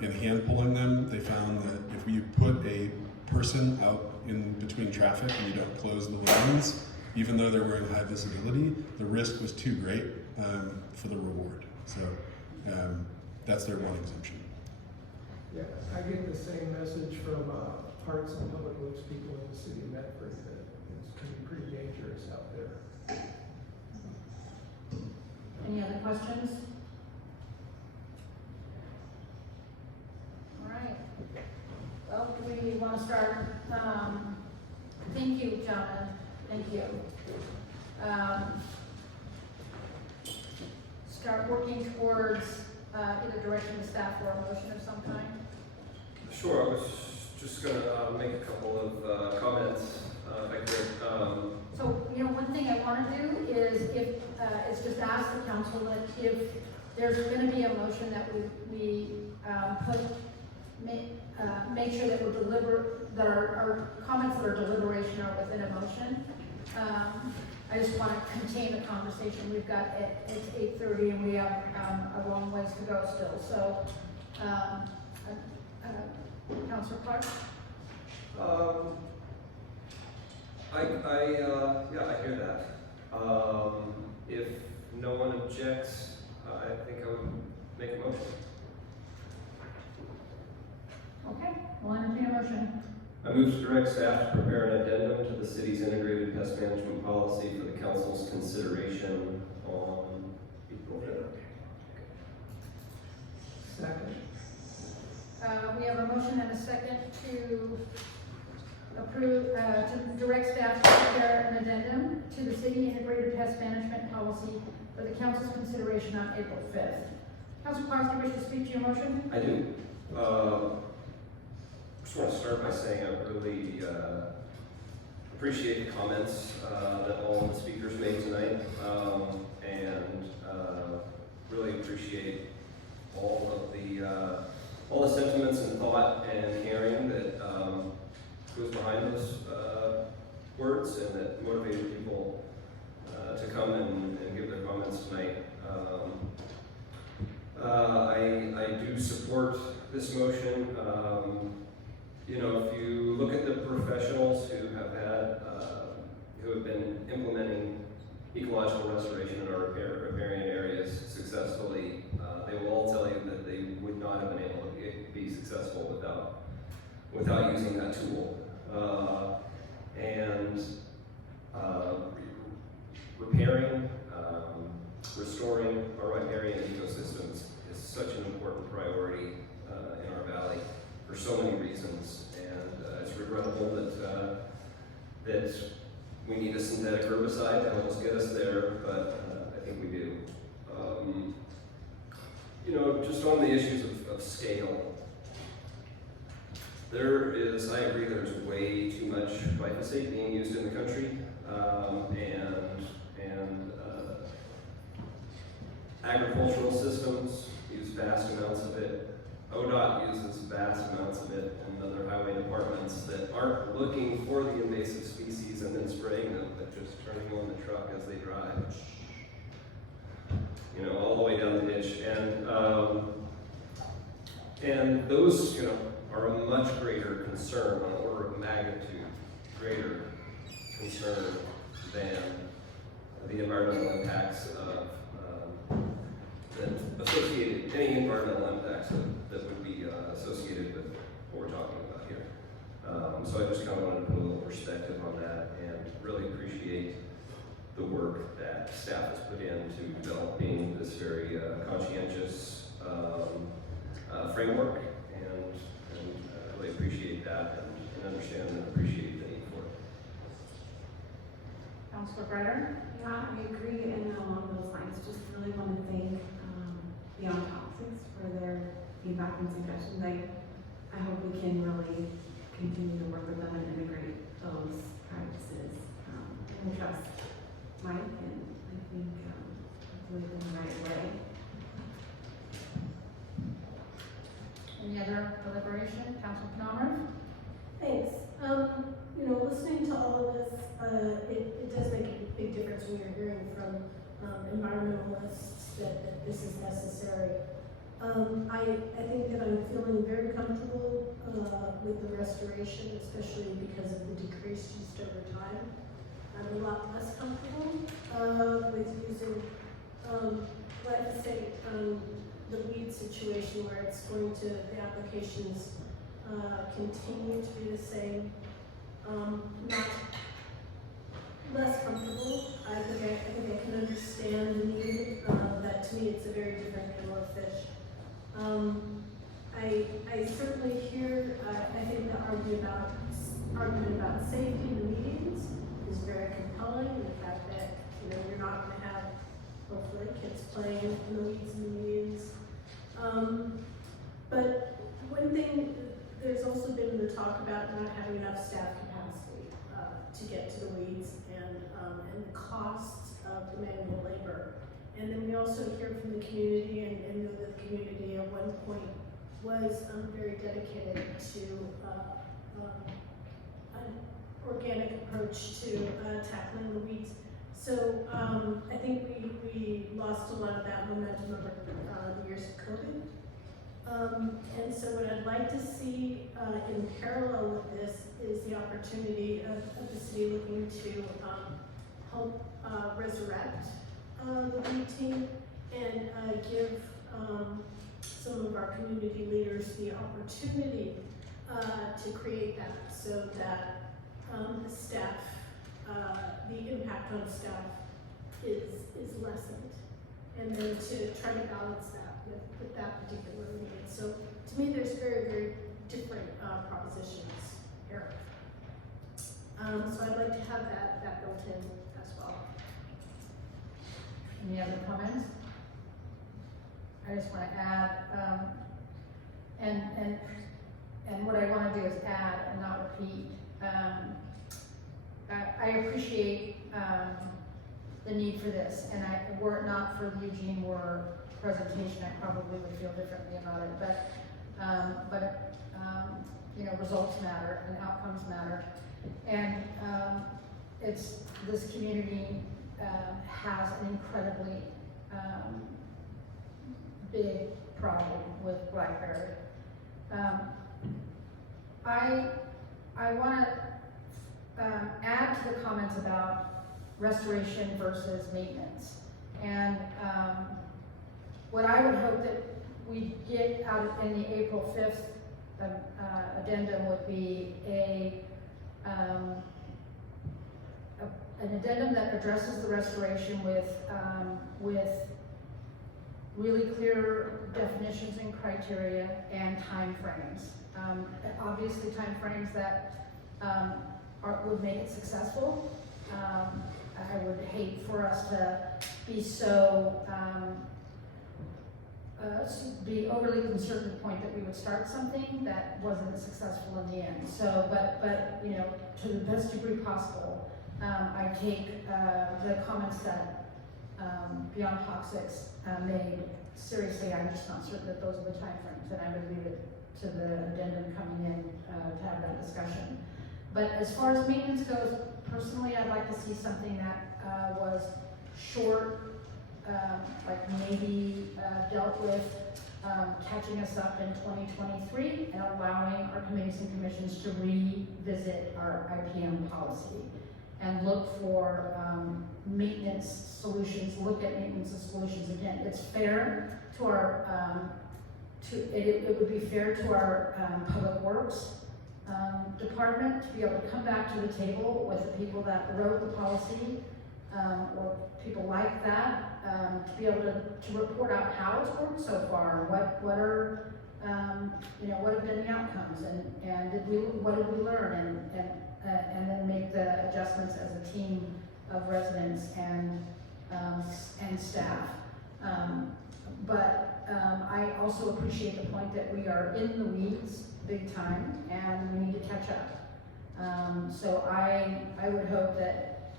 In hand pulling them, they found that if you put a person out in between traffic and you don't close the lanes, even though they're wearing high visibility, the risk was too great for the reward. So that's their one exemption. Yeah, I get the same message from Parks and Public Works people in the city of Medford that it's can be pretty dangerous out there. Any other questions? All right. Well, do we want to start? Thank you, gentlemen. Thank you. Start working towards either direction of staff or a motion of some kind. Sure, I was just going to make a couple of comments, if I could. So, one thing I want to do is is just ask the council that if there's going to be a motion that we make sure that that our comments that are deliberation are within a motion. I just want to contain the conversation. We've got it's 8:30 and we have a long ways to go still. So, Councilor Clark. I hear that. If no one objects, I think I would make a motion. Okay, we'll entertain a motion. I move to direct staff to prepare an addendum to the city's integrated pest management policy for the council's consideration on April 5th. Second. We have a motion and a second to approve, to direct staff to prepare an addendum to the city integrated pest management policy for the council's consideration on April 5th. Councilor Clark, do you wish to speak to your motion? I do. Just want to start by saying I really appreciate the comments that all the speakers made tonight, and really appreciate all the sentiments and thought and caring that goes behind those words and that motivated people to come and give their comments tonight. I do support this motion. You know, if you look at the professionals who have been implementing ecological restoration in our riparian areas successfully, they will all tell you that they would not have been able to be successful without using that tool. Repairing, restoring our riparian ecosystems is such an important priority in our valley for so many reasons, and it's regrettable that we need a synthetic herbicide to help us get us there, but I think we do. You know, just on the issues of scale, I agree there's way too much glyphosate being used in the country, and agricultural systems use vast amounts of it. ODOT uses vast amounts of it, and other highway departments that aren't looking for the invasive species and then spraying them, but just turning on the truck as they drive. You know, all the way down the ditch. And those, you know, are a much greater concern, on order of magnitude, greater concern than the environmental impacts of any environmental impacts that would be associated with what we're talking about here. So I just kind of wanted to put a little perspective on that and really appreciate the work that staff has put into developing this very conscientious framework, and I really appreciate that and understand and appreciate the need for it. Councilor Breyer? Yeah, I agree, and along those lines, just really want to thank Beyond Toxics for their feedback and suggestions. I hope we can really continue to work with them and integrate those practices. And trust Mike, and I think hopefully in the right way. Any other deliberation? Councilor Penamara? Thanks. You know, listening to all of this, it does make a big difference when you're hearing from environmentalists that this is necessary. I think that I'm feeling very comfortable with the restoration, especially because of the decrease just over time. I'm a lot less comfortable with using glyphosate the weed situation where it's going to, the applications continue to be the same. Not less comfortable. I think I can understand the need. That to me, it's a very different kettle of fish. I certainly hear. I think the argument about safety in the meetings is very compelling. The fact that you're not going to have hopefully kids playing in the weeds in the meetings. But one thing, there's also been the talk about not having enough staff capacity to get to the weeds and the costs of the manual labor. And then we also hear from the community and know that the community at one point was very dedicated to an organic approach to tackling the weeds. So I think we lost a lot of that momentum over the years of COVID. And so what I'd like to see in parallel with this is the opportunity of the city looking to help resurrect the weed team and give some of our community leaders the opportunity to create that so that the staff, the impact on staff is lessened. And then to try to balance that with that particular need. So to me, there's very, very different propositions here. So I'd like to have that built in as well. Any other comments? I just want to add, and what I want to do is add and not repeat. I appreciate the need for this, and were it not for the Eugene Moore presentation, I probably would feel differently about it. But results matter and outcomes matter, and this community has an incredibly big problem with Blackberry. I want to add to the comments about restoration versus maintenance. And what I would hope that we get out in the April 5th addendum would be an addendum that addresses the restoration with really clear definitions and criteria and timeframes. Obviously, timeframes that would make it successful. I would hate for us to be so be overly concerned to the point that we would start something that wasn't successful in the end. So, but you know, to the best degree possible, I take the comments that Beyond Toxics made seriously. I'm just not certain that those are the timeframes, and I would leave it to the addendum coming in to have that discussion. But as far as maintenance goes, personally, I'd like to see something that was short, like maybe dealt with catching us up in 2023 and allowing our committees and commissions to revisit our IPM policy and look for maintenance solutions, look at maintenance solutions again. It's fair to our, it would be fair to our public works department to be able to come back to the table with the people that wrote the policy, or people like that, to be able to report out how it's worked so far, what are, you know, what have been the outcomes, and what did we learn, and then make the adjustments as a team of residents and staff. But I also appreciate the point that we are in the weeds big time, and we need to catch up. So I would hope that,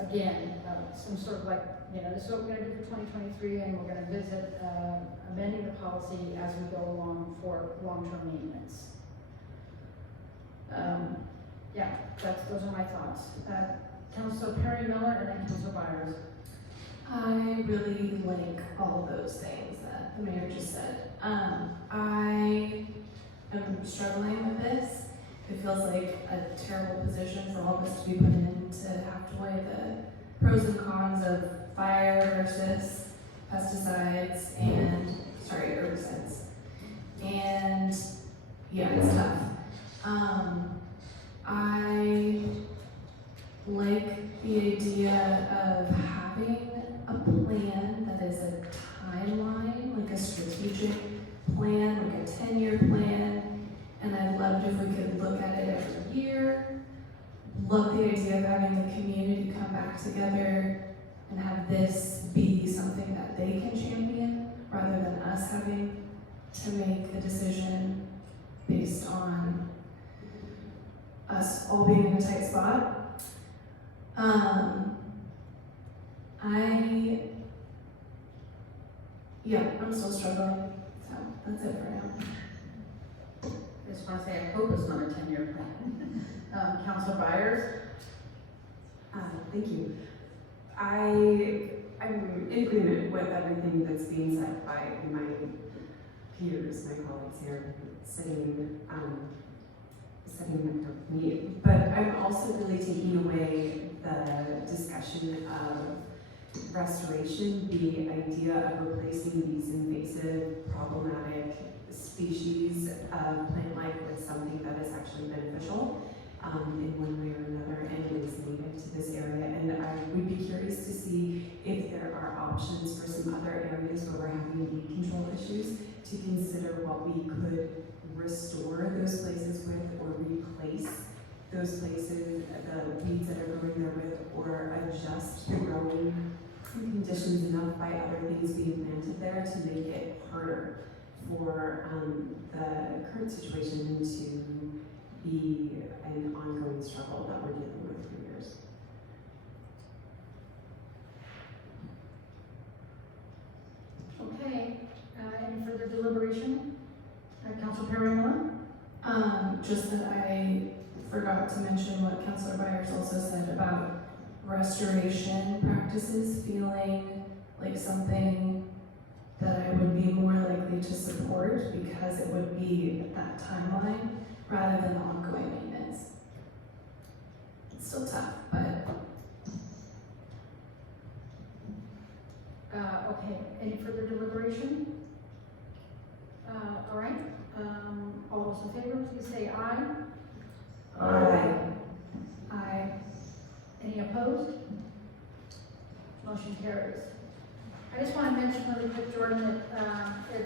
again, some sort of like, you know, this is what we're going to do for 2023, and we're going to visit amending the policy as we go along for long-term maintenance. Yeah, those are my thoughts. Councilor Perry Miller and then Councilor Byers. I really like all of those things that the mayor just said. I am struggling with this. It feels like a terrible position for all of us to be put in, to have to weigh the pros and cons of fire versus pesticides and, herbicides. And yeah, it's tough. I like the idea of having a plan that is a timeline, like a strategic plan, like a 10-year plan, and I'd love it if we could look at it every year. Love the idea of having the community come back together and have this be something that they can champion, rather than us having to make a decision based on us all being in a tight spot. I'm still struggling, so that's it for now. I just want to say, I hope it's not a 10-year plan. Councilor Byers? Thank you. I'm in agreement with everything that's being said by my peers, my colleagues here, sitting with me. But I'm also really taking away the discussion of restoration, the idea of replacing these invasive, problematic species of plant life with something that is actually beneficial in one way or another and is native to this area. And I would be curious to see if there are options for some other areas where we're having weed control issues to consider what we could restore those places with, or replace those places, the weeds that are growing there with, or adjust the growing conditions enough by other things being planted there to make it harder for the current situation to be an ongoing struggle that we're dealing with for years. Okay, any further deliberation? Councilor Perry Miller? Just that I forgot to mention what Councilor Byers also said about restoration practices feeling like something that I would be more likely to support because it would be that timeline rather than ongoing maintenance. It's still tough, but okay, any further deliberation? All right, all those in favor, please say aye. Aye. Aye. Any opposed? Motion carries. I just want to mention really quick, Jordan, that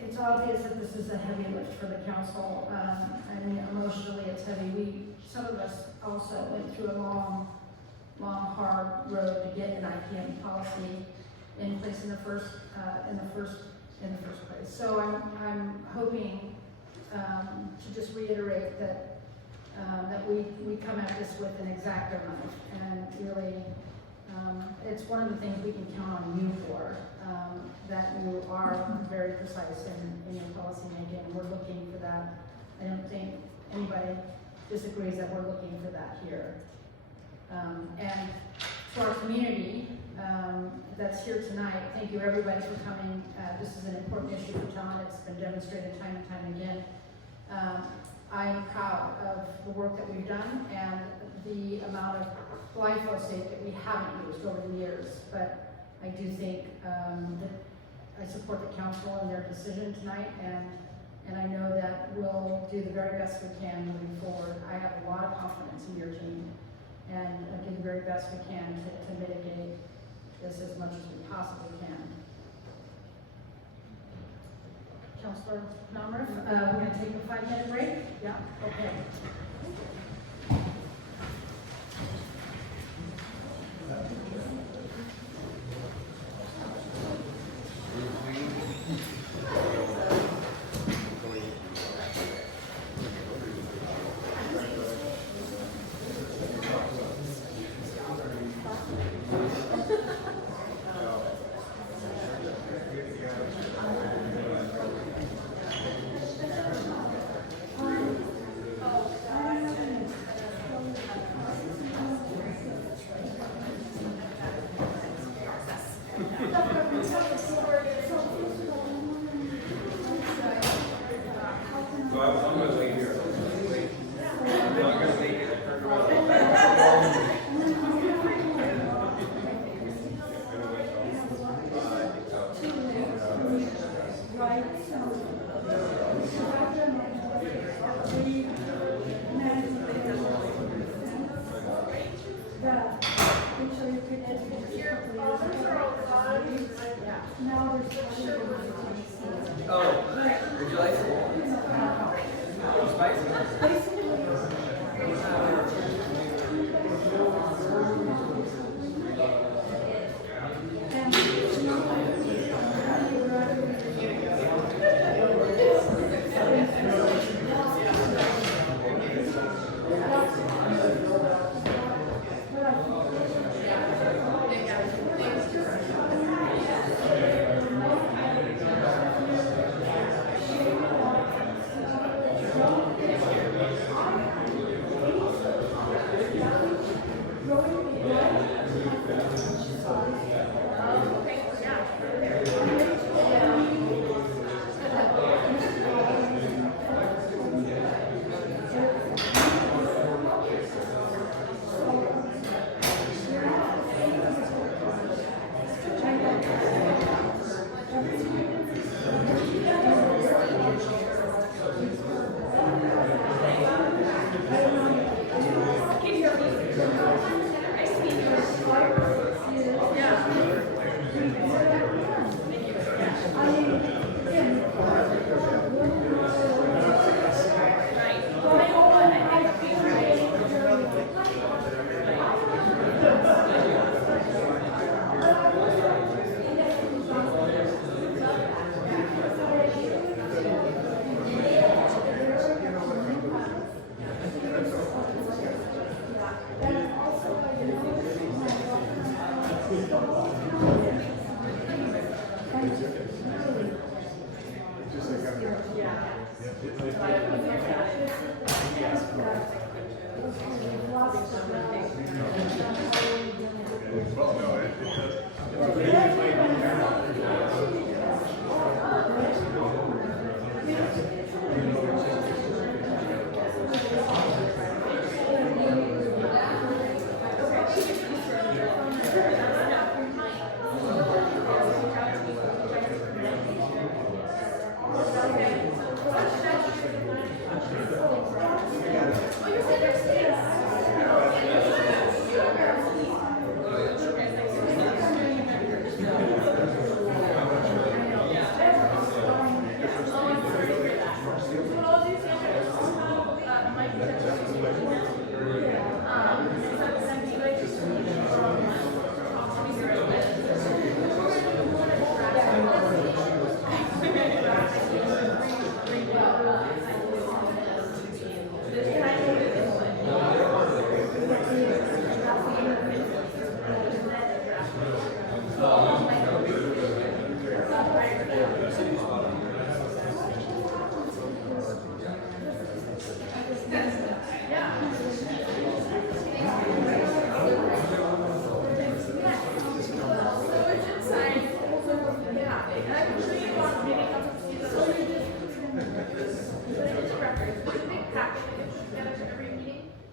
it's obvious that this is a heavy lift for the council. I mean, emotionally, it's heavy. Some of us also went through a long, hard road to get an IPM policy in place in the first place. So I'm hoping to just reiterate that we come at this with an exact amount, and really, it's one of the things we can count on you for, that you are very precise in your policy making. We're looking for that. I don't think anybody disagrees that we're looking for that here. And to our community that's here tonight, thank you everybody for coming. This is an important issue for Talent. It's been demonstrated time and time again. I'm proud of the work that we've done and the amount of glyphosate that we haven't used over the years. But I do think that I support the council in their decision tonight, and I know that we'll do the very best we can moving forward. I have a lot of confidence in your team, and do the very best we can to mitigate this as much as we possibly can. Councilor Namrith, we're going to take a 5-minute break? Yeah, okay.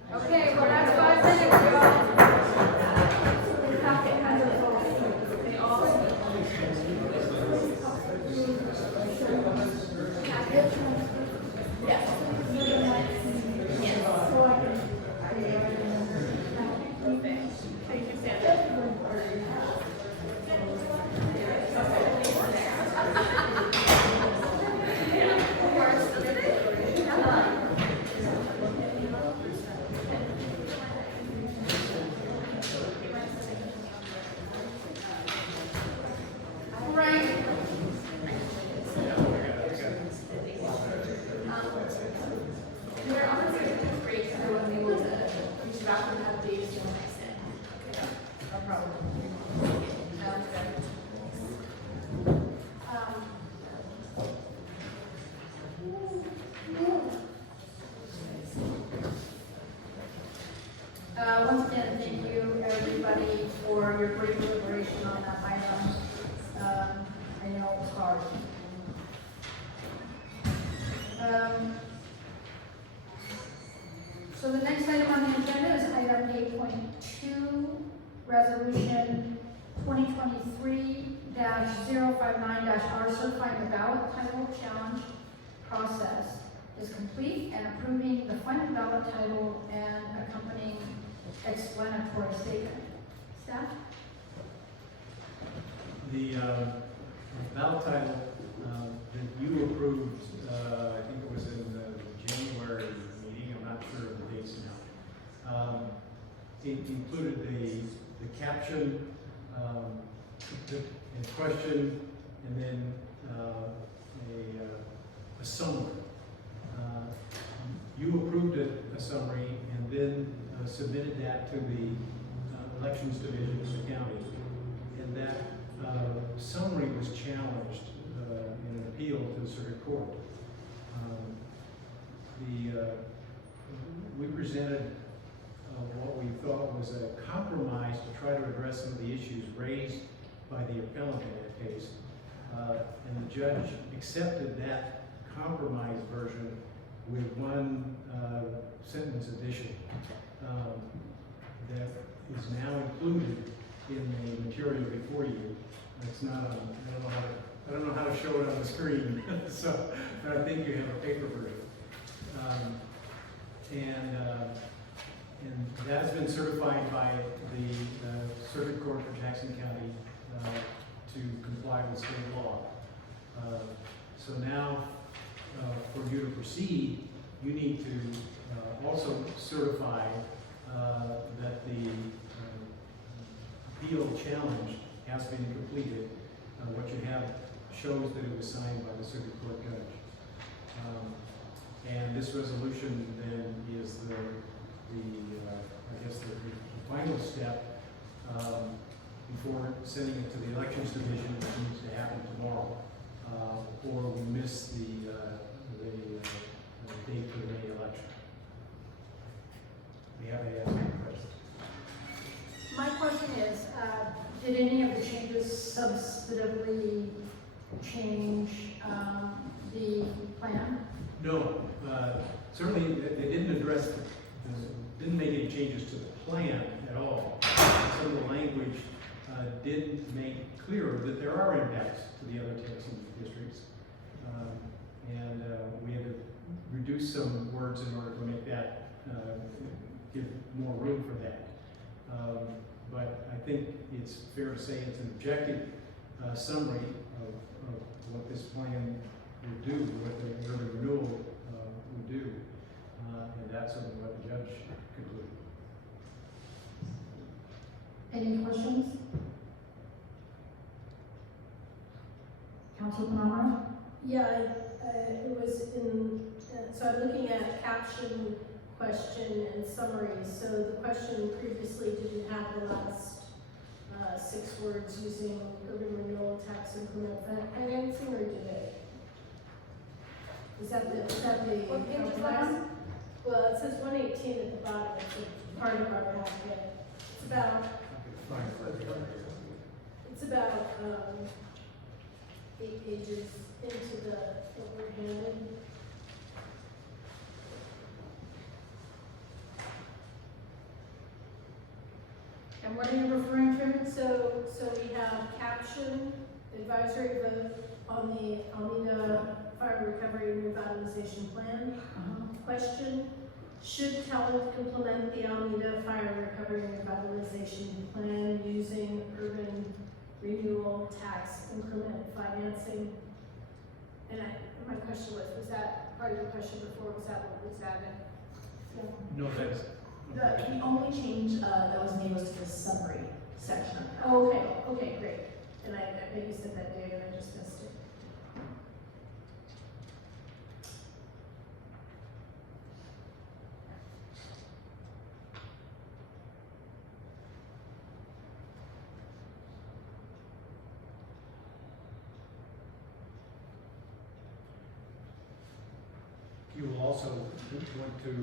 Okay, well, that's 5 minutes, y'all. The packet has it all. They all. Thank you, Sandra. Right. We're on the second grade, so everyone be able to reach back and have dates to next day. Okay, no problem. Sounds good. Once again, thank you, everybody, for your great deliberation on that item. I know it was hard. So the next item on the agenda is item 8.2, Resolution 2023-059-R, certifying the ballot title challenge process is complete and approving the final ballot title and accompanying explanatory statement. Staff? The ballot title that you approved, I think it was in the January meeting, I'm not sure of the dates now. It included the caption, a question, and then a summary. You approved a summary and then submitted that to the Elections Division of the county. And that summary was challenged in an appeal to the circuit court. We presented what we thought was a compromise to try to address some of the issues raised by the appellant in that case. And the judge accepted that compromise version with one sentence addition that is now included in the material before you. It's not on, I don't know how to show it on the screen, so, but I think you have a paper version. And that has been certified by the Circuit Court for Jackson County to comply with state law. So now, for you to proceed, you need to also certify that the appeal challenge has been completed. What you have shows that it was signed by the circuit court judge. And this resolution then is I guess the final step before sending it to the Elections Division, which needs to happen tomorrow, or we miss the date for the May election. We have a question. My question is, Did any of the changes substantively change, the plan? No, certainly they didn't address, didn't make any changes to the plan at all. Some of the language did make clear that there are impacts to the other taxing districts. And we had to reduce some words in order to make that, give more room for that. But I think it's fair to say it's an objective summary of what this plan would do, what the early renewal would do. And that's what the judge concluded. Any questions? Council Palmer? Yeah, it was in, so I'm looking at caption, question, and summary. So the question previously didn't have the last 6 words using urban renewal tax increment financing, or did it? Is that the? What page is that on? Well, it says 118 at the bottom, it's a part of our packet. It's about 8 pages into the, what we're handed. And what are you referring to? So we have caption, advisory vote on the Almeda Fire Recovery and Revitalization Plan. Question, should Talent implement the Almeda Fire Recovery and Revitalization Plan using urban renewal tax increment financing? And my question was that part of your question before, was that what was added? No, that's. The only change that was made was to the summary section. Oh, okay, great. And I maybe said that, Dave, and I just missed it. You will also want to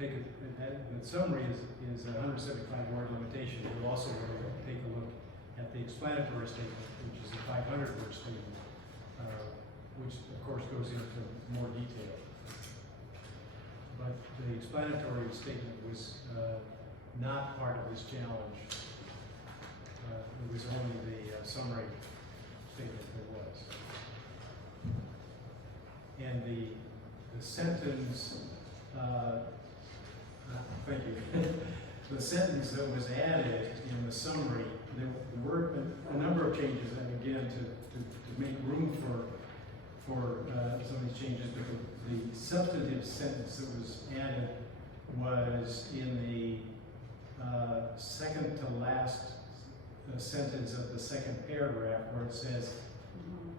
take the summary is a 175 word limitation. You'll also want to take a look at the explanatory statement, which is a 500 word statement, which of course goes into more detail. But the explanatory statement was not part of this challenge. It was only the summary statement that was. And the sentence, thank you. The sentence that was added in the summary, there were a number of changes, and again, to make room for some of these changes, but the substantive sentence that was added was in the second to last sentence of the second paragraph, where it says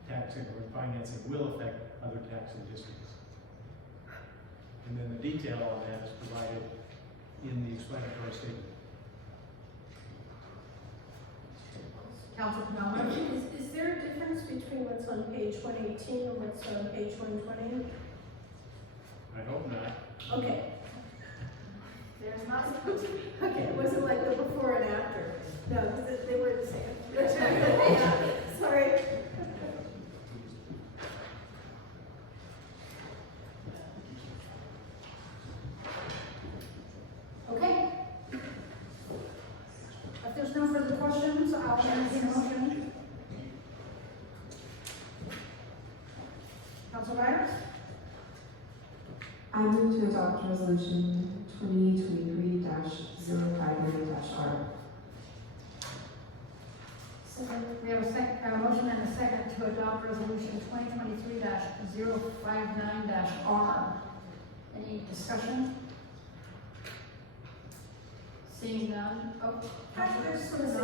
tax increment financing will affect other taxing districts. And then the detail on that is provided in the explanatory statement. Council Palmer? Is there a difference between what's on page 118 and what's on page 120? I hope not. Okay. There's not supposed to be. Okay, it wasn't like the before and after. No, they were the same. Yeah, sorry. Okay. If there's no further questions, I'll entertain a motion. Council Myers? I move to adopt resolution 2023-059-R. We have a motion and a second to adopt resolution 2023-059-R. Any discussion? Seeing none. Oh, I just want to say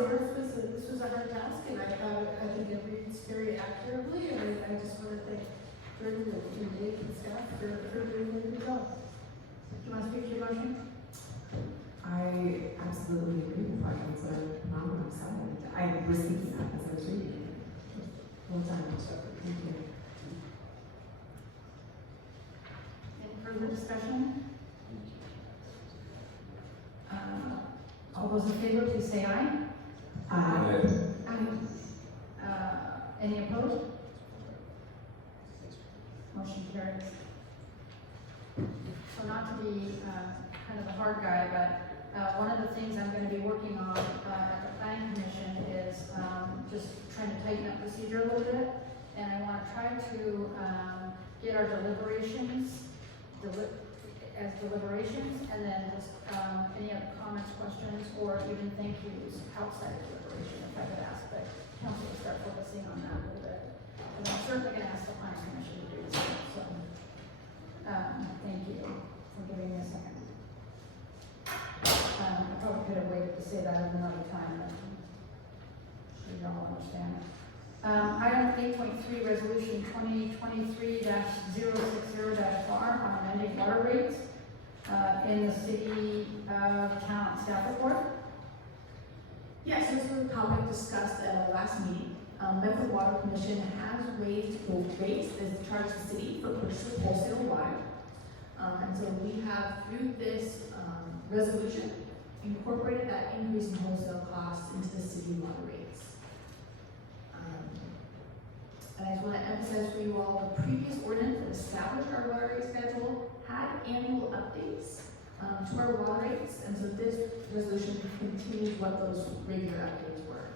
this was a hard task, and I think it reads very accurately, and I just want to thank Jordan and Dave and staff for doing a good job. Do you want to speak to your motion? I absolutely agree with what Councilor Palmer said. I was thinking that as I was reading it. Well done. Thank you. Any further discussion? All those in favor, please say aye. Aye. Any opposed? Motion carries. So not to be kind of a hard guy, but one of the things I'm going to be working on at the planning commission is just trying to tighten up procedure a little bit. And I want to try to get our deliberations as deliberations, and then just any other comments, questions, or even thank yous outside of deliberation, if I could ask the council to start focusing on that a little bit. And I'm certainly going to ask the planning commission to do the same. So, thank you for giving me a second. I probably could have waited to say that at another time, but you all understand. Item 8.3, resolution 2023-060-R on amending water rates in the city of Talent. Staff report. Yes, this was a topic discussed at our last meeting. Medford Water Commission has raised both rates as charged the city for purchase of wholesale water. And so we have, through this resolution, incorporated that increase in wholesale costs into the city water rates. And I just want to emphasize for you all, the previous ordinance that established our water rate schedule had annual updates to our water rates, and so this resolution continues what those regular updates were.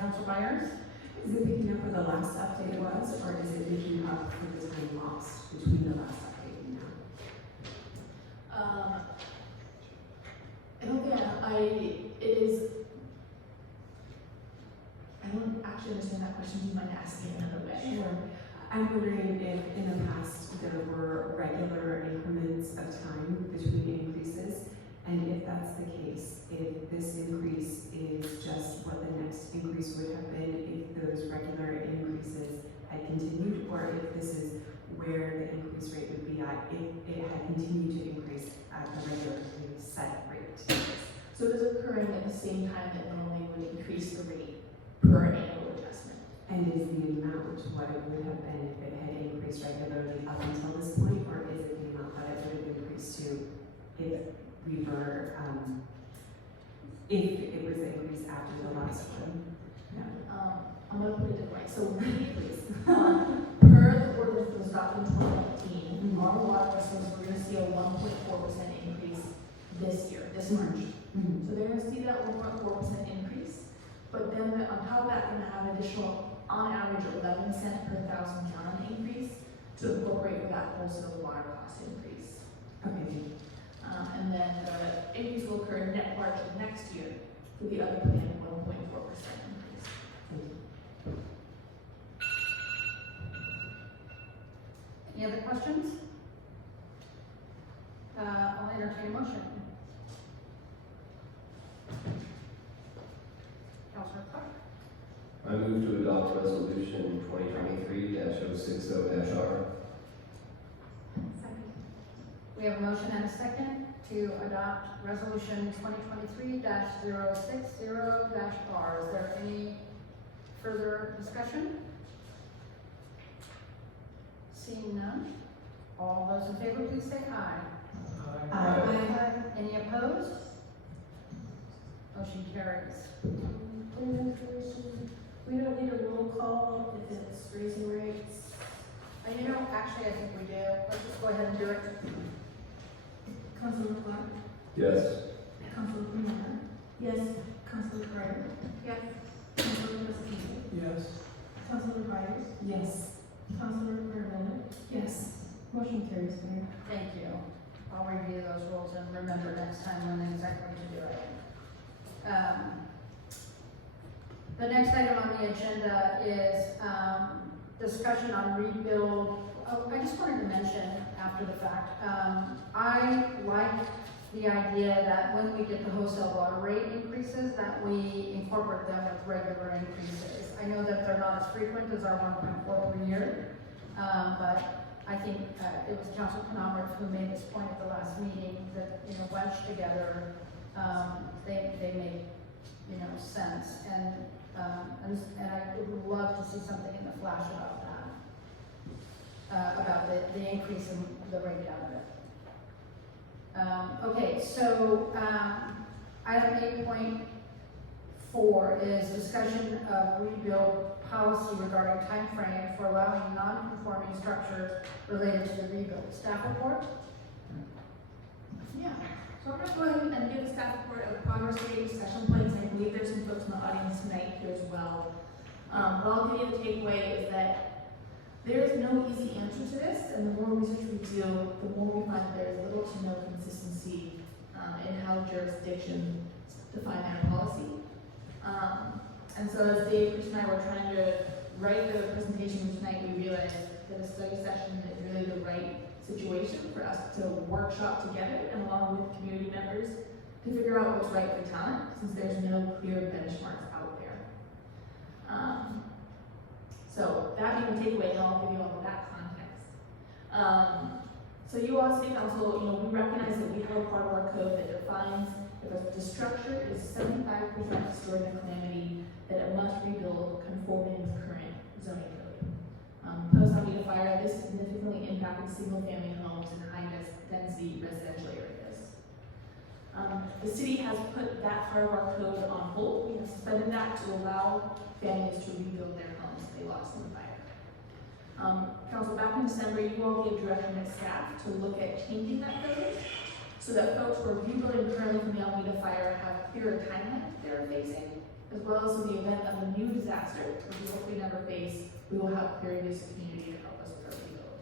Council Myers. Is it picking up where the last update was, or is it picking up for the time lost between the last update and now? I don't think I don't actually understand that question. Do you mind asking another way? Sure. I'm wondering if in the past there were regular increments of time between increases, and if that's the case, if this increase is just what the next increase would have been if those regular increases had continued, or if this is where the increase rate would be at if it had continued to increase at the regularly set rate. So it is occurring at the same time that normally would increase the rate per annual adjustment. And is the amount what it would have been if it had increased regularly up until this point, or is it the amount that it would have increased to if we were, if it was the increase after the last one? No. I'm going to put it differently. So we, per the ordinance that was adopted in 2015, our water customers were going to see a 1.4% increase this year, this March. So they're going to see that 1.4% increase, but then on top of that, they're going to have an additional, on average, 11 cents per 1,000 gallon increase to incorporate for that wholesale water cost increase. Okay. And then the increase will occur in net March of next year for the other plan, 1.4% increase. Any other questions? I'll entertain a motion. Councilor Clark. I move to adopt resolution 2023-060-R. We have a motion and a second to adopt resolution 2023-060-R. Is there any further discussion? Seeing none, all those in favor, please say aye. Aye. Any opposed? Motion carries. We don't need a roll call if it's raising rates. You know, actually, I think we do. Let's just go ahead and do it. Councilor Clark? Yes. Councilor Kumar? Yes. Councilor Carter? Yes. Councilor Esposito? Yes. Councilor Byers? Yes. Councilor Carmona? Yes. Motion carries, Mayor. Thank you. I'll review those rules and remember next time when exactly to do it. The next item on the agenda is discussion on rebuild. Oh, I just wanted to mention after the fact, I like the idea that when we get the wholesale water rate increases, that we incorporate them with regular increases. I know that they're not as frequent as our 1.4 per year, but I think it was Councilor Knobert who made this point at the last meeting that, you know, bunched together, they make, you know, sense. And I would love to see something in the flash about that, about the increase in the rate down of it. Okay, so, item 8.4 is discussion of rebuild policy regarding time frame for allowing non-conforming structures related to the rebuild. Staff report? Yeah, so I'm gonna go ahead and give a staff report of progress made, discussion points, and I believe there's some folks in the audience tonight here as well. But I'll give you the takeaway is that there is no easy answer to this, and the more research we do, the more we find there is little to no consistency in how jurisdictions define their policy. And so as Dave, Chris, and I were trying to write the presentation tonight, we realized that a study session is really the right situation for us to workshop together and along with community members to figure out what's right for talent, since there's no clear benchmarks out there. So that being the takeaway, and I'll give you all of that context. So you all, City Council, we recognize that we have a part of our code that defines if the structure is 75% destroyed in a calamity, that it must rebuild conforming with current zoning code. Post-Almeda fire, this significantly impacted single-family homes in high-density residential areas. The city has put that part of our code on hold. We have suspended that to allow families to rebuild their homes they lost in the fire. Council, back in December, you all gave direction to staff to look at changing that code so that folks who are rebuilding currently from the Almeda fire have clearer timelines they're facing, as well as in the event of a new disaster, which we hopefully never face, we will have clear use of community to help us with our rebuild.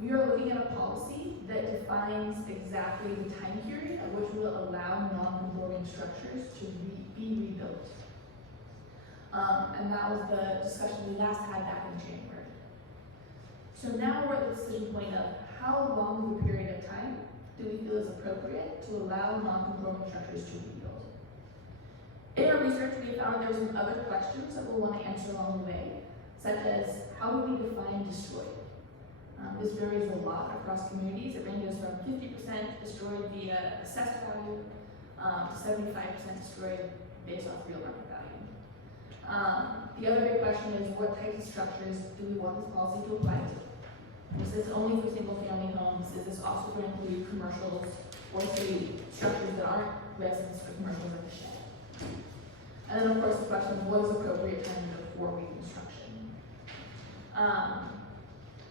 We are looking at a policy that defines exactly the time period at which we will allow non-conforming structures to be rebuilt. And that was the discussion we last had back in January. So now we're at the decision point of how long of a period of time do we feel is appropriate to allow non-conforming structures to rebuild. In our research, we found there were some other questions that we'll want to answer along the way, such as how do we define destroyed? This varies a lot across communities. It ranges from 50% destroyed via assessed value to 75% destroyed based off real market value. The other big question is what types of structures do we want this policy to apply to? Is this only for single-family homes? Is this also going to include commercials or city structures that aren't residence or commercials like a shed? And then, of course, the question of what is appropriate time before reconstruction?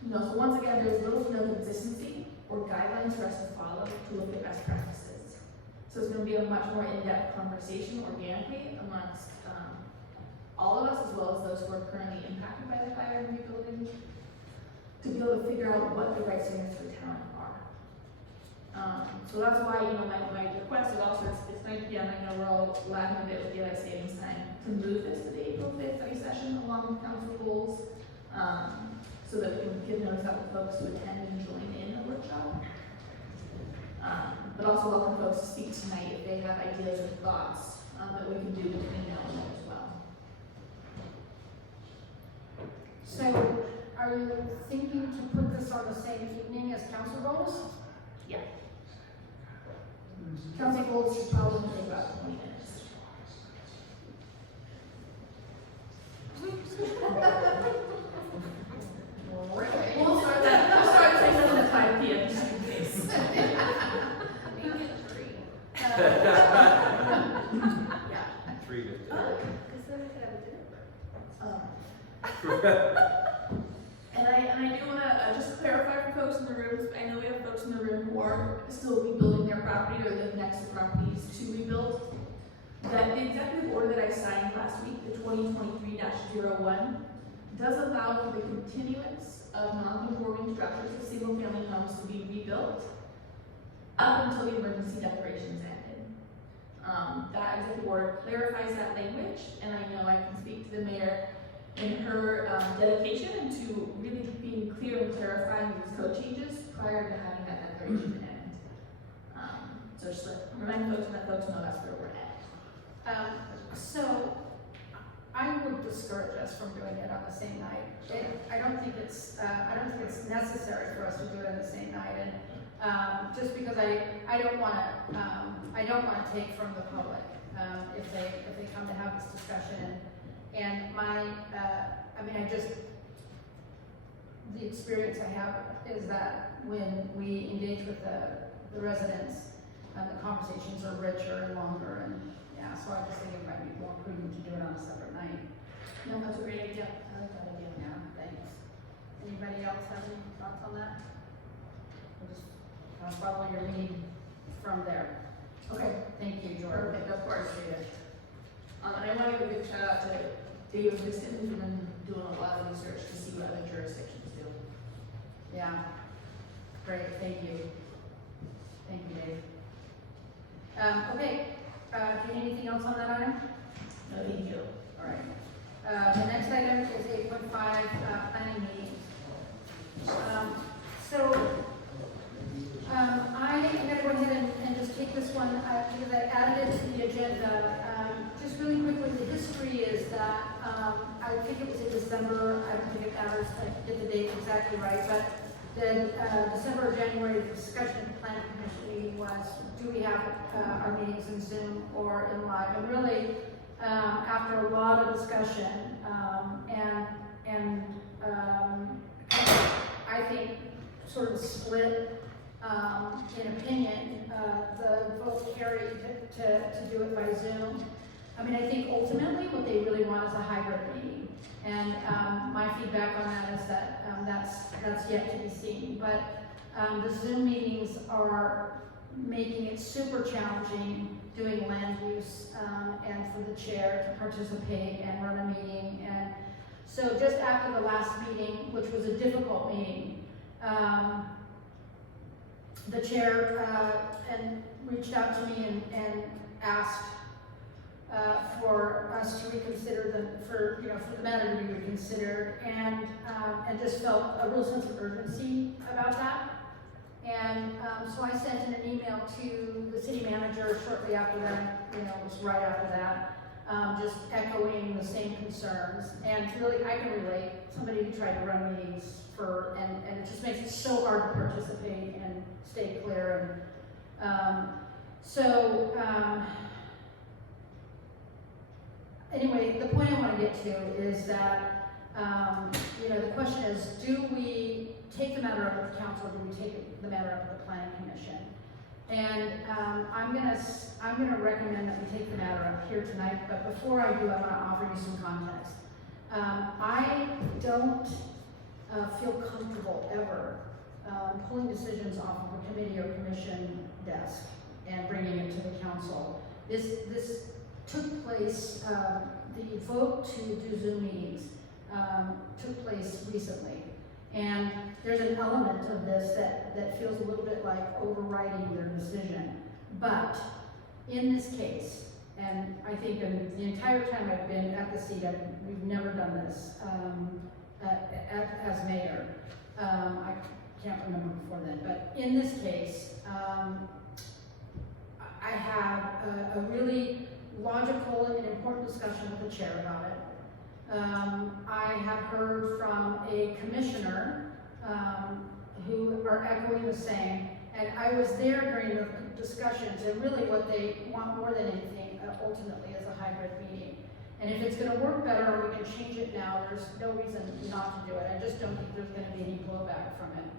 So once again, there's little to no consistency or guidelines for us to follow to look at best practices. So it's going to be a much more in-depth conversation organically amongst all of us, as well as those who are currently impacted by the fire and rebuilding, to be able to figure out what the right standards for talent are. So that's why, my request is also, it's 9 p.m. I know we're all lagging a bit with daylight savings time, to move this to the April 5th study session along with council goals, so that we can give notice out to folks to attend and join in the workshop. But also welcome folks to speak tonight if they have ideas or thoughts that we can do between now and then as well. So, are you thinking to put this on the same evening as council goals? Yeah. Council goals should probably take about 20 minutes. We'll start the session at 5 p.m. just in case. Maybe at 3. Yeah. 3 to Because then I could have a dinner break. And I do want to just clarify for folks in the room, I know we have folks in the room who are still rebuilding their property or live next to properties to rebuild, that the executive order that I signed last week, the 2023-01, does allow for the continuance of non-conforming structures of single-family homes to be rebuilt up until the emergency declarations ended. That executive order clarifies that language, and I know I can speak to the mayor in her dedication to really being clear and clarifying these code changes prior to having that declaration end. So just remind folks and let folks know that's where we're at. So, I would discourage us from doing it on the same night. I don't think it's necessary for us to do it on the same night, and just because I don't want to take from the public if they come to have this discussion, and the experience I have is that when we engage with the residents, the conversations are richer and longer, and yeah, so I just think it might be more prudent to do it on a separate night. No, that's a great idea. I like that idea. Yeah, thanks. Anybody else have any thoughts on that? We'll just follow your lead from there. Okay. Thank you, Jordan. Perfect, of course. Appreciate it. And I want to give a big shout out to David Biston, who's been doing a lot of research to see what other jurisdictions do. Yeah, great, thank you. Thank you, Dave. Okay, do you need anything else on that item? No, thank you. All right. The next item is 8.5, planning meetings. I'm gonna go ahead and just take this one, because I added it to the agenda. Just really quickly, the history is that, I think it was in December, I don't think it matters, I get the date exactly right, but the December or January discussion at the planning commission meeting was, do we have our meetings in Zoom or in live? And really, after a lot of discussion, I think sort of split in opinion, the vote carried to do it by Zoom. I mean, I think ultimately what they really want is a hybrid meeting. And my feedback on that is that that's yet to be seen. But the Zoom meetings are making it super challenging doing land use and for the chair to participate and run a meeting. And so just after the last meeting, which was a difficult meeting, the chair and reached out to me and asked for us to reconsider for the matter to be reconsidered, and just felt a real sense of urgency about that. And so I sent in an email to the city manager shortly after that, it was right after that, just echoing the same concerns. And really, I can relate, somebody who tried to run meetings and it just makes it so hard to participate and stay clear. And anyway, the point I want to get to is that, the question is, do we take the matter up with the council, or do we take the matter up with the planning commission? And I'm gonna recommend that we take the matter up here tonight, but before I do, I want to offer you some context. I don't feel comfortable ever pulling decisions off of a committee or commission desk and bringing it to the council. This took place, the vote to do Zoom meetings took place recently. And there's an element of this that feels a little bit like overriding their decision. But in this case, and I think in the entire time I've been at the seat, we've never done this as mayor. I can't remember before then, but in this case, I have a really logical and important discussion with the chair about it. I have heard from a commissioner who are echoing the same, and I was there during the discussions, and really what they want more than anything ultimately is a hybrid meeting. And if it's going to work better, or we can change it now, there's no reason not to do it. I just don't think there's going to be any blowback from it.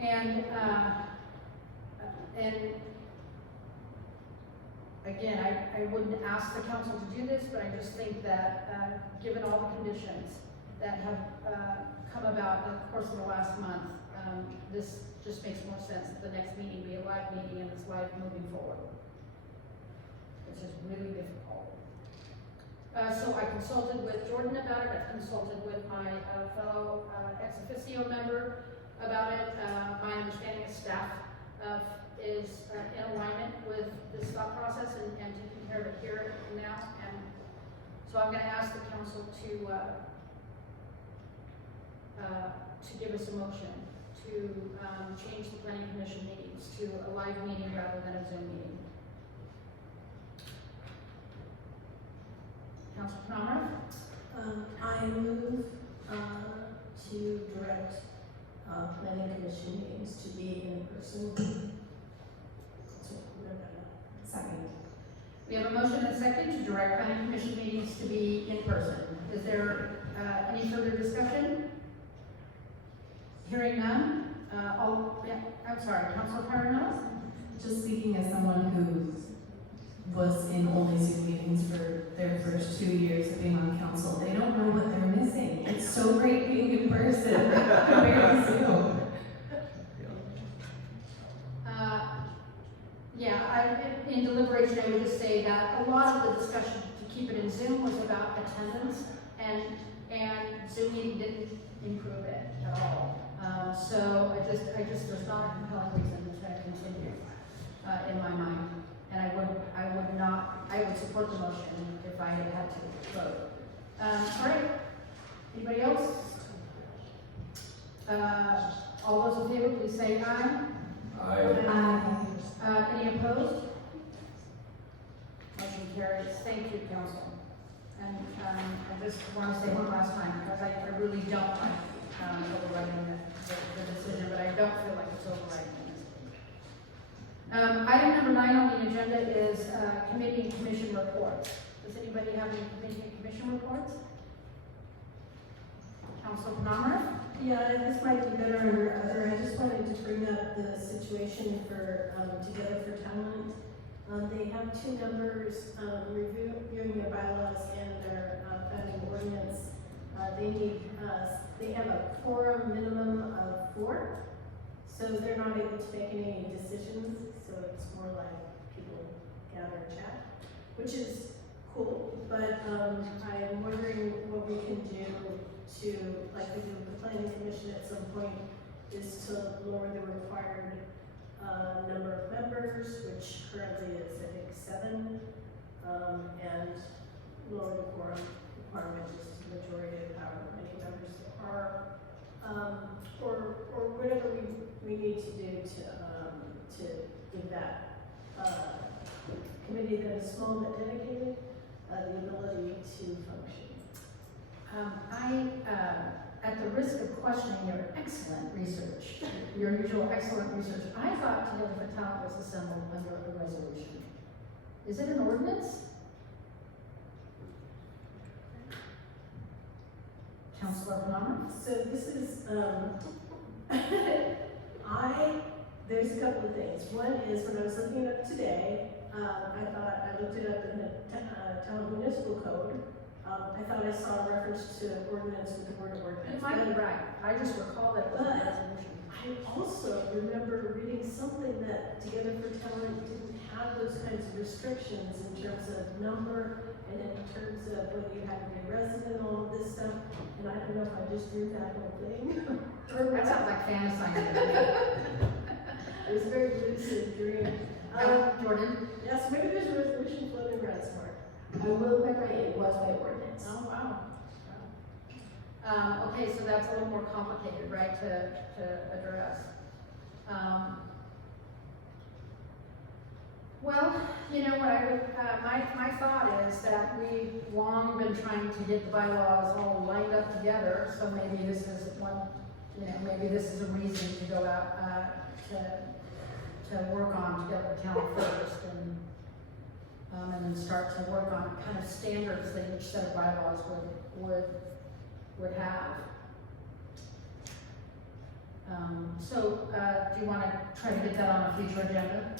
And again, I wouldn't ask the council to do this, but I just think that given all the conditions that have come about in the course of the last month, this just makes more sense that the next meeting be a live meeting and it's live moving forward. It's just really difficult. So I consulted with Jordan about it. I've consulted with my fellow ex officio member about it. My understanding is staff is in alignment with this thought process and taking care of it here now. And so I'm going to ask the council to give us a motion to change the planning commission meetings to a live meeting rather than a Zoom meeting. Councilor Knopper? I move to direct planning commission meetings to be in person. Second. We have a motion and a second to direct planning commission meetings to be in person. Is there any further discussion? Hearing none, I'm sorry, Councilor Cardinals? Just speaking as someone who was in only Zoom meetings for their first 2 years of being on council, they don't know what they're missing. It's so great being in person compared to Zoom. In deliberation, I would just say that a lot of the discussion to keep it in Zoom was about attendance, and Zoom meeting didn't improve it at all. So there's not a compelling reason to continue in my mind. And I would support the motion if I had to vote. All right, anybody else? All those in favor, please say aye. Any opposed? Motion carries. Thank you, council. And I just want to say one last time, because I really don't like overriding the decision, but I don't feel like it's overriding this. Item number 9 on the agenda is committee and commission reports. Does anybody have any committee and commission reports? Council Phenomenal? Yeah, this might be better under other. I just wanted to bring up the situation for Together for Talent. They have 2 members reviewing their bylaws and their founding ordinance. They have a quorum minimum of 4, so they're not able to make any decisions. So it's more like people gather and chat, which is cool. But I'm wondering what we can do to, like we do with the planning commission at some point, is to lower the required number of members, which currently is, I think, 7, and lower the quorum requirement just to the majority of however many members there are, or whatever we need to do to give that committee that is small but dedicated the ability to function. At the risk of questioning your excellent research, your usual excellent research, I thought Together for Talent was assembled under a resolution. Is it an ordinance? Councilor Phenomenal? So this is, there's a couple of things. One is when I was looking it up today, I looked it up in the Talent Municipal Code. I thought I saw a reference to ordinance with the word ordinance. It might be right. I just recall that it was a resolution. I also remember reading something that Together for Talent didn't have those kinds of restrictions in terms of number and in terms of whether you had to be a resident and all of this stuff. And I don't know if I just drew that whole thing. That sounds like fantasizing. It was a very lucid dream. Jordan? Yes, maybe there's a resolution floating around somewhere. I will clarify, it was by ordinance. Oh, wow. Okay, so that's a little more complicated, right, to address. Well, you know what I would, my thought is that we've long been trying to get the bylaws all lined up together, so maybe this is one, maybe this is a reason to go out, to work on Together for Talent first, and then start to work on kind of standards that each set of bylaws would have. Do you want to try to get that on a future agenda?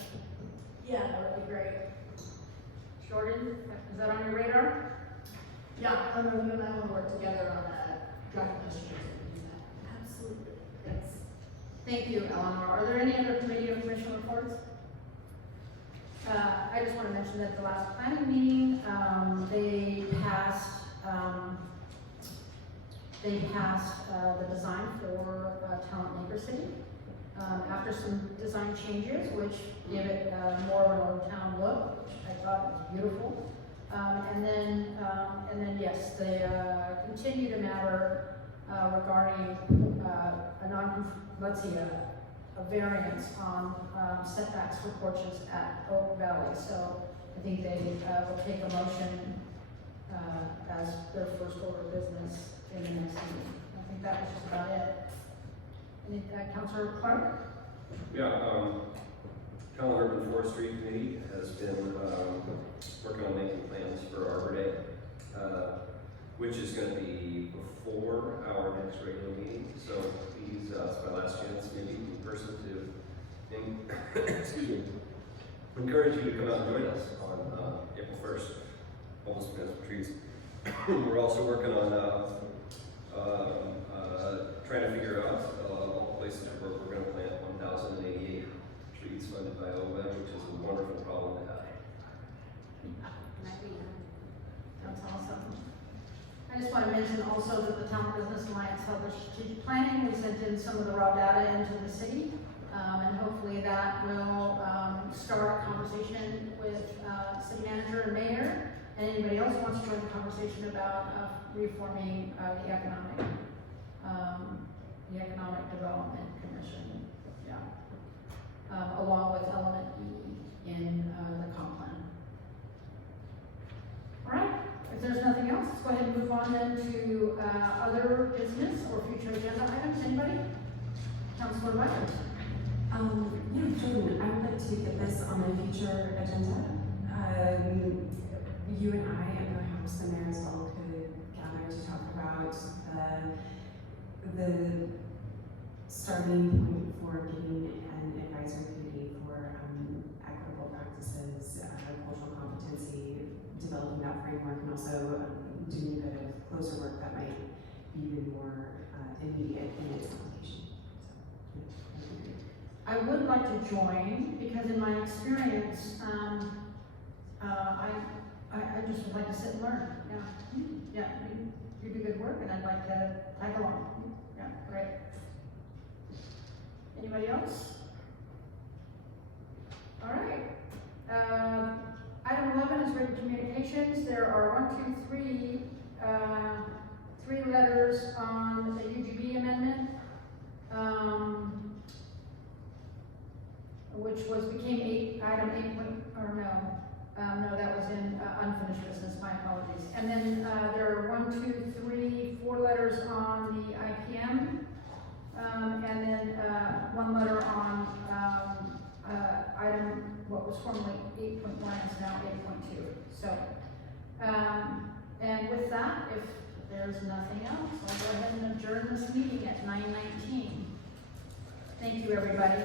Yeah, that would be great. Jordan, is that on your radar? Yeah, you and I will work together on that draft initiative and do that. Absolutely. Thanks. Thank you, Eleanor. Are there any other committee or commission reports? I just want to mention that the last planning meeting, they passed the design for Talent Maker City. After some design changes, which give it more of an old town look, which I thought was beautiful. And then yes, they continue to matter regarding a variance on setbacks for porches at Oak Valley. So I think they will take a motion as their first order of business in the next meeting. I think that was just about it. Any, Councilor Clark? Yeah, Talent Urban Forestry Committee has been working on making plans for Arbor Day, which is going to be before our next regular meeting. So please it's my last chance, maybe in person, to excuse me, encourage you to come out and join us on April 1st. Almost plant some trees. We're also working on trying to figure out all the places where we're going to plant 1,088 trees funded by OWEB, which is a wonderful problem to have. That's awesome. I just want to mention also that the Town Business Alliance held a strategic planning. We sent in some of the raw data into the city, and hopefully that will start a conversation with city manager and mayor, and anybody else who wants to join the conversation about reforming the Economic Development Commission. Yeah, along with Element E in the comp plan. All right. If there's nothing else, let's go ahead and move on then to other business or future agenda items. Anybody? Councilor Myers. Yeah, Jordan, I would like to get this on the future agenda. You and I, and perhaps the mayor as well, could gather to talk about the starting point for getting an advisory committee for equitable practices, cultural competency, developing that framework, and also doing a bit of closer work that might be even more immediate in its application. I would like to join because in my experience, I just would like to sit and learn. Yeah, you do good work, and I'd like to tag along. Yeah, great. Anybody else? All right. Item 11 is written communications. There are 3 letters on the UGB amendment, which became item 8. No, that was in unfinished business. My apologies. And then there are 4 letters on the IPM, and then 1 letter on item what was formerly 8.1 is now 8.2. So, and with that, if there's nothing else, I'll go ahead and adjourn this meeting at 9:19. Thank you, everybody.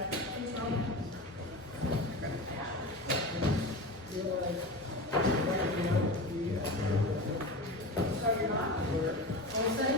So you're not? All set?